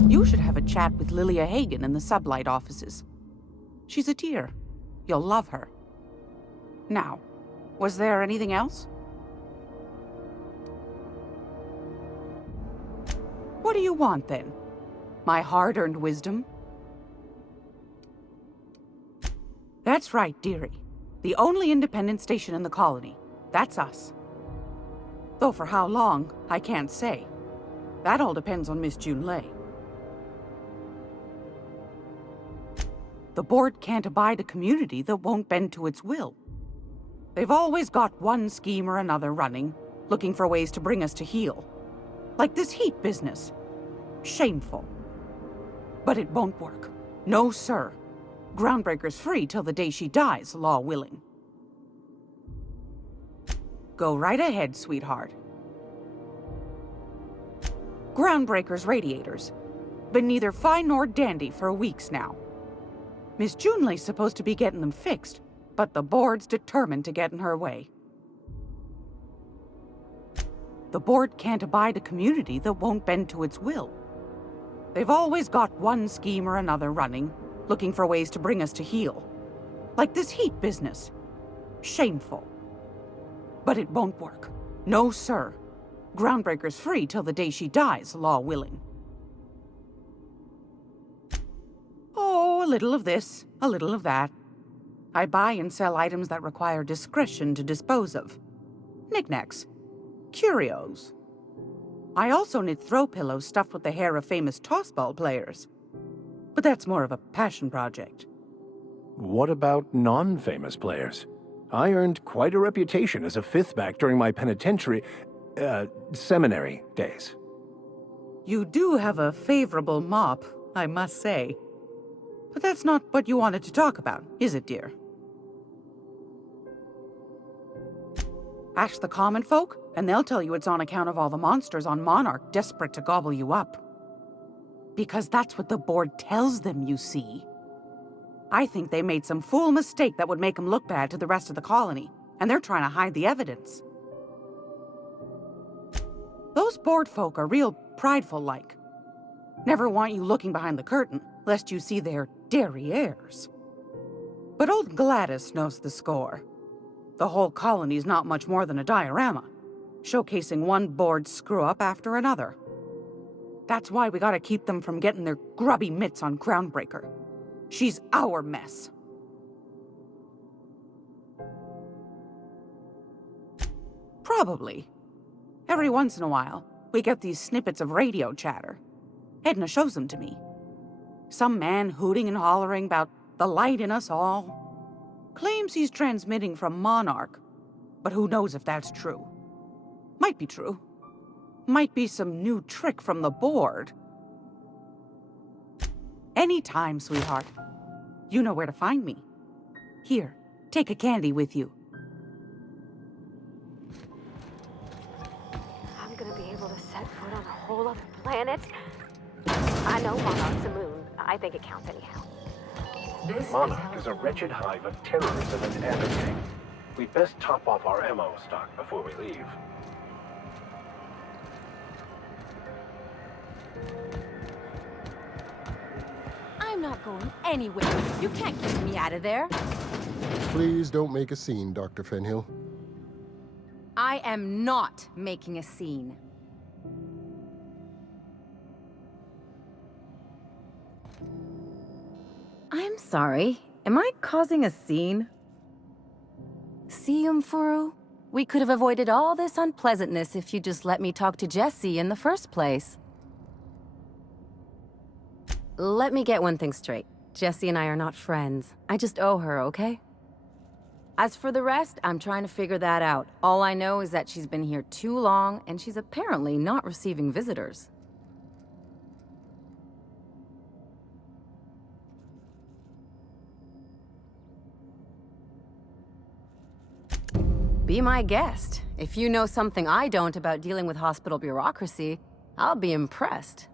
You should have a chat with Lilia Hagen in the Sublight offices. She's a dear. You'll love her. Now, was there anything else? What do you want, then? My hard-earned wisdom? That's right, dearie. The only independent station in the colony. That's us. Though for how long, I can't say. That all depends on Miss Junlei. The board can't abide a community that won't bend to its will. They've always got one scheme or another running, looking for ways to bring us to heel. Like this heat business. Shameful. But it won't work. No, sir. Groundbreaker's free till the day she dies, law willing. Go right ahead, sweetheart. Groundbreaker's radiators. Been neither fine nor dandy for weeks now. Miss Junlei's supposed to be getting them fixed, but the board's determined to get in her way. The board can't abide a community that won't bend to its will. They've always got one scheme or another running, looking for ways to bring us to heel. Like this heat business. Shameful. But it won't work. No, sir. Groundbreaker's free till the day she dies, law willing. Oh, a little of this, a little of that. I buy and sell items that require discretion to dispose of. Knickknacks. Curios. I also knit throw pillows stuffed with the hair of famous tossball players. But that's more of a passion project. What about non-famous players? I earned quite a reputation as a fifth back during my seminary days. You do have a favorable mop, I must say. But that's not what you wanted to talk about, is it, dear? Ask the common folk, and they'll tell you it's on account of all the monsters on Monarch desperate to gobble you up. Because that's what the board tells them, you see. I think they made some fool mistake that would make them look bad to the rest of the colony, and they're trying to hide the evidence. Those board folk are real prideful-like. Never want you looking behind the curtain, lest you see their derrieres. But old Gladys knows the score. The whole colony's not much more than a diorama, showcasing one board screw-up after another. That's why we gotta keep them from getting their grubby mitts on Groundbreaker. She's our mess. Probably. Every once in a while, we get these snippets of radio chatter. Edna shows them to me. Some man hooting and hollering about the light in us all. Claims he's transmitting from Monarch, but who knows if that's true. Might be true. Might be some new trick from the board. Anytime, sweetheart. You know where to find me. Here, take a candy with you. I'm gonna be able to set foot on a whole other planet. I know Monarch's a moon. I think it counts anyhow. Monarch is a wretched hive of terrorism and anarchy. We'd best top off our ammo stock before we leave. I'm not going anywhere. You can't get me out of there. Please don't make a scene, Dr. Fenhill. I am not making a scene. I'm sorry. Am I causing a scene? See, Umfuru? We could have avoided all this unpleasantness if you just let me talk to Jesse in the first place. Let me get one thing straight. Jesse and I are not friends. I just owe her, okay? As for the rest, I'm trying to figure that out. All I know is that she's been here too long, and she's apparently not receiving visitors. Be my guest. If you know something I don't about dealing with hospital bureaucracy, I'll be impressed.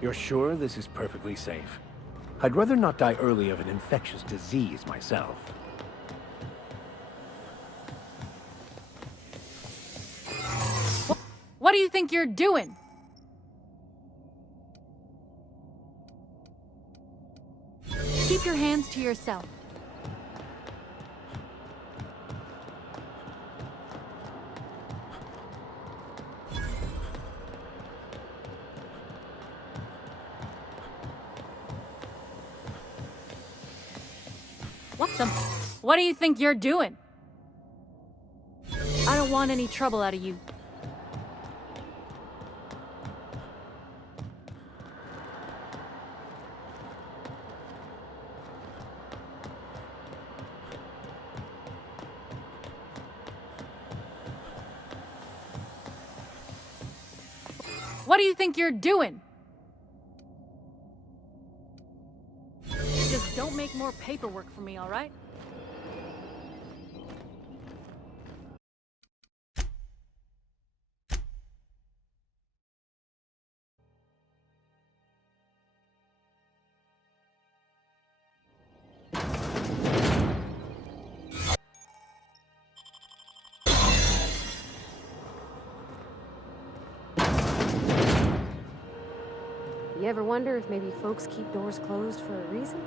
You're sure this is perfectly safe? I'd rather not die early of an infectious disease myself. What do you think you're doing? Keep your hands to yourself. What do you think you're doing? I don't want any trouble out of you. What do you think you're doing? Just don't make more paperwork for me, all right? You ever wonder if maybe folks keep doors closed for a reason?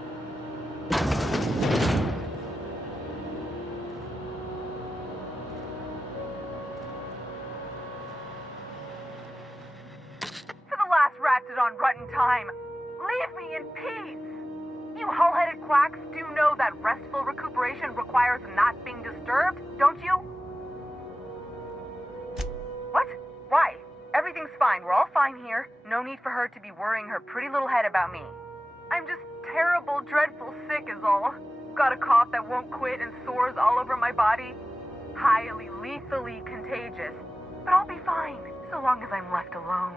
For the last ratted on rotten time, leave me in peace! You hull-headed quacks do know that restful recuperation requires not being disturbed, don't you? What? Why? Everything's fine. We're all fine here. No need for her to be worrying her pretty little head about me. I'm just terrible, dreadful sick is all. Got a cough that won't quit and sores all over my body. Highly, lethally contagious. But I'll be fine, so long as I'm left alone.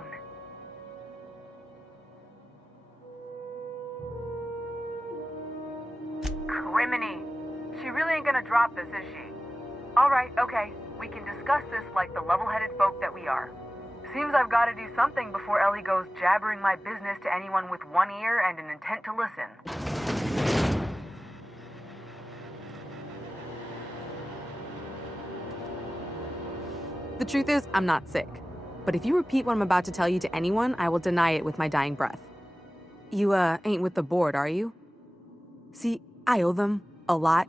Criminy. She really ain't gonna drop this, is she? Alright, okay. We can discuss this like the level-headed folk that we are. Seems I've got to do something before Ellie goes jabbering my business to anyone with one ear and an intent to listen. The truth is, I'm not sick. But if you repeat what I'm about to tell you to anyone, I will deny it with my dying breath. You, ain't with the board, are you? See, I owe them a lot.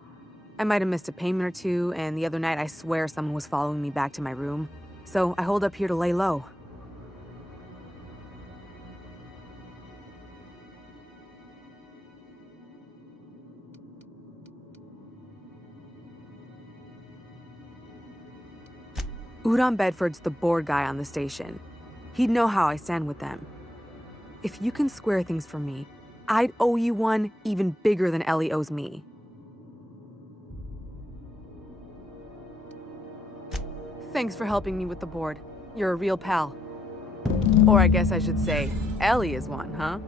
I might have missed a payment or two, and the other night I swear someone was following me back to my room. So I hold up here to lay low. Udon Bedford's the board guy on the station. He'd know how I stand with them. If you can square things for me, I'd owe you one even bigger than Ellie owes me. Thanks for helping me with the board. You're a real pal. Or I guess I should say, Ellie is one, huh?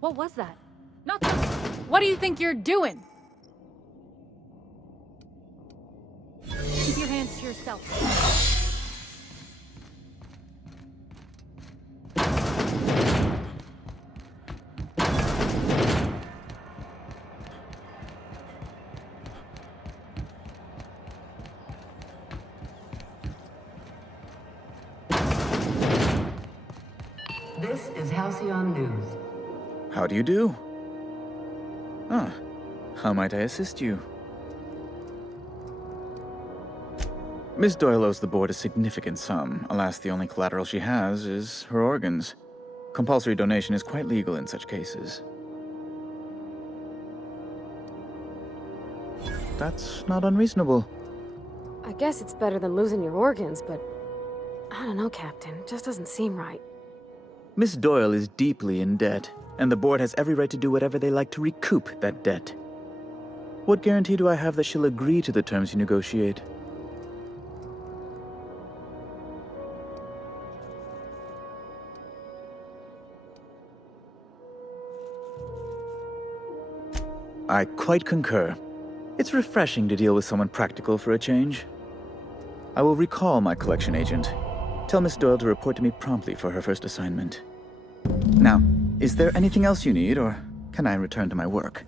What was that? What do you think you're doing? Keep your hands to yourself. This is Halcyon News. How do you do? Ah, how might I assist you? Miss Doyle owes the board a significant sum. Alas, the only collateral she has is her organs. Compulsory donation is quite legal in such cases. That's not unreasonable. I guess it's better than losing your organs, but I don't know, Captain. It just doesn't seem right. Miss Doyle is deeply in debt, and the board has every right to do whatever they like to recoup that debt. What guarantee do I have that she'll agree to the terms you negotiate? I quite concur. It's refreshing to deal with someone practical for a change. I will recall my collection agent. Tell Miss Doyle to report to me promptly for her first assignment. Now, is there anything else you need, or can I return to my work?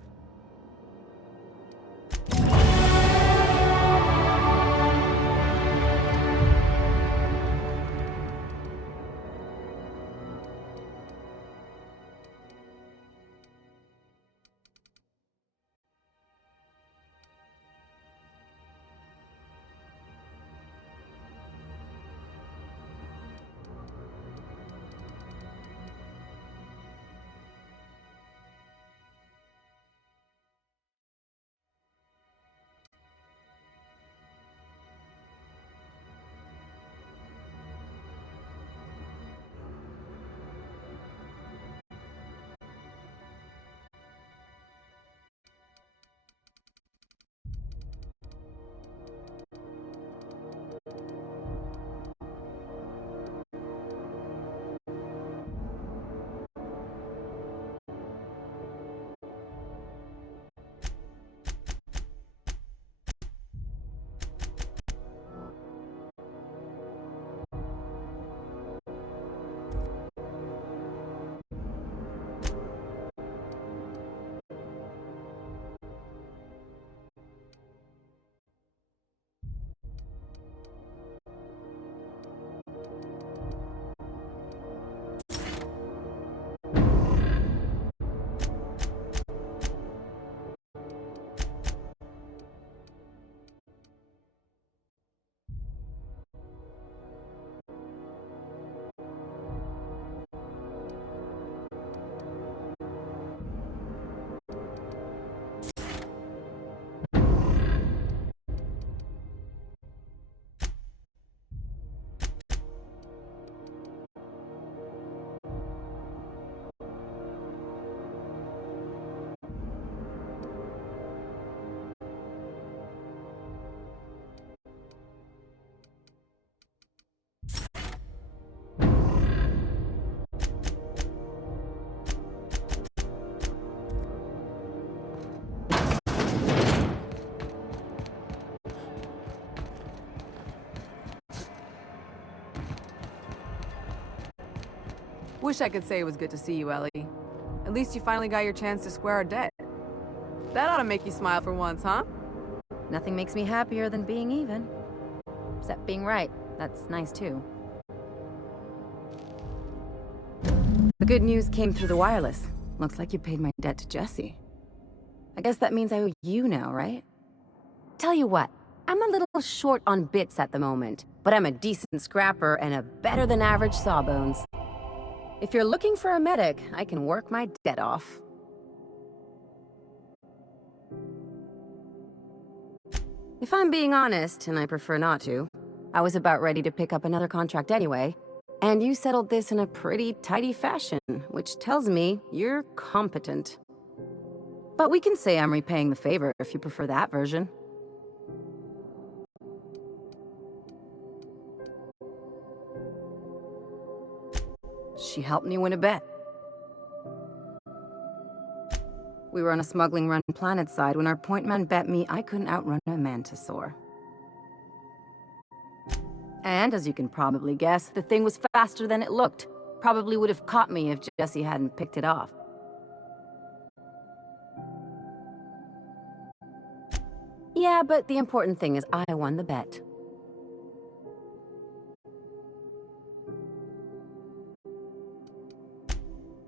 Wish I could say it was good to see you, Ellie. At least you finally got your chance to square our debt. That ought to make you smile for once, huh? Nothing makes me happier than being even. Except being right. That's nice, too. The good news came through the wireless. Looks like you paid my debt to Jesse. I guess that means I owe you now, right? Tell you what, I'm a little short on bits at the moment, but I'm a decent scrapper and a better-than-average sawbones. If you're looking for a medic, I can work my debt off. If I'm being honest, and I prefer not to, I was about ready to pick up another contract anyway, and you settled this in a pretty tidy fashion, which tells me you're competent. But we can say I'm repaying the favor if you prefer that version. She helped me win a bet. We were on a smuggling run planetside when our point man bet me I couldn't outrun a mantisaur. And as you can probably guess, the thing was faster than it looked. Probably would have caught me if Jesse hadn't picked it off. Yeah, but the important thing is I won the bet.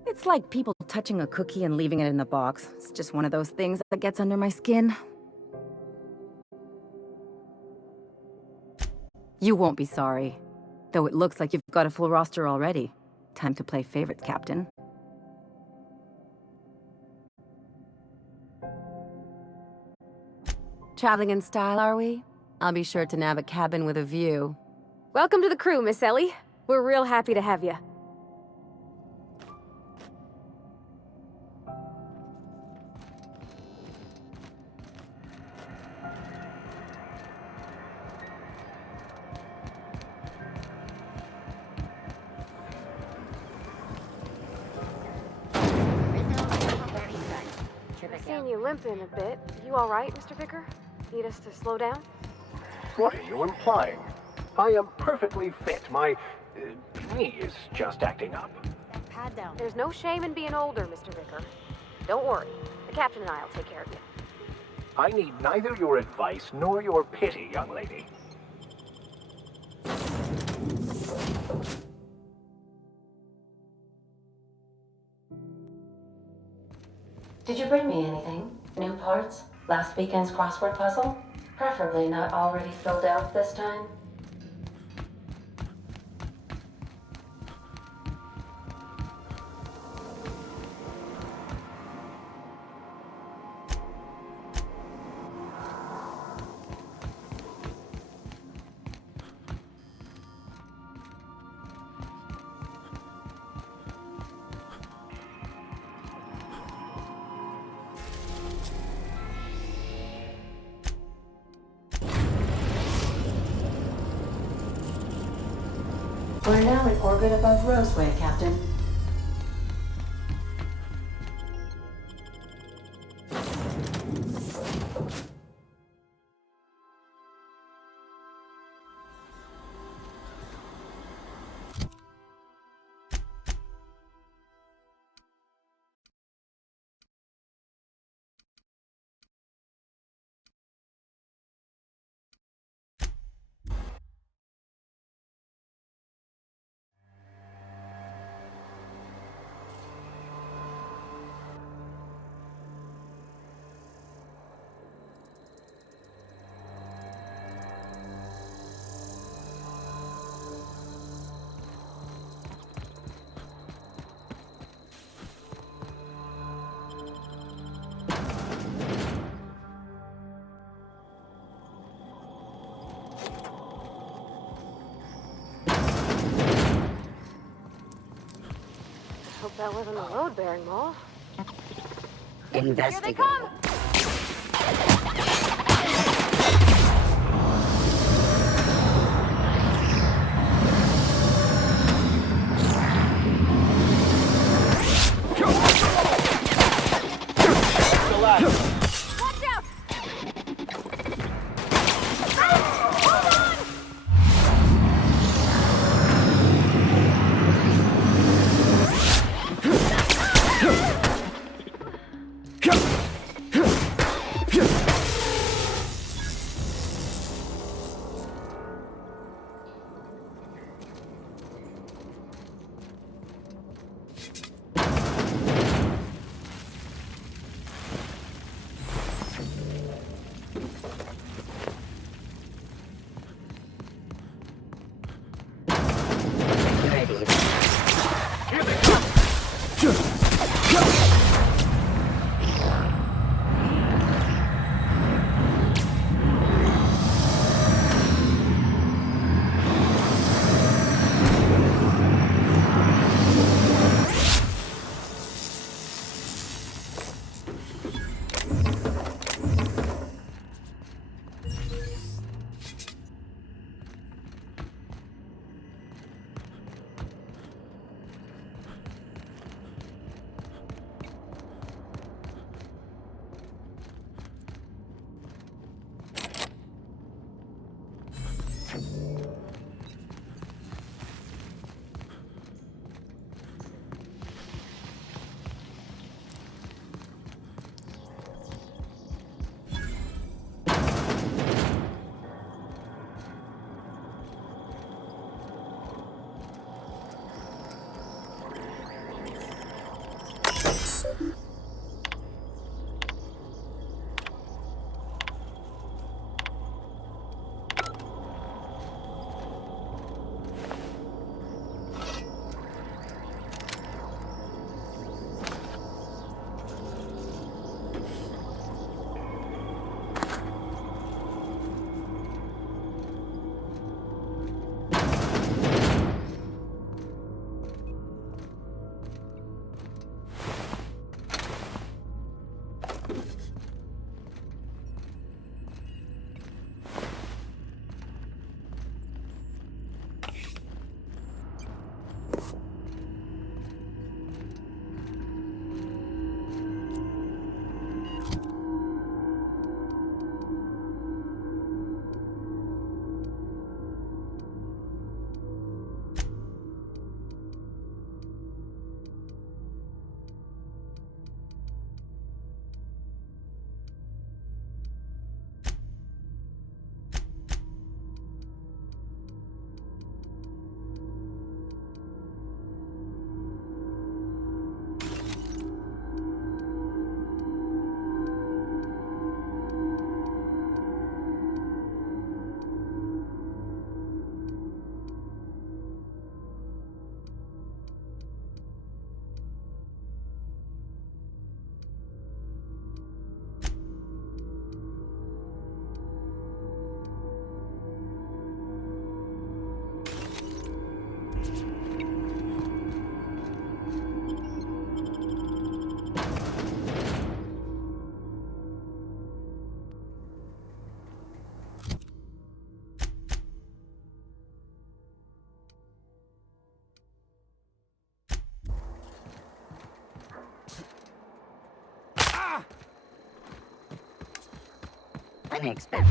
It's like people touching a cookie and leaving it in the box. It's just one of those things that gets under my skin. You won't be sorry. Though it looks like you've got a full roster already. Time to play favorites, Captain. Traveling in style, are we? I'll be sure to nab a cabin with a view. Welcome to the crew, Miss Ellie. We're real happy to have you. seeing you limping a bit. You all right, Mr. Vicker? Need us to slow down? What are you implying? I am perfectly fit. My knee is just acting up. That pad down. There's no shame in being older, Mr. Vicker. Don't worry. The captain and I will take care of you. I need neither your advice nor your pity, young lady. Did you bring me anything? New parts? Last weekend's crossword puzzle? Preferably not already filled out this time. We're now in orbit above Roseway, Captain. Hope that wasn't a load-bearing mole. Investigate. Here they come! Watch out! Hold on! unexpected.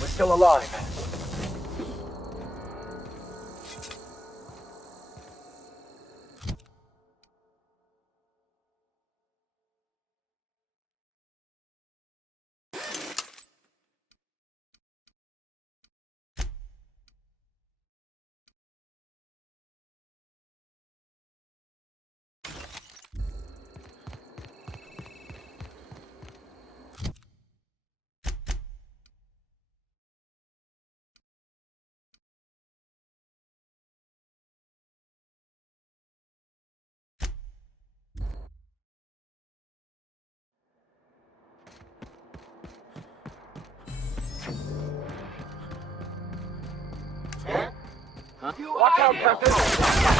We're still alive. Watch out, Captain!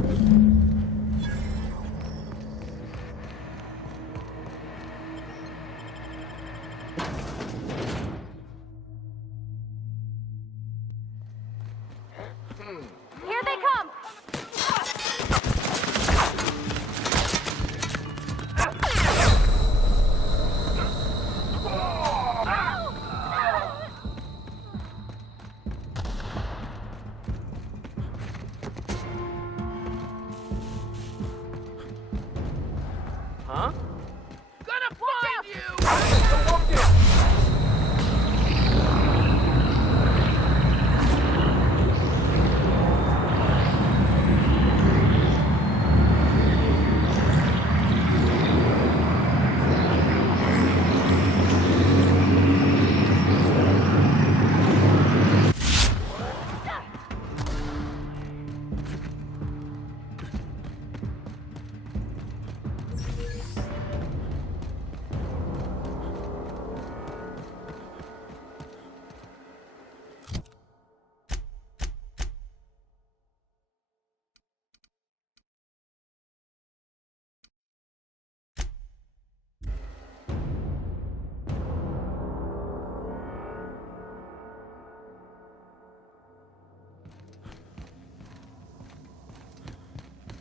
Here they come! Huh? Gonna find you!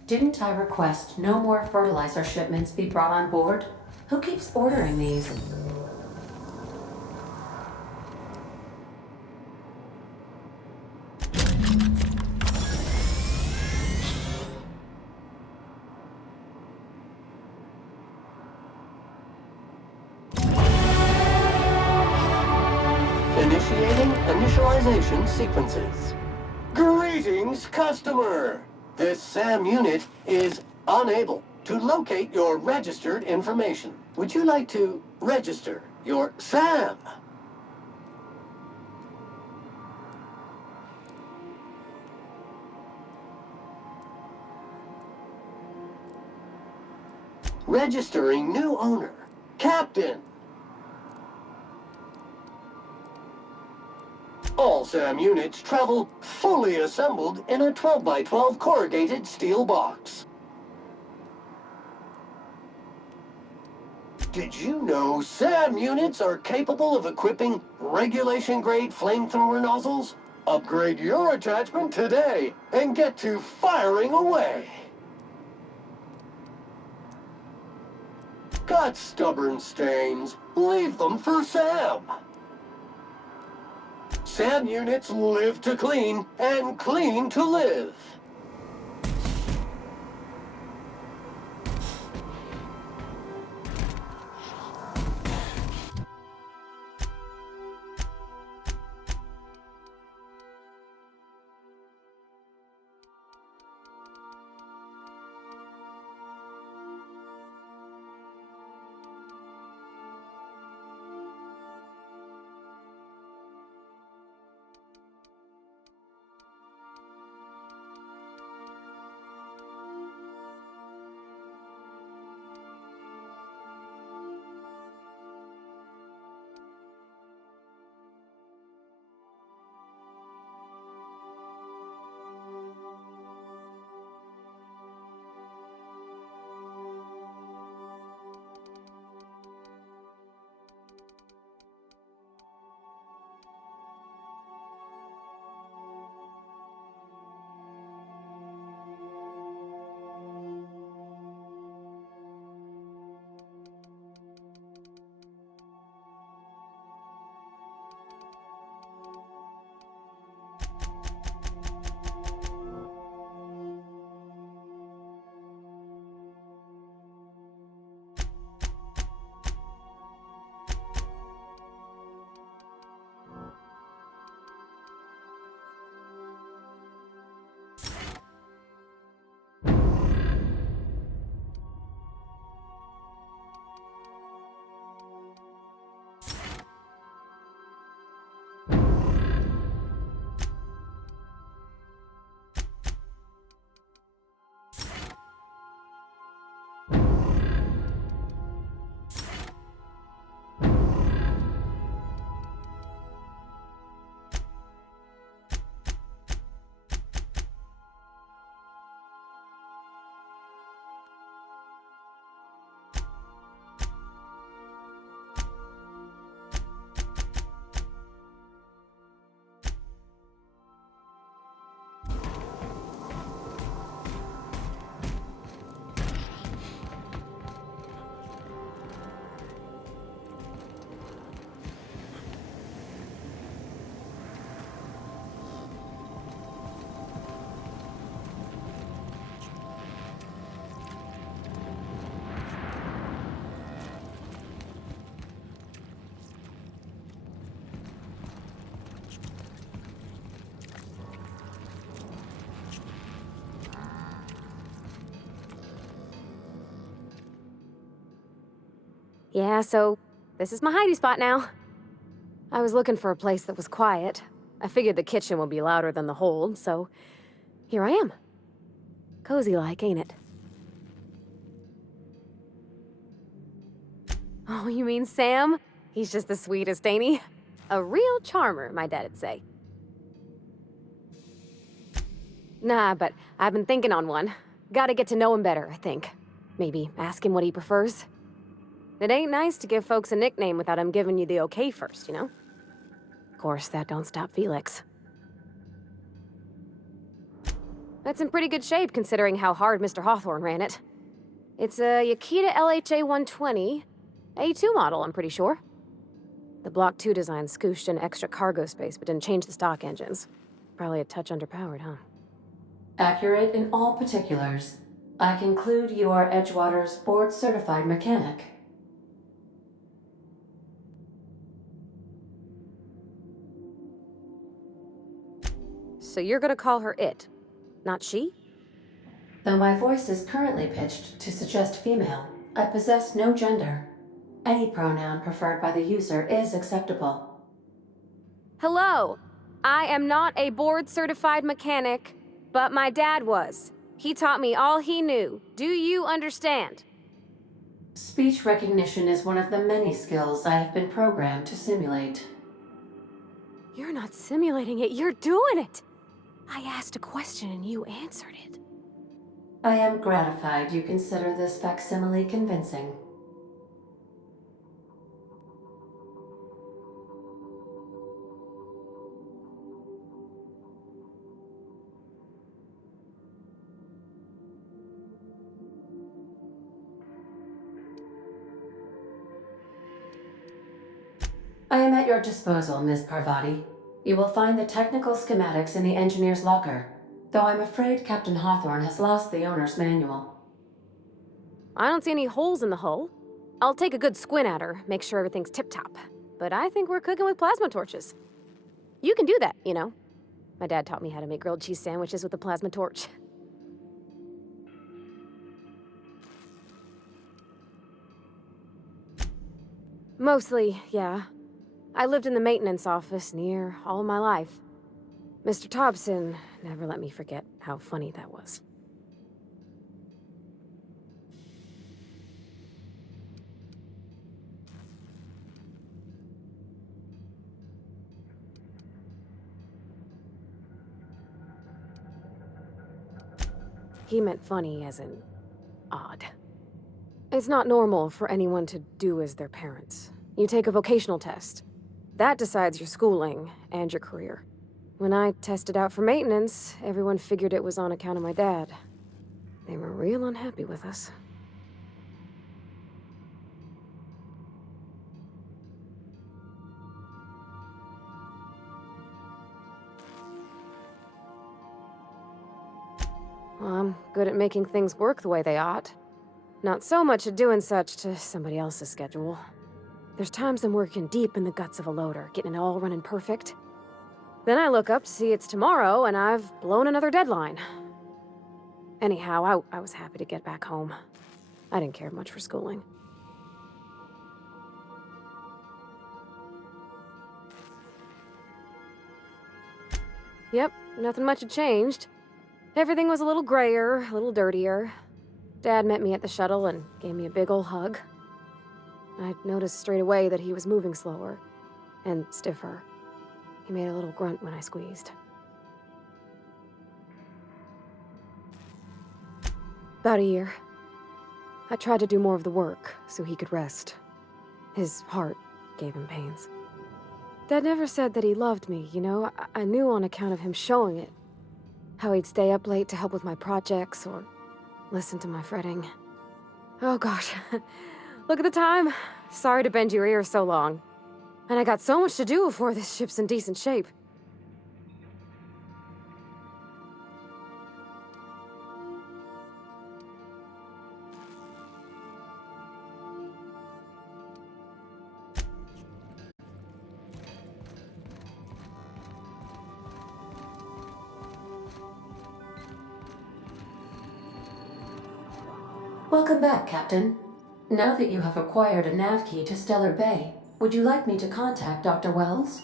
Didn't I request no more fertilizer shipments be brought on board? Who keeps ordering these? Initiating initialization sequences. Greetings, customer! This SAM unit is unable to locate your registered information. Would you like to register your SAM? Registering new owner, Captain. All SAM units travel fully assembled in a 12x12 corrugated steel box. Did you know SAM units are capable of equipping regulation-grade flamethrower nozzles? Upgrade your attachment today and get to firing away. Got stubborn stains? Leave them for SAM. SAM units live to clean and clean to live. Yeah, so this is my hidey spot now. I was looking for a place that was quiet. I figured the kitchen would be louder than the hold, so here I am. Cozy like, ain't it? Oh, you mean Sam? He's just the sweetest, ain't he? A real charmer, my dad'd say. Nah, but I've been thinking on one. Gotta get to know him better, I think. Maybe ask him what he prefers. It ain't nice to give folks a nickname without him giving you the okay first, you know? Of course, that don't stop Felix. That's in pretty good shape considering how hard Mr. Hawthorne ran it. It's a Yakita LHA 120, A2 model, I'm pretty sure. The Block 2 design scooshed in extra cargo space but didn't change the stock engines. Probably a touch underpowered, huh? Accurate in all particulars. I conclude you are Edgewater's board-certified mechanic. So you're gonna call her it, not she? Though my voice is currently pitched to suggest female, I possess no gender. Any pronoun preferred by the user is acceptable. Hello! I am not a board-certified mechanic, but my dad was. He taught me all he knew. Do you understand? Speech recognition is one of the many skills I have been programmed to simulate. You're not simulating it, you're doing it! I asked a question and you answered it. I am gratified you consider this facsimile convincing. I am at your disposal, Ms. Parvati. You will find the technical schematics in the engineer's locker, though I'm afraid Captain Hawthorne has lost the owner's manual. I don't see any holes in the hull. I'll take a good squint at her, make sure everything's tip-top. But I think we're cooking with plasma torches. You can do that, you know. My dad taught me how to make grilled cheese sandwiches with a plasma torch. Mostly, yeah. I lived in the maintenance office near all my life. Mr. Thompson never let me forget how funny that was. He meant funny as in odd. It's not normal for anyone to do as their parents. You take a vocational test. That decides your schooling and your career. When I tested out for maintenance, everyone figured it was on account of my dad. They were real unhappy with us. Well, I'm good at making things work the way they ought. Not so much at doing such to somebody else's schedule. There's times I'm working deep in the guts of a loader, getting it all running perfect. Then I look up to see it's tomorrow, and I've blown another deadline. Anyhow, I was happy to get back home. I didn't care much for schooling. Yep, nothing much had changed. Everything was a little grayer, a little dirtier. Dad met me at the shuttle and gave me a big ol' hug. I noticed straight away that he was moving slower and stiffer. He made a little grunt when I squeezed. About a year. I tried to do more of the work so he could rest. His heart gave him pains. Dad never said that he loved me, you know? I knew on account of him showing it. How he'd stay up late to help with my projects or listen to my fretting. Oh gosh, look at the time. Sorry to bend your ear so long. And I got so much to do before this ship's in decent shape. Welcome back, Captain. Now that you have acquired a nav key to Stellar Bay, would you like me to contact Dr. Wells?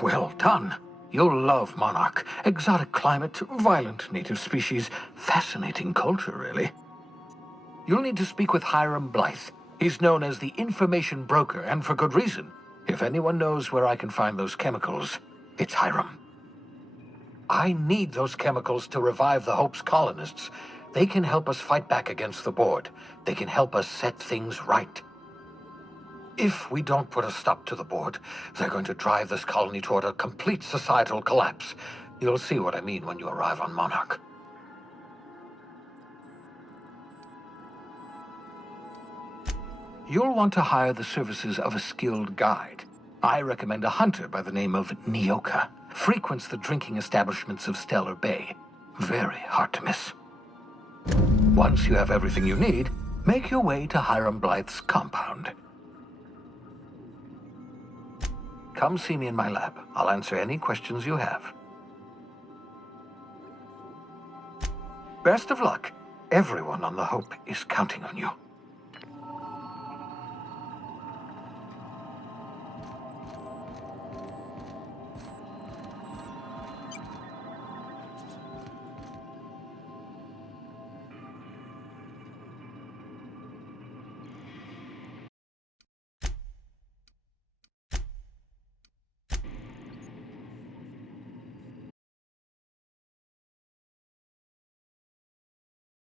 Well done. You'll love Monarch. Exotic climate, violent native species, fascinating culture, really. You'll need to speak with Hiram Blythe. He's known as the information broker, and for good reason. If anyone knows where I can find those chemicals, it's Hiram. I need those chemicals to revive the Hope's colonists. They can help us fight back against the Board. They can help us set things right. If we don't put a stop to the Board, they're going to drive this colony toward a complete societal collapse. You'll see what I mean when you arrive on Monarch. You'll want to hire the services of a skilled guide. I recommend a hunter by the name of Nyoka. Frequents the drinking establishments of Stellar Bay. Very hard to miss. Once you have everything you need, make your way to Hiram Blythe's compound. Come see me in my lab. I'll answer any questions you have. Best of luck. Everyone on the Hope is counting on you.